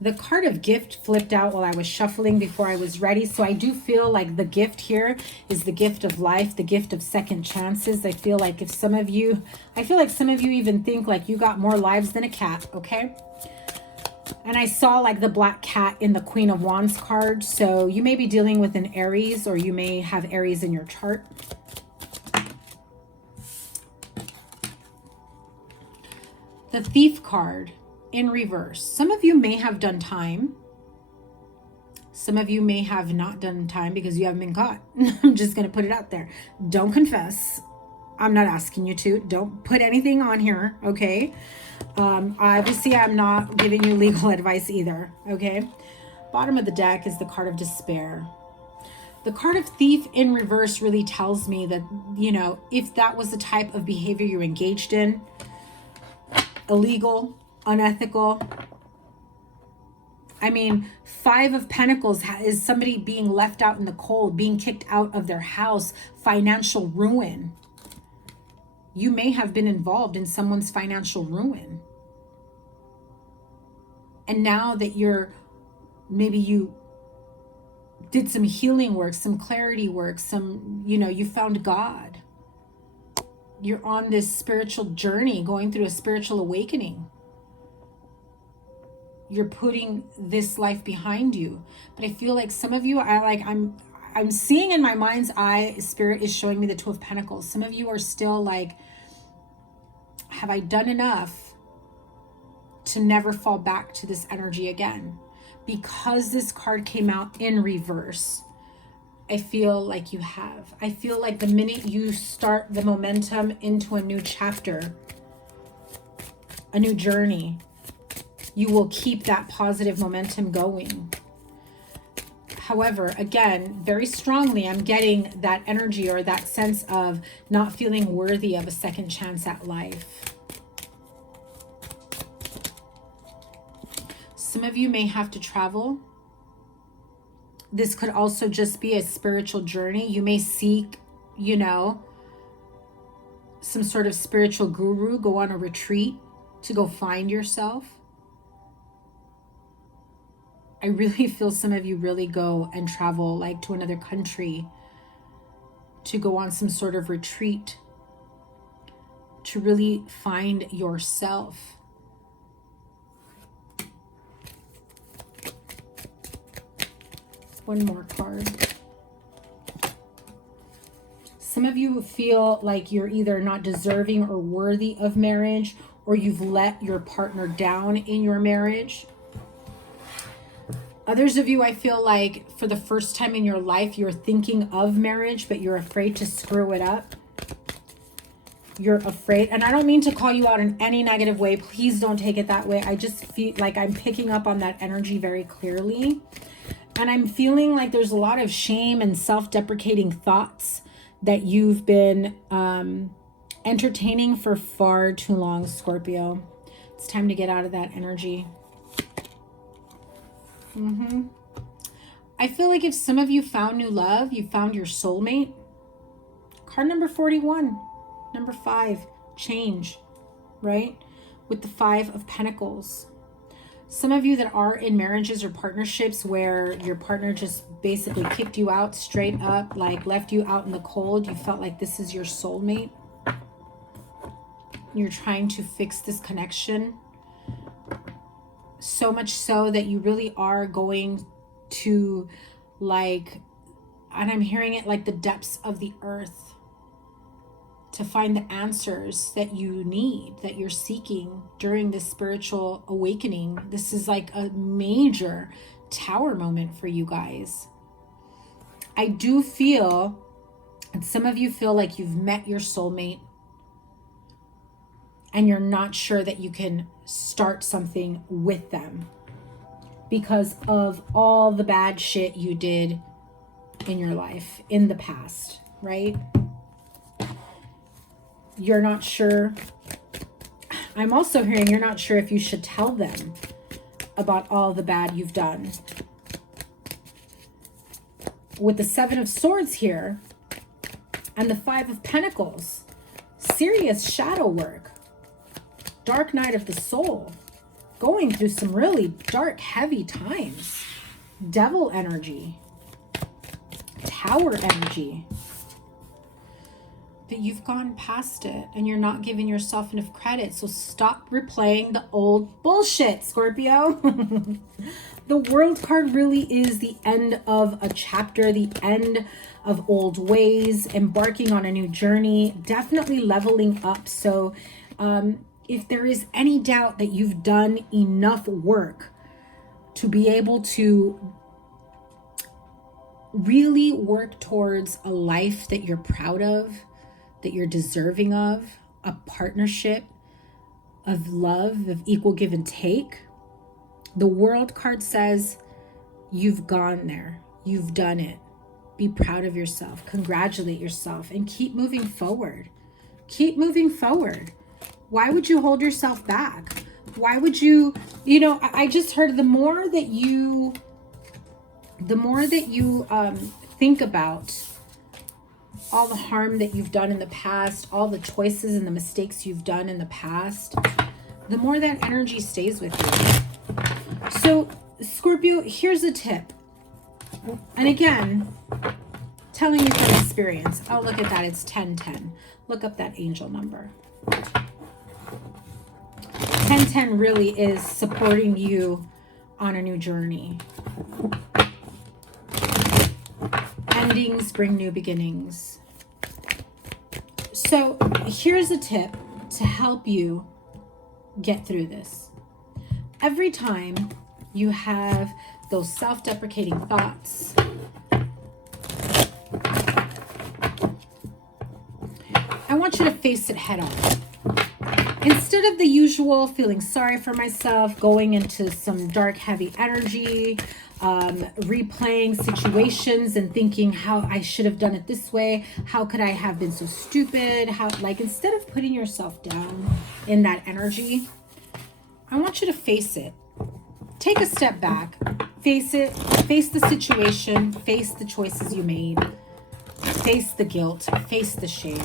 The card of gift flipped out while I was shuffling before I was ready. So I do feel like the gift here is the gift of life, the gift of second chances. I feel like some of you even think like you got more lives than a cat, okay? And I saw like the black cat in the Queen of Wands card. So you may be dealing with an Aries, or you may have Aries in your chart. The Thief card in reverse. Some of you may have done time. Some of you may have not done time because you haven't been caught. I'm just going to put it out there. Don't confess. I'm not asking you to. Don't put anything on here, okay? Obviously, I'm not giving you legal advice either, okay? Bottom of the deck is the card of despair. The card of thief in reverse really tells me that, you know, if that was the type of behavior you engaged in, illegal, unethical. I mean, Five of Pentacles is somebody being left out in the cold, being kicked out of their house, financial ruin. You may have been involved in someone's financial ruin. And now that maybe you did some healing work, some clarity work, you found God. You're on this spiritual journey, going through a spiritual awakening. You're putting this life behind you. But I feel like some of you, I'm seeing in my mind's eye, Spirit is showing me the Two of Pentacles. Some of you are still like, have I done enough to never fall back to this energy again? Because this card came out in reverse, I feel like you have. I feel like the minute you start the momentum into a new chapter, a new journey, you will keep that positive momentum going. However, again, very strongly, I'm getting that energy or that sense of not feeling worthy of a second chance at life. Some of you may have to travel. This could also just be a spiritual journey. You may seek, some sort of spiritual guru, go on a retreat to go find yourself. I really feel some of you really go and travel like to another country to go on some sort of retreat to really find yourself. One more card. Some of you feel like you're either not deserving or worthy of marriage, or you've let your partner down in your marriage. Others of you, I feel like for the first time in your life, you're thinking of marriage, but you're afraid to screw it up. You're afraid, and I don't mean to call you out in any negative way. Please don't take it that way. I just feel like I'm picking up on that energy very clearly. And I'm feeling like there's a lot of shame and self-deprecating thoughts that you've been entertaining for far too long, Scorpio. It's time to get out of that energy. I feel like if some of you found new love, you found your soulmate. Card number 41, number 5, change, right? With the 5 of Pentacles. Some of you that are in marriages or partnerships where your partner just basically kicked you out straight up, like left you out in the cold. You felt like this is your soulmate. You're trying to fix this connection. So much so that you really are going to and I'm hearing it like the depths of the earth to find the answers that you need, that you're seeking during this spiritual awakening. This is like a major tower moment for you guys. I do feel, and some of you feel like you've met your soulmate and you're not sure that you can start something with them because of all the bad shit you did in your life in the past, right? You're not sure. I'm also hearing you're not sure if you should tell them about all the bad you've done. With the 7 of Swords here, And the Five of Pentacles, serious shadow work, dark night of the soul, going through some really dark, heavy times, devil energy, Tower energy. But you've gone past it and you're not giving yourself enough credit. So stop replaying the old bullshit, Scorpio. The World card really is the end of a chapter, the end of old ways, embarking on a new journey, definitely leveling up. So if there is any doubt that you've done enough work to be able to really work towards a life that you're proud of, that you're deserving of, a partnership of love, of equal give and take, the World card says you've gone there, you've done it. Be proud of yourself, congratulate yourself, and keep moving forward. Keep moving forward. Why would you hold yourself back? Why would you, I just heard the more that you think about all the harm that you've done in the past, all the choices and the mistakes you've done in the past, the more that energy stays with you. So, Scorpio, here's a tip. And again, telling you from experience. Oh, look at that. It's 1010. Look up that angel number. 1010 really is supporting you on a new journey. Endings bring new beginnings. So here's a tip to help you get through this. Every time you have those self-deprecating thoughts, I want you to face it head on. Instead of the usual feeling sorry for myself, going into some dark, heavy energy, replaying situations and thinking how I should have done it this way, how could I have been so stupid, instead of putting yourself down in that energy, I want you to face it. Take a step back, face it, face the situation, face the choices you made, face the guilt, face the shame,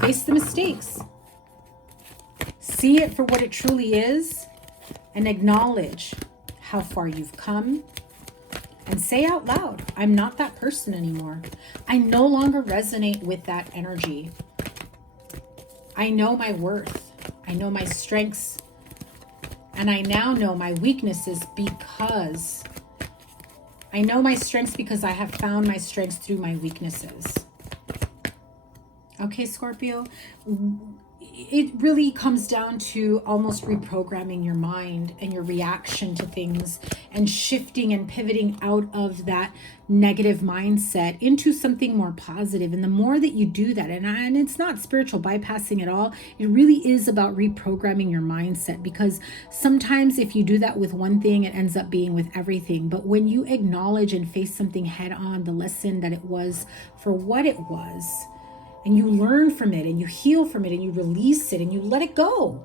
face the mistakes. See it for what it truly is and acknowledge how far you've come. And say out loud, I'm not that person anymore. I no longer resonate with that energy. I know my worth. I know my strengths. And I now know my weaknesses because I know my strengths because I have found my strengths through my weaknesses. Okay, Scorpio? It really comes down to almost reprogramming your mind and your reaction to things and shifting and pivoting out of that negative mindset into something more positive. And the more that you do that, and it's not spiritual bypassing at all, it really is about reprogramming your mindset, because sometimes if you do that with one thing, it ends up being with everything. But when you acknowledge and face something head on, the lesson that it was for what it was, and you learn from it and you heal from it and you release it and you let it go,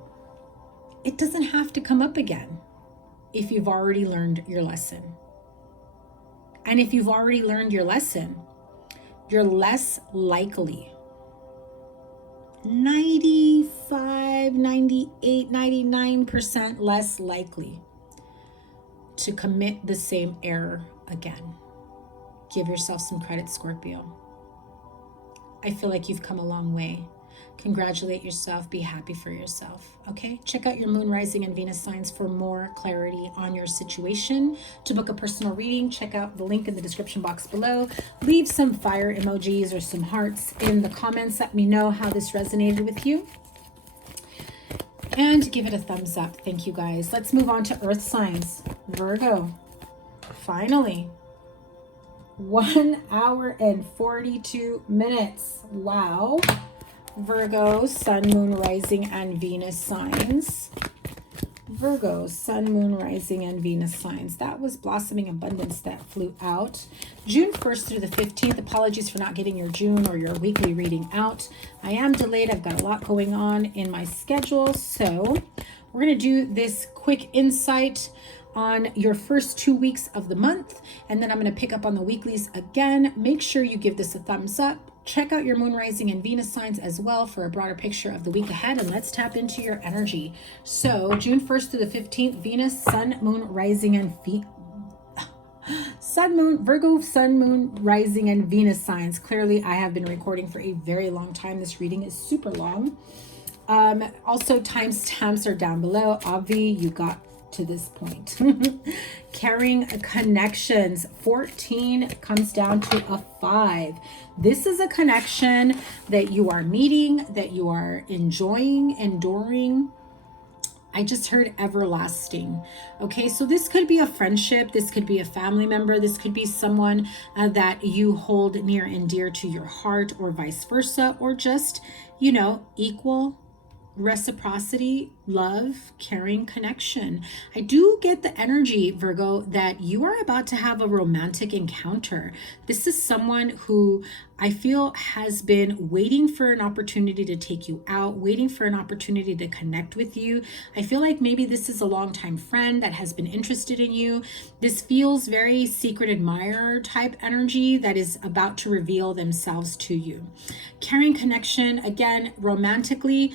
it doesn't have to come up again if you've already learned your lesson. And if you've already learned your lesson, you're less likely, 95, 98, 99% less likely to commit the same error again. Give yourself some credit, Scorpio. I feel like you've come a long way. Congratulate yourself. Be happy for yourself. Okay? Check out your moon, rising, and Venus signs for more clarity on your situation. To book a personal reading, check out the link in the description box below. Leave some fire emojis or some hearts in the comments. Let me know how this resonated with you. And give it a thumbs up. Thank you, guys. Let's move on to earth signs. Virgo. Finally. 1 hour and 42 minutes. Wow. Virgo, sun, moon, rising, and Venus signs. Virgo, sun, moon, rising, and Venus signs. That was blossoming abundance that flew out. June 1st through the 15th. Apologies for not getting your June or your weekly reading out. I am delayed. I've got a lot going on in my schedule. So we're going to do this quick insight on your first 2 weeks of the month, and then I'm going to pick up on the weeklies again. Make sure you give this a thumbs up, Check out your moon, rising, and Venus signs as well for a broader picture of the week ahead, and let's tap into your energy. So June 1st through the 15th, Venus, Sun, Moon, Rising, and Sun, Moon, Virgo, Sun, Moon, Rising, and Venus signs. Clearly, I have been recording for a very long time. This reading is super long. Also, timestamps are down below. Obvi, you got to this point. Carrying connections. 14 comes down to a 5. This is a connection that you are meeting, that you are enjoying, enduring. I just heard everlasting. Okay, so this could be a friendship. This could be a family member. This could be someone that you hold near and dear to your heart, or vice versa, or just, you know, equal reciprocity, love, caring connection. I do get the energy, Virgo, that you are about to have a romantic encounter. This is someone who I feel has been waiting for an opportunity to take you out, waiting for an opportunity to connect with you. I feel like maybe this is a longtime friend that has been interested in you. This feels very secret admirer type energy that is about to reveal themselves to you. Caring connection, again, romantically,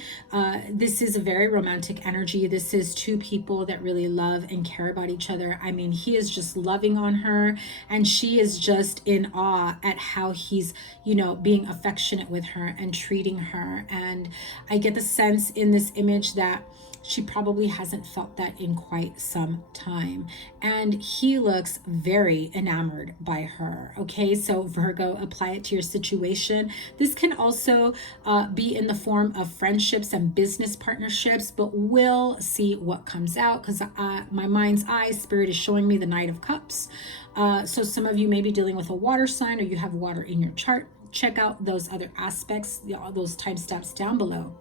this is a very romantic energy. This is two people that really love and care about each other. I mean, he is just loving on her, and she is just in awe at how he's, you know, being affectionate with her and treating her. And I get the sense in this image that she probably hasn't felt that in quite some time. And he looks very enamored by her. Okay, so Virgo, apply it to your situation. This can also be in the form of friendships and business partnerships, but we'll see what comes out, because my mind's eye, spirit is showing me the Knight of Cups. So some of you may be dealing with a water sign, or you have water in your chart. Check out those other aspects, those timestamps down below.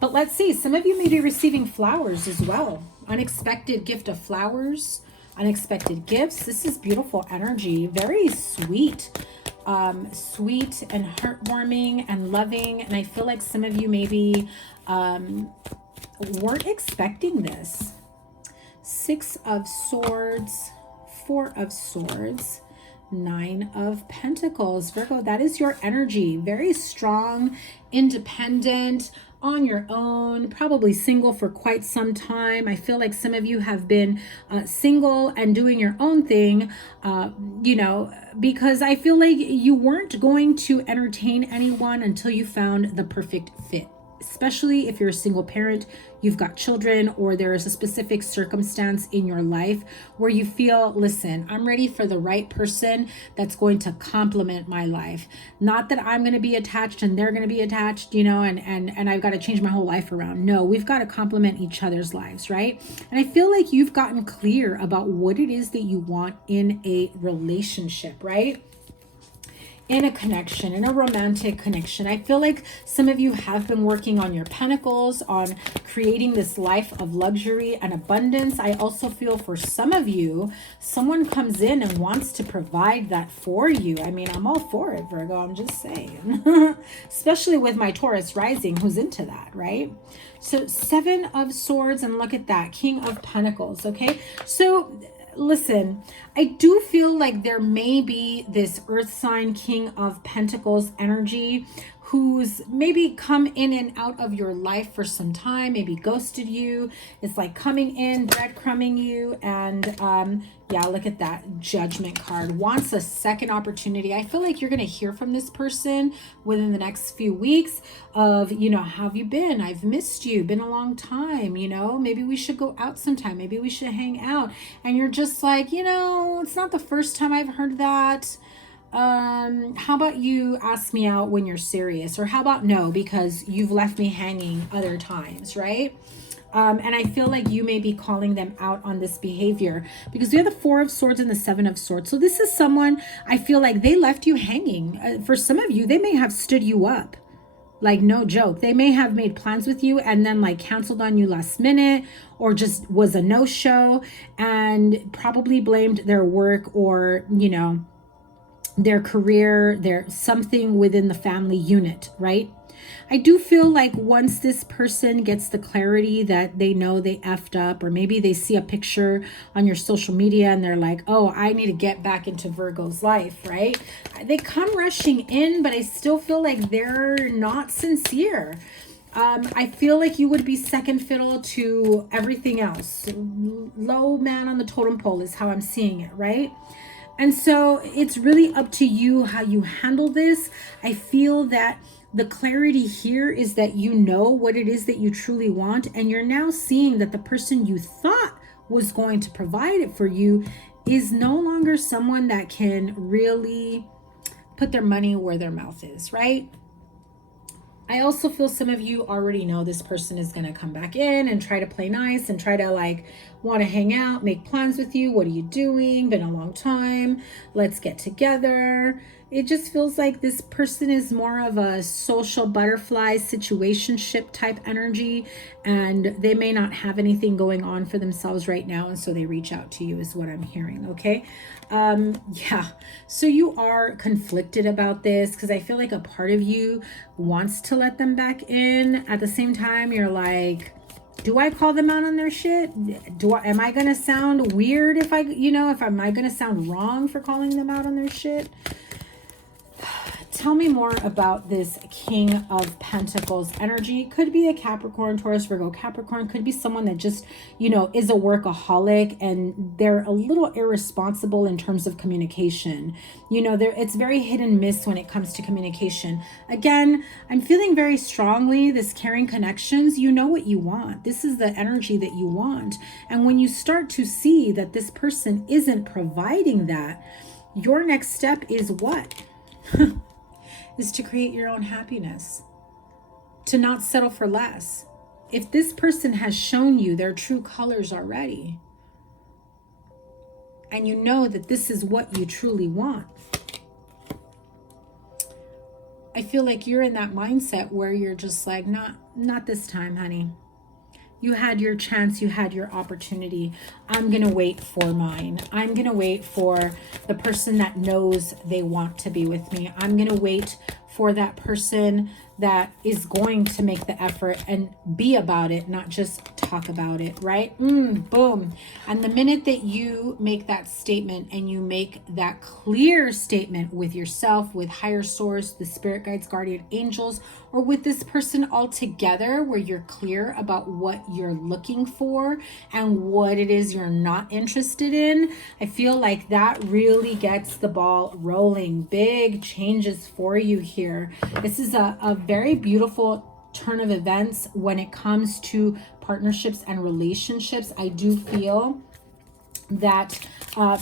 But let's see, some of you may be receiving flowers as well. Unexpected gift of flowers, unexpected gifts. This is beautiful energy, very sweet, sweet and heartwarming and loving. And I feel like some of you maybe weren't expecting this. 6 of Swords, 4 of Swords, 9 of Pentacles. Virgo, that is your energy. Very strong, independent, on your own, probably single for quite some time. I feel like some of you have been single and doing your own thing, you know, because I feel like you weren't going to entertain anyone until you found the perfect fit. Especially if you're a single parent, you've got children, or there is a specific circumstance in your life where you feel, listen, I'm ready for the right person that's going to complement my life. Not that I'm going to be attached and they're going to be attached, you know, and I've got to change my whole life around. No, we've got to complement each other's lives, right? And I feel like you've gotten clear about what it is that you want in a relationship, right? In a connection, in a romantic connection. I feel like some of you have been working on your pentacles, on creating this life of luxury and abundance. I also feel for some of you, someone comes in and wants to provide that for you. I mean, I'm all for it, Virgo, I'm just saying. Especially with my Taurus rising, who's into that, right? So 7 of Swords, and look at that, King of Pentacles, okay? So listen, I do feel like there may be this earth sign King of Pentacles energy who's maybe come in and out of your life for some time, maybe ghosted you. It's like coming in, breadcrumbing you, and yeah, look at that Judgment card. Wants a second opportunity. I feel like you're going to hear from this person within the next few weeks of, you know, how have you been? I've missed you. Been a long time, you know, maybe we should go out sometime. Maybe we should hang out. And you're just like, you know, it's not the first time I've heard that. How about you ask me out when you're serious? Or how about no, because you've left me hanging other times, right? And I feel like you may be calling them out on this behavior, because we have the 4 of Swords and the 7 of Swords. So this is someone, I feel like they left you hanging. For some of you, they may have stood you up. Like, no joke. They may have made plans with you and then like canceled on you last minute, or just was a no-show, and probably blamed their work, or, you know, their career, their something within the family unit, right? I do feel like once this person gets the clarity that they know they effed up, or maybe they see a picture on your social media and they're like, oh, I need to get back into Virgo's life, right? They come rushing in, but I still feel like they're not sincere. I feel like you would be second fiddle to everything else. Low man on the totem pole is how I'm seeing it, right? And so it's really up to you how you handle this. I feel that the clarity here is that you know what it is that you truly want, and you're now seeing that the person you thought was going to provide it for you is no longer someone that can really put their money where their mouth is, right? I also feel some of you already know this person is going to come back in and try to play nice and try to like want to hang out, make plans with you. What are you doing? Been a long time. Let's get together. It just feels like this person is more of a social butterfly situationship type energy, and they may not have anything going on for themselves right now, and so they reach out to you is what I'm hearing. Okay. Yeah, so you are conflicted about this because I feel like a part of you wants to let them back in. At the same time, you're like, do I call them out on their shit? Am I gonna sound weird if am I gonna sound wrong for calling them out on their shit? Tell me more about this King of Pentacles energy. Could be a Capricorn, Taurus, Virgo, Capricorn. Could be someone that just, is a workaholic and they're a little irresponsible in terms of communication. It's very hit and miss when it comes to communication. Again, I'm feeling very strongly this caring connections. You know what you want. This is the energy that you want. And when you start to see that this person isn't providing that, your next step is what? Is to create your own happiness, to not settle for less. If this person has shown you their true colors already, and you know that this is what you truly want, I feel like you're in that mindset where you're just like, not this time, honey. You had your chance, you had your opportunity. I'm going to wait for mine. I'm going to wait for the person that knows they want to be with me. I'm going to wait for that person that is going to make the effort and be about it, not just talk about it, right? Boom. And the minute that you make that statement and you make that clear statement with yourself, with higher source, the spirit guides, guardian angels, or with this person all together, where you're clear about what you're looking for and what it is you're not interested in, I feel like that really gets the ball rolling. Big changes for you here. This is a very beautiful turn of events when it comes to partnerships and relationships. I do feel that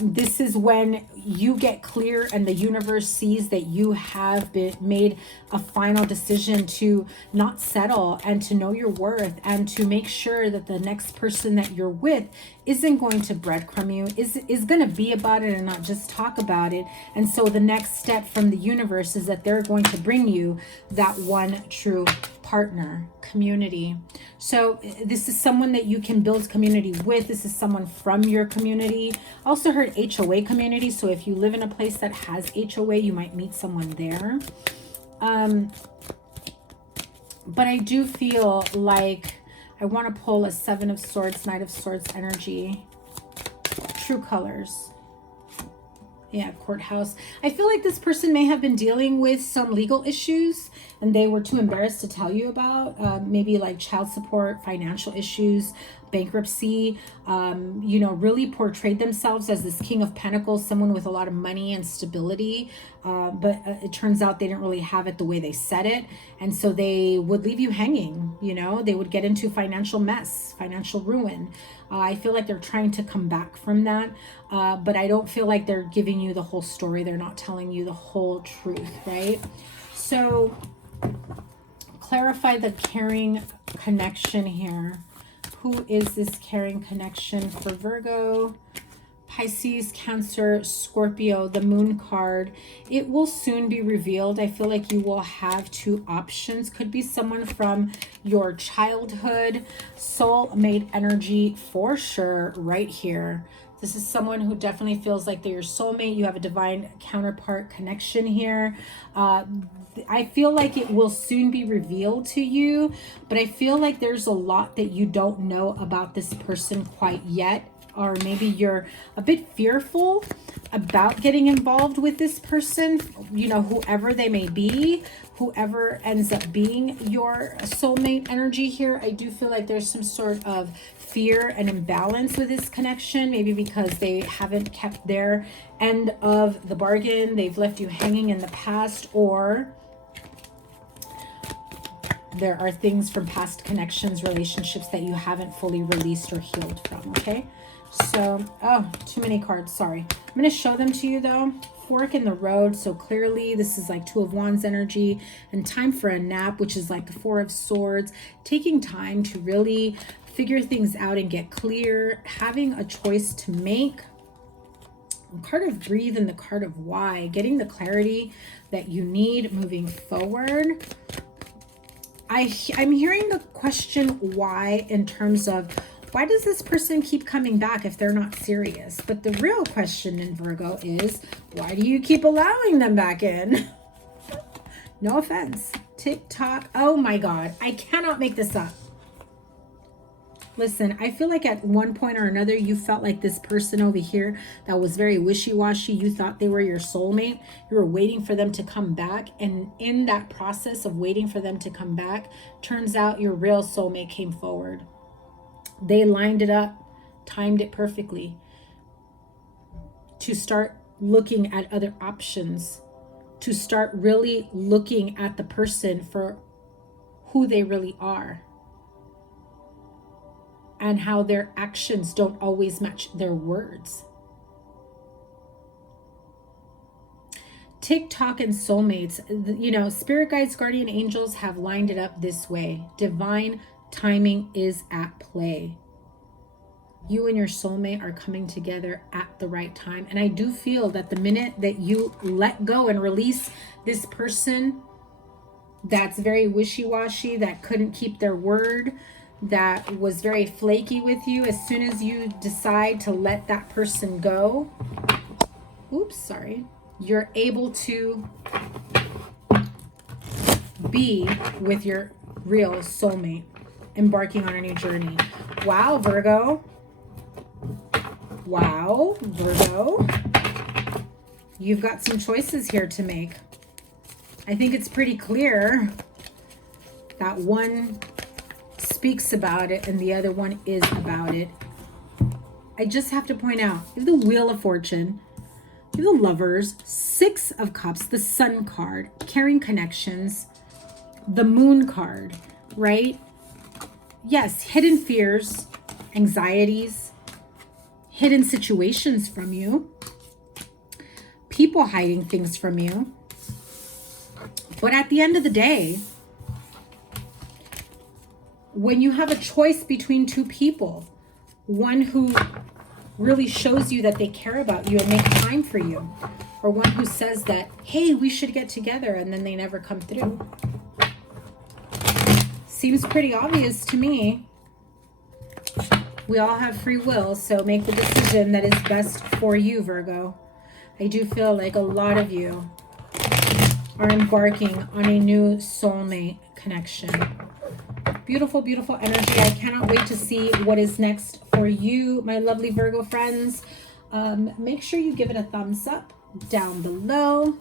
this is when you get clear and the universe sees that you have made a final decision to not settle and to know your worth and to make sure that the next person that you're with isn't going to breadcrumb you, is going to be about it and not just talk about it. And so the next step from the universe is that they're going to bring you that one true partner, community. So this is someone that you can build community with. This is someone from your community. I also heard HOA community. So if you live in a place that has HOA, you might meet someone there. But I do feel like I want to pull a Seven of Swords, Knight of Swords energy. True colors. Yeah, courthouse. I feel like this person may have been dealing with some legal issues and they were too embarrassed to tell you about. Maybe like child support, financial issues, bankruptcy, really portrayed themselves as this King of Pentacles, someone with a lot of money and stability. But it turns out they didn't really have it the way they said it. And so they would leave you hanging, they would get into financial mess, financial ruin. I feel like they're trying to come back from that. But I don't feel like they're giving you the whole story. They're not telling you the whole truth, right? So clarify the caring connection here. Who is this caring connection for Virgo, Pisces, Cancer, Scorpio, the Moon card? It will soon be revealed. I feel like you will have two options. Could be someone from your childhood, soulmate energy for sure right here. This is someone who definitely feels like they're your soulmate. You have a divine counterpart connection here. I feel like it will soon be revealed to you, but I feel like there's a lot that you don't know about this person quite yet. Or maybe you're a bit fearful about getting involved with this person, you know, whoever they may be, whoever ends up being your soulmate energy here. I do feel like there's some sort of fear and imbalance with this connection, maybe because they haven't kept their end of the bargain. They've left you hanging in the past, or there are things from past connections, relationships that you haven't fully released or healed from, okay? So, oh, too many cards, sorry. I'm going to show them to you though. Fork in the road, so clearly this is like Two of Wands energy, and time for a nap, which is like the Four of Swords. Taking time to really figure things out and get clear, having a choice to make. The card of Breathe and the card of Why, getting the clarity that you need moving forward. I'm hearing the question why in terms of, why does this person keep coming back if they're not serious? But the real question in Virgo is, why do you keep allowing them back in? No offense. TikTok. Oh my God. I cannot make this up. Listen, I feel like at one point or another, you felt like this person over here that was very wishy-washy, you thought they were your soulmate. You were waiting for them to come back. And in that process of waiting for them to come back, turns out your real soulmate came forward. They lined it up, timed it perfectly to start looking at other options, to start really looking at the person for who they really are, and how their actions don't always match their words. TikTok and soulmates, you know, spirit guides, guardian angels have lined it up this way. Divine timing is at play. You and your soulmate are coming together at the right time. And I do feel that the minute that you let go and release this person that's very wishy-washy, that couldn't keep their word, that was very flaky with you, as soon as you decide to let that person go, oops, sorry, you're able to be with your real soulmate, embarking on a new journey. Wow, Virgo. Wow, Virgo. You've got some choices here to make. I think it's pretty clear that one speaks about it and the other one is about it. I just have to point out, you have the Wheel of Fortune, you have the Lovers, Six of Cups, the Sun card, caring connections, the Moon card, right? Yes, hidden fears, anxieties, hidden situations from you, people hiding things from you. But at the end of the day, when you have a choice between two people, one who really shows you that they care about you and make time for you, or one who says that, hey, we should get together, and then they never come through. Seems pretty obvious to me. We all have free will, so make the decision that is best for you, Virgo. I do feel like a lot of you are embarking on a new soulmate connection. Beautiful, beautiful energy. I cannot wait to see what is next for you, my lovely Virgo friends. Make sure you give it a thumbs up down below.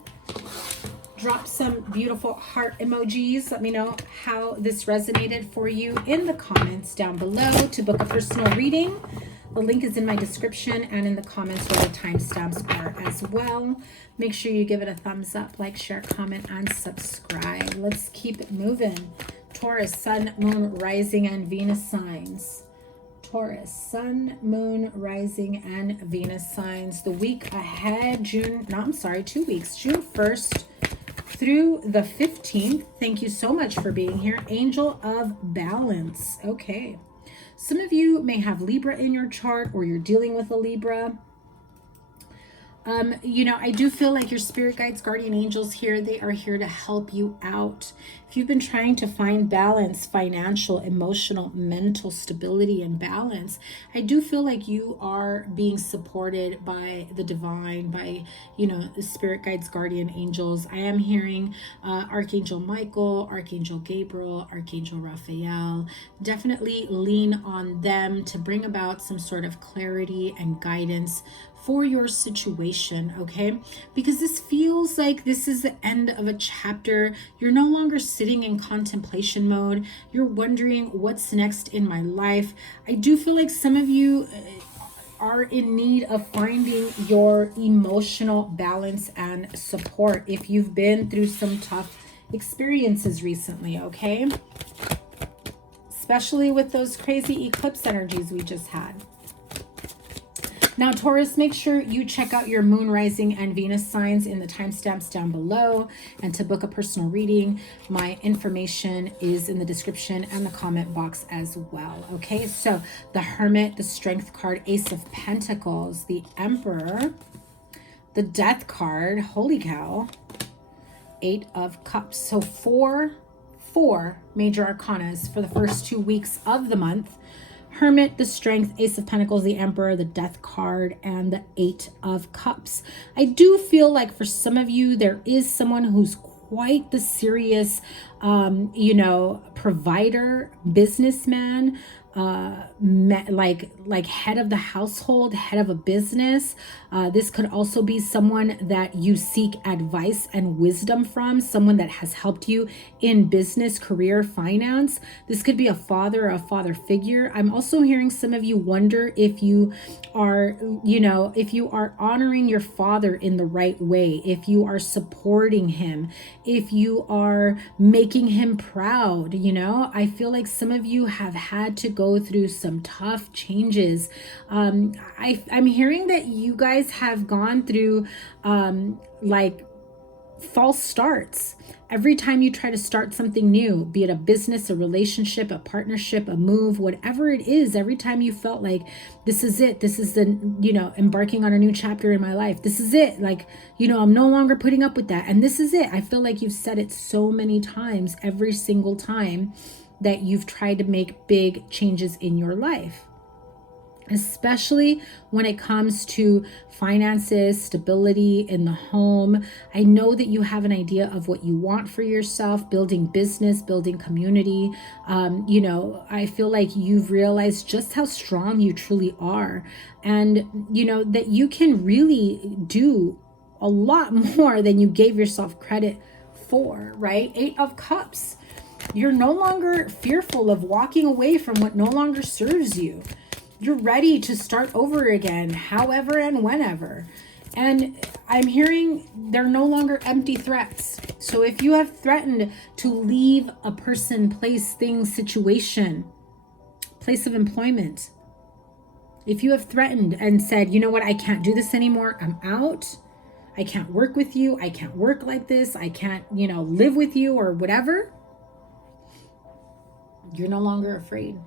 Drop some beautiful heart emojis. Let me know how this resonated for you in the comments down below. To book a personal reading, the link is in my description and in the comments where the timestamps are as well. Make sure you give it a thumbs up, like, share, comment, and subscribe. Let's keep it moving. Taurus, Sun, Moon, Rising, and Venus signs. Taurus, Sun, Moon, Rising, and Venus signs. The week ahead, 2 weeks, June 1st through the 15th. Thank you so much for being here. Angel of Balance. Okay. Some of you may have Libra in your chart, or you're dealing with a Libra. You know, I do feel like your spirit guides, guardian angels here, they are here to help you out. If you've been trying to find balance, financial, emotional, mental stability and balance, I do feel like you are being supported by the divine, by, you know, the spirit guides, guardian angels. I am hearing Archangel Michael, Archangel Gabriel, Archangel Raphael. Definitely lean on them to bring about some sort of clarity and guidance for your situation, okay? Because this feels like this is the end of a chapter. You're no longer sitting in contemplation mode. You're wondering what's next in my life. I do feel like some of you are in need of finding your emotional balance and support if you've been through some tough experiences recently, okay? Especially with those crazy eclipse energies we just had. Now, Taurus, make sure you check out your moon, rising, and Venus signs in the timestamps down below. And to book a personal reading, my information is in the description and the comment box as well. Okay, so the Hermit, the Strength card, Ace of Pentacles, the Emperor, the Death card, holy cow, Eight of Cups. So four major arcanas for the first 2 weeks of the month. Hermit, the Strength, Ace of Pentacles, the Emperor, the Death card, and the Eight of Cups. I do feel like for some of you, there is someone who's quite the serious, you know, provider, businessman, like head of the household, head of a business. This could also be someone that you seek advice and wisdom from, someone that has helped you in business, career, finance. This could be a father or a father figure. I'm also hearing some of you wonder if you are, you know, if you are honoring your father in the right way, if you are supporting him, if you are making him proud. You know, I feel like some of you have had to go through some tough changes. I'm hearing that you guys have gone through like false starts. Every time you try to start something new, be it a business, a relationship, a partnership, a move, whatever it is, every time you felt like this is it, this is the, you know, embarking on a new chapter in my life, this is it, like, you know, I'm no longer putting up with that, and this is it. I feel like you've said it so many times, every single time that you've tried to make big changes in your life, especially when it comes to finances, stability in the home. I know that you have an idea of what you want for yourself, building business, building community. You know, I feel like you've realized just how strong you truly are, and, you know, that you can really do a lot more than you gave yourself credit for, right? Eight of Cups. You're no longer fearful of walking away from what no longer serves you. You're ready to start over again, however and whenever. And I'm hearing they're no longer empty threats. So if you have threatened to leave a person, place, thing, situation, place of employment, if you have threatened and said, you know what, I can't do this anymore, I'm out, I can't work with you, I can't work like this, I can't, you know, live with you or whatever, you're no longer afraid.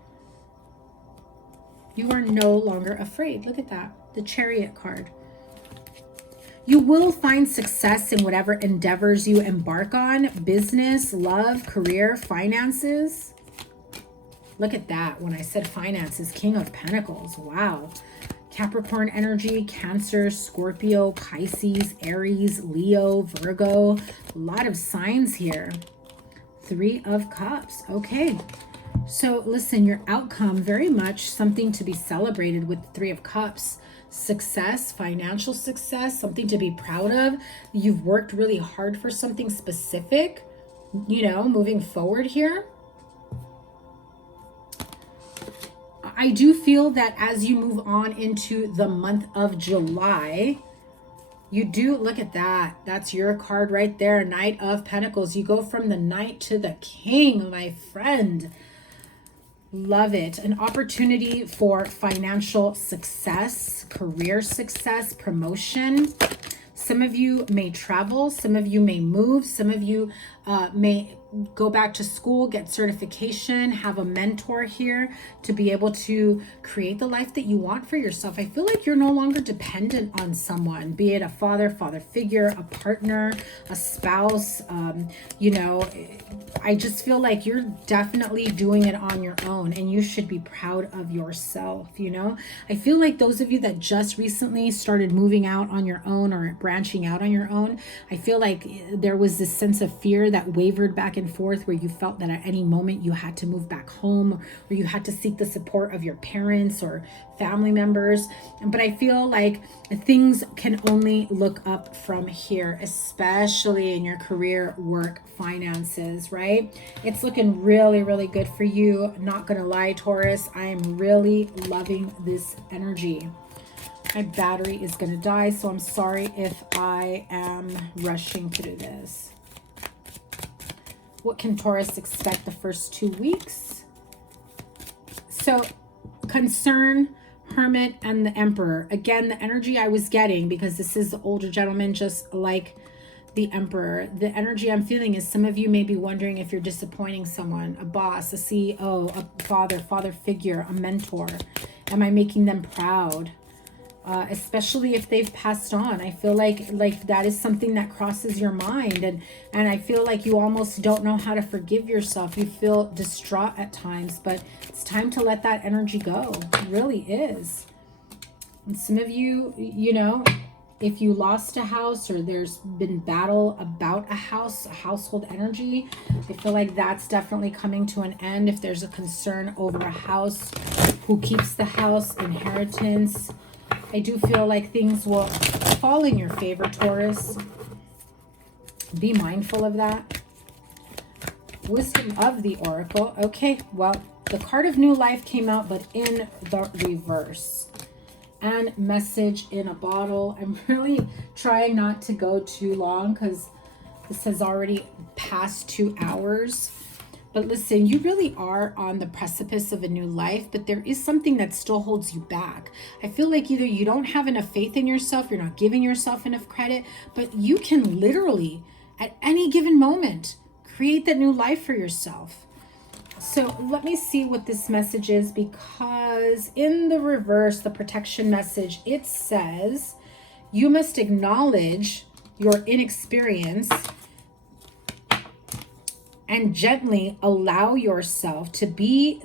You are no longer afraid. Look at that. The Chariot card. You will find success in whatever endeavors you embark on. Business, love, career, finances. Look at that. When I said finances, King of Pentacles. Wow. Capricorn energy, Cancer, Scorpio, Pisces, Aries, Leo, Virgo. A lot of signs here. Three of Cups. Okay. So listen, your outcome, very much something to be celebrated with the Three of Cups. Success, financial success, something to be proud of. You've worked really hard for something specific, you know, moving forward here. I do feel that as you move on into the month of July, you do, look at that. That's your card right there, Knight of Pentacles. You go from the Knight to the King, my friend. Love it. An opportunity for financial success, career success, promotion. Some of you may travel, some of you may move, some of you may go back to school, get certification, have a mentor here to be able to create the life that you want for yourself. I feel like you're no longer dependent on someone, be it a father figure, a partner, a spouse. You know, I just feel like you're definitely doing it on your own, and you should be proud of yourself. You know, I feel like those of you that just recently started moving out on your own or branching out on your own, I feel like there was this sense of fear that wavered back and forth, where you felt that at any moment you had to move back home, or you had to seek the support of your parents or family members. But I feel like things can only look up from here, especially in your career, work, finances, right? It's looking really, really good for you. Not gonna lie, Taurus, I am really loving this energy. My battery is gonna die, so I'm sorry if I am rushing through this. What can Taurus expect the first 2 weeks? So, concern, Hermit, and the Emperor. Again, the energy I was getting, because this is the older gentleman, just like the Emperor. The energy I'm feeling is some of you may be wondering if you're disappointing someone, a boss, a CEO, a father figure, a mentor. Am I making them proud? Especially if they've passed on. I feel like that is something that crosses your mind, and I feel like you almost don't know how to forgive yourself. You feel distraught at times, but it's time to let that energy go. It really is. And some of you, you know, if you lost a house, or there's been battle about a house, a household energy, I feel like that's definitely coming to an end. If there's a concern over a house, who keeps the house, inheritance, I do feel like things will fall in your favor, Taurus. Be mindful of that. Wisdom of the Oracle. Okay, well, the card of new life came out, but in the reverse. And message in a bottle. I'm really trying not to go too long, because this has already passed 2 hours. But listen, you really are on the precipice of a new life, but there is something that still holds you back. I feel like either you don't have enough faith in yourself, you're not giving yourself enough credit, but you can literally, at any given moment, create that new life for yourself. So let me see what this message is, because in the reverse, the protection message, it says, you must acknowledge your inexperience and gently allow yourself to be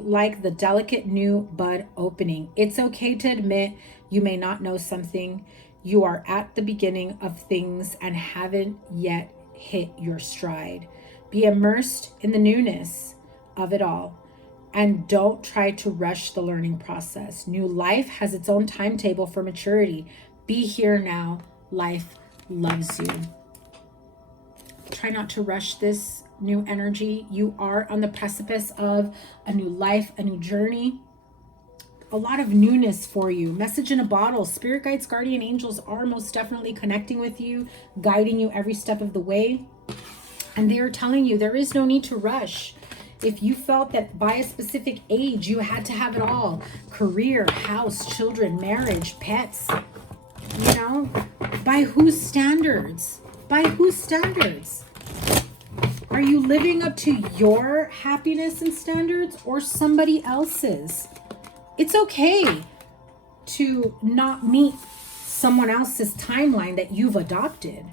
like the delicate new bud opening. It's okay to admit you may not know something. You are at the beginning of things and haven't yet hit your stride. Be immersed in the newness of it all, and don't try to rush the learning process. New life has its own timetable for maturity. Be here now. Life loves you. Try not to rush this new energy. You are on the precipice of a new life, a new journey, a lot of newness for you. Message in a bottle. Spirit guides, guardian angels are most definitely connecting with you, guiding you every step of the way. And they are telling you there is no need to rush. If you felt that by a specific age you had to have it all, career, house, children, marriage, pets, you know, by whose standards? By whose standards? Are you living up to your happiness and standards, or somebody else's? It's okay to not meet someone else's timeline that you've adopted.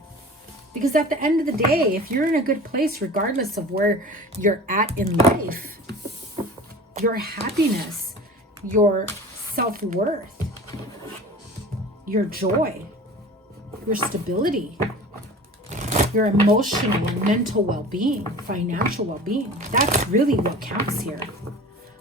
Because at the end of the day, if you're in a good place, regardless of where you're at in life, your happiness, your self-worth, your joy, your stability, your emotional and mental well-being, financial well-being, that's really what counts here.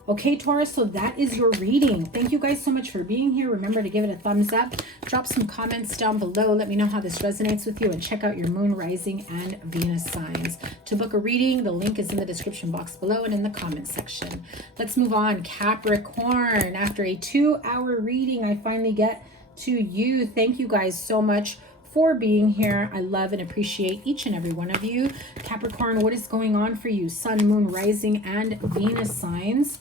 Okay, Taurus, so that is your reading. Thank you guys so much for being here. Remember to give it a thumbs up. Drop some comments down below. Let me know how this resonates with you, and check out your moon, rising, and Venus signs. To book a reading, the link is in the description box below and in the comment section. Let's move on. Capricorn. After a 2-hour reading, I finally get to you. Thank you guys so much for being here. I love and appreciate each and every one of you. Capricorn, what is going on for you? Sun, moon, rising, and Venus signs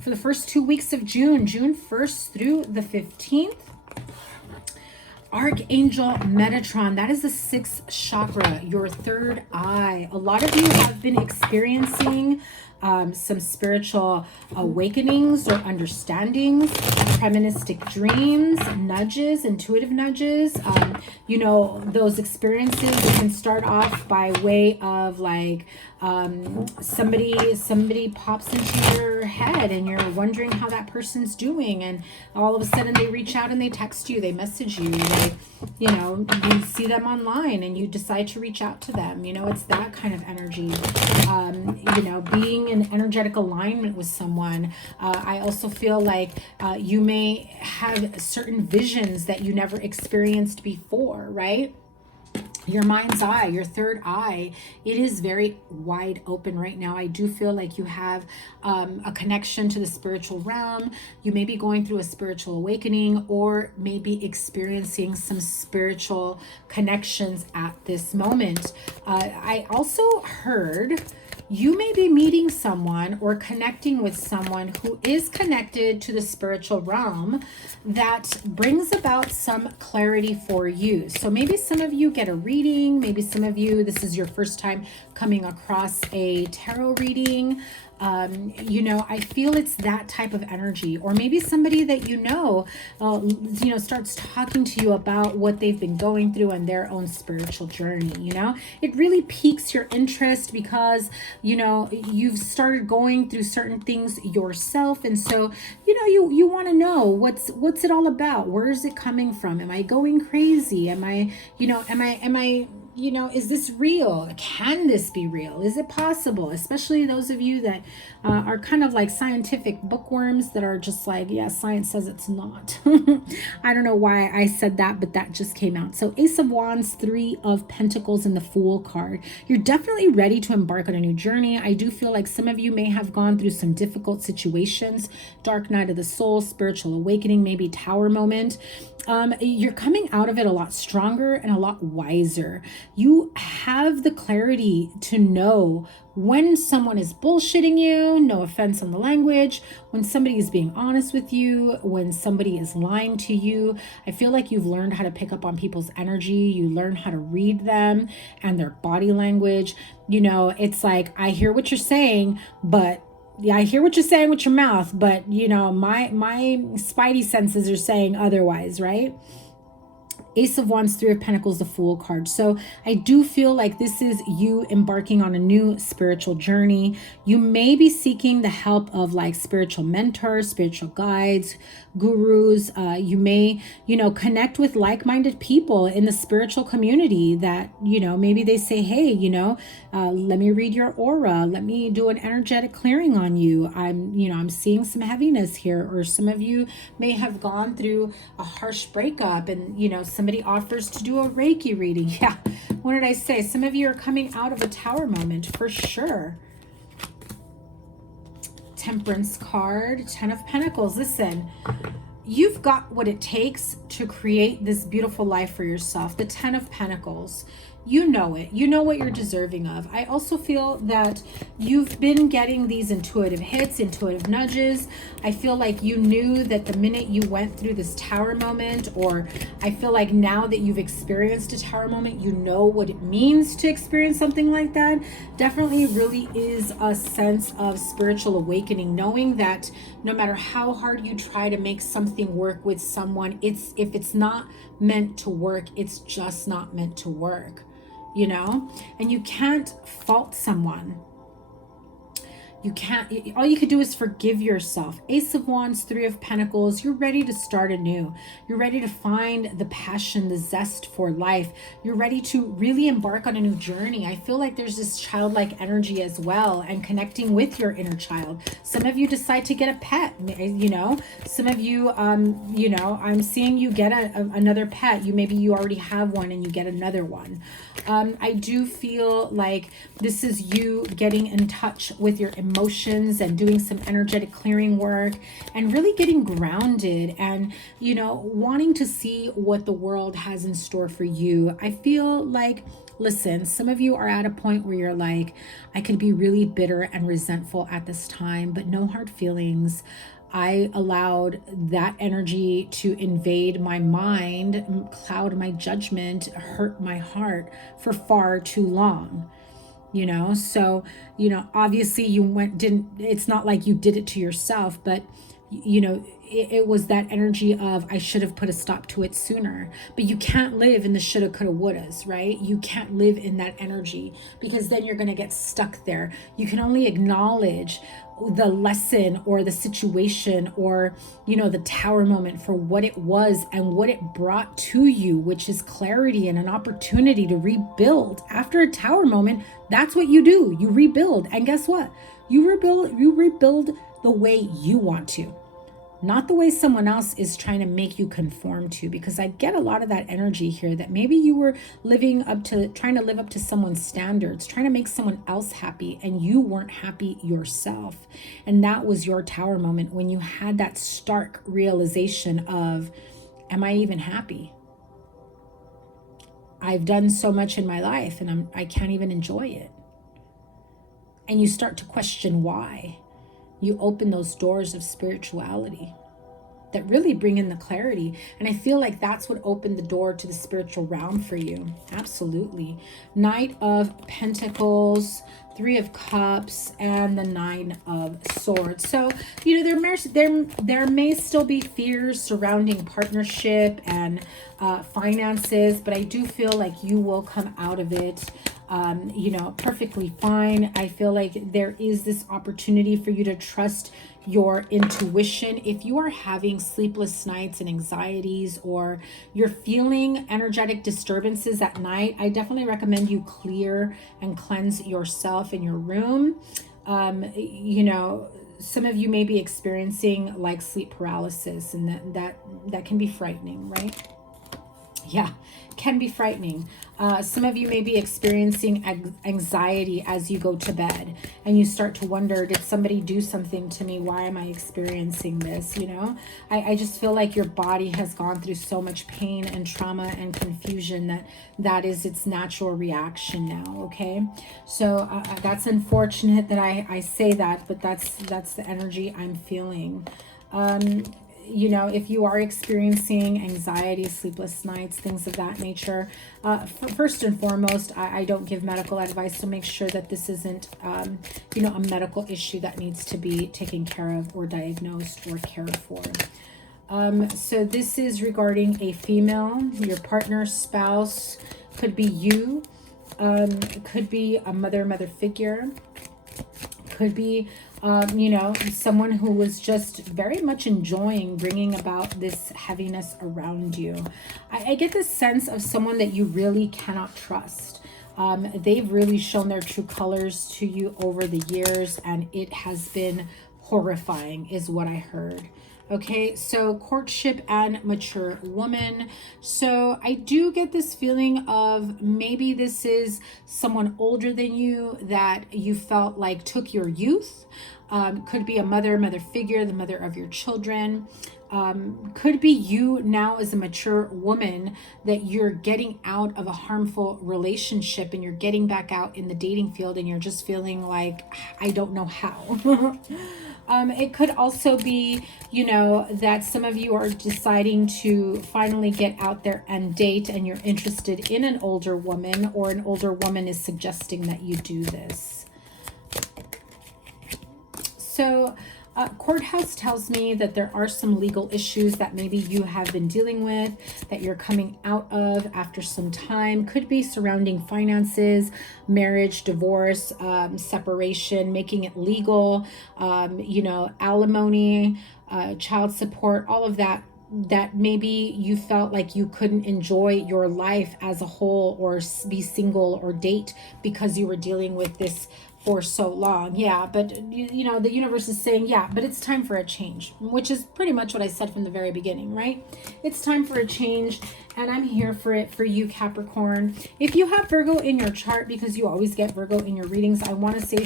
for the first 2 weeks of June, June 1st through the 15th. Archangel Metatron, that is the sixth chakra, your third eye. A lot of you have been experiencing some spiritual awakenings or understandings, premonitic dreams, nudges, intuitive nudges. You know, those experiences can start off by way of like somebody pops into your head and you're wondering how that person's doing, and all of a sudden they reach out and they text you, they message you, they, you know, you see them online and you decide to reach out to them. You know, it's that kind of energy. You know, being in energetic alignment with someone. I also feel like you may have certain visions that you never experienced before, right? Your mind's eye, your third eye, it is very wide open right now. I do feel like you have a connection to the spiritual realm. You may be going through a spiritual awakening or maybe experiencing some spiritual connections at this moment. I also heard you may be meeting someone or connecting with someone who is connected to the spiritual realm that brings about some clarity for you. So maybe some of you get a reading, maybe some of you, this is your first time coming across a tarot reading. You know, I feel it's that type of energy. Or maybe somebody that you know, starts talking to you about what they've been going through and their own spiritual journey. You know, it really piques your interest because, you know, you've started going through certain things yourself. And so, you know, you want to know what's it all about? Where is it coming from? Am I going crazy? Am I, you know, is this real? Can this be real? Is it possible? Especially those of you that are kind of like scientific bookworms that are just like, yeah, science says it's not. I don't know why I said that, but that just came out. So Ace of Wands, Three of Pentacles, and the Fool card. You're definitely ready to embark on a new journey. I do feel like some of you may have gone through some difficult situations, dark night of the soul, spiritual awakening, maybe tower moment. You're coming out of it a lot stronger and a lot wiser. You have the clarity to know when someone is bullshitting you, no offense on the language, when somebody is being honest with you, when somebody is lying to you. I feel like you've learned how to pick up on people's energy. You learn how to read them and their body language. You know, it's like, I hear what you're saying, but yeah, I hear what you're saying with your mouth, but you know, my spidey senses are saying otherwise, right? Ace of Wands, Three of Pentacles, the Fool card. So I do feel like this is you embarking on a new spiritual journey. You may be seeking the help of like spiritual mentors, spiritual guides, gurus. You may, you know, connect with like-minded people in the spiritual community that, you know, maybe they say, hey, you know, let me read your aura. Let me do an energetic clearing on you. I'm seeing some heaviness here. Or some of you may have gone through a harsh breakup and, you know, somebody offers to do a Reiki reading. Yeah. What did I say? Some of you are coming out of a tower moment for sure. Temperance card, Ten of Pentacles. Listen, you've got what it takes to create this beautiful life for yourself. The Ten of Pentacles. You know it. You know what you're deserving of. I also feel that you've been getting these intuitive hits, intuitive nudges. I feel like you knew that the minute you went through this tower moment, or I feel like now that you've experienced a tower moment, you know what it means to experience something like that. Definitely really is a sense of spiritual awakening, knowing that no matter how hard you try to make something work with someone, if it's not meant to work, it's just not meant to work. You know, and you can't fault someone. You can't, all you could do is forgive yourself. Ace of Wands, Three of Pentacles, you're ready to start anew. You're ready to find the passion, the zest for life. You're ready to really embark on a new journey. I feel like there's this childlike energy as well, and connecting with your inner child. Some of you decide to get a pet, you know, some of you, you know, I'm seeing you get another pet. Maybe you already have one and you get another one. I do feel like this is you getting in touch with your emotions and doing some energetic clearing work and really getting grounded and, you know, wanting to see what the world has in store for you. I feel like, listen, some of you are at a point where you're like, I could be really bitter and resentful at this time, but no hard feelings. I allowed that energy to invade my mind, cloud my judgment, hurt my heart for far too long. So obviously it's not like you did it to yourself, but it was that energy of, I should have put a stop to it sooner. But you can't live in the shoulda, coulda, wouldas, right? You can't live in that energy, because then you're going to get stuck there. You can only acknowledge the lesson or the situation or the tower moment for what it was and what it brought to you, which is clarity and an opportunity to rebuild. After a tower moment, that's what you do. You rebuild. And guess what? You rebuild the way you want to, not the way someone else is trying to make you conform to, because I get a lot of that energy here that maybe you were trying to live up to someone's standards, trying to make someone else happy, and you weren't happy yourself. And that was your tower moment, when you had that stark realization of, am I even happy? I've done so much in my life and I can't even enjoy it. And you start to question why. You open those doors of spirituality that really bring in the clarity. And I feel like that's what opened the door to the spiritual realm for you. Absolutely. Knight of Pentacles, Three of Cups, and the Nine of Swords. So, there may still be fears surrounding partnership and finances, but I do feel like you will come out of it perfectly fine. I feel like there is this opportunity for you to trust your intuition. If you are having sleepless nights and anxieties, or you're feeling energetic disturbances at night, I definitely recommend you clear and cleanse yourself in your room. Some of you may be experiencing like sleep paralysis, and that can be frightening, right? Yeah, can be frightening. Some of you may be experiencing anxiety as you go to bed, and you start to wonder, did somebody do something to me? Why am I experiencing this? I just feel like your body has gone through so much pain and trauma and confusion that is its natural reaction now. Okay, so that's unfortunate that I say that, but that's the energy I'm feeling. If you are experiencing anxiety, sleepless nights, things of that nature, first and foremost, I don't give medical advice, so make sure that this isn't, a medical issue that needs to be taken care of or diagnosed or cared for. So this is regarding a female, your partner, spouse, could be you, could be a mother figure, could be someone who was just very much enjoying bringing about this heaviness around you. I get this sense of someone that you really cannot trust. They've really shown their true colors to you over the years, and it has been horrifying, is what I heard. Okay, so courtship and mature woman. So I do get this feeling of maybe this is someone older than you that you felt like took your youth. Could be a mother figure, the mother of your children. Could be you now as a mature woman that you're getting out of a harmful relationship and you're getting back out in the dating field, and you're just feeling like, I don't know how. It could also be, that some of you are deciding to finally get out there and date, and you're interested in an older woman, or an older woman is suggesting that you do this. So courthouse tells me that there are some legal issues that maybe you have been dealing with, that you're coming out of after some time. Could be surrounding finances, marriage, divorce, separation, making it legal, alimony, child support, all of that maybe you felt like you couldn't enjoy your life as a whole, or be single or date because you were dealing with this for so long. Yeah, but the universe is saying, yeah, but it's time for a change, which is pretty much what I said from the very beginning, right? It's time for a change, and I'm here for it for you, Capricorn. If you have Virgo in your chart, because you always get Virgo in your readings, I want to say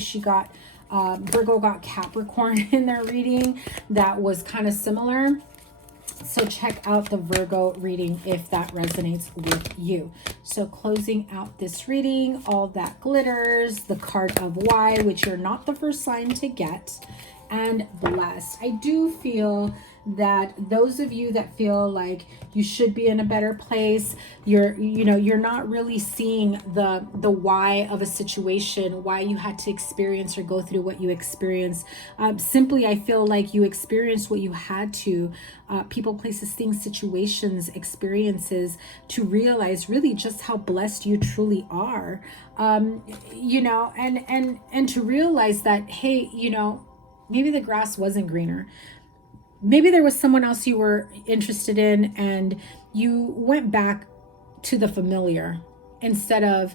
Virgo got Capricorn in their reading. That was kind of similar. So check out the Virgo reading if that resonates with you. So closing out this reading, all that glitters, the card of why, which you're not the first sign to get. and blessed. I do feel that those of you that feel like you should be in a better place, you're not really seeing the why of a situation, why you had to experience or go through what you experienced. Simply, I feel like you experienced what you had to, people, places, things, situations, experiences, to realize really just how blessed you truly are. And to realize that, hey, maybe the grass wasn't greener. Maybe there was someone else you were interested in and you went back to the familiar instead of,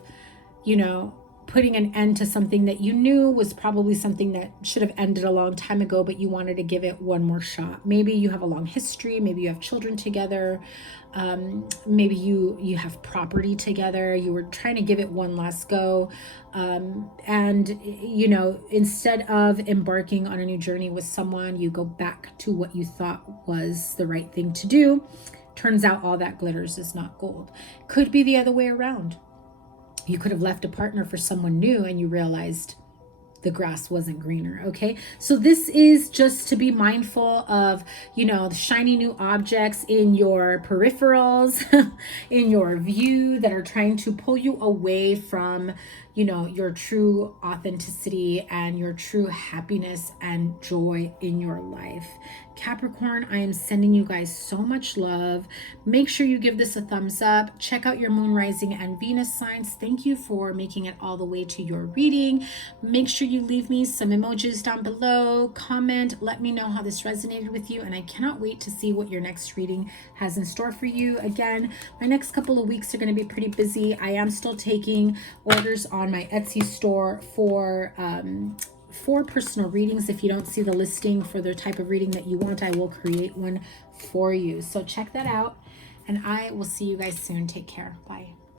putting an end to something that you knew was probably something that should have ended a long time ago, but you wanted to give it one more shot. Maybe you have a long history. Maybe you have children together. Maybe you have property together. You were trying to give it one last go. And instead of embarking on a new journey with someone, you go back to what you thought was the right thing to do. Turns out all that glitters is not gold. Could be the other way around. You could have left a partner for someone new and you realized the grass wasn't greener. Okay. So this is just to be mindful of, the shiny new objects in your peripherals, in your view, that are trying to pull you away from, your true authenticity and your true happiness and joy in your life. Capricorn, I am sending you guys so much love. Make sure you give this a thumbs up. Check out your moon, rising, and Venus signs. Thank you for making it all the way to your reading. Make sure you leave me some emojis down below. Comment. Let me know how this resonated with you. And I cannot wait to see what your next reading has in store for you. Again, my next couple of weeks are going to be pretty busy. I am still taking orders on my Etsy store for personal readings. If you don't see the listing for the type of reading that you want, I will create one for you. So check that out, and I will see you guys soon. Take care. Bye.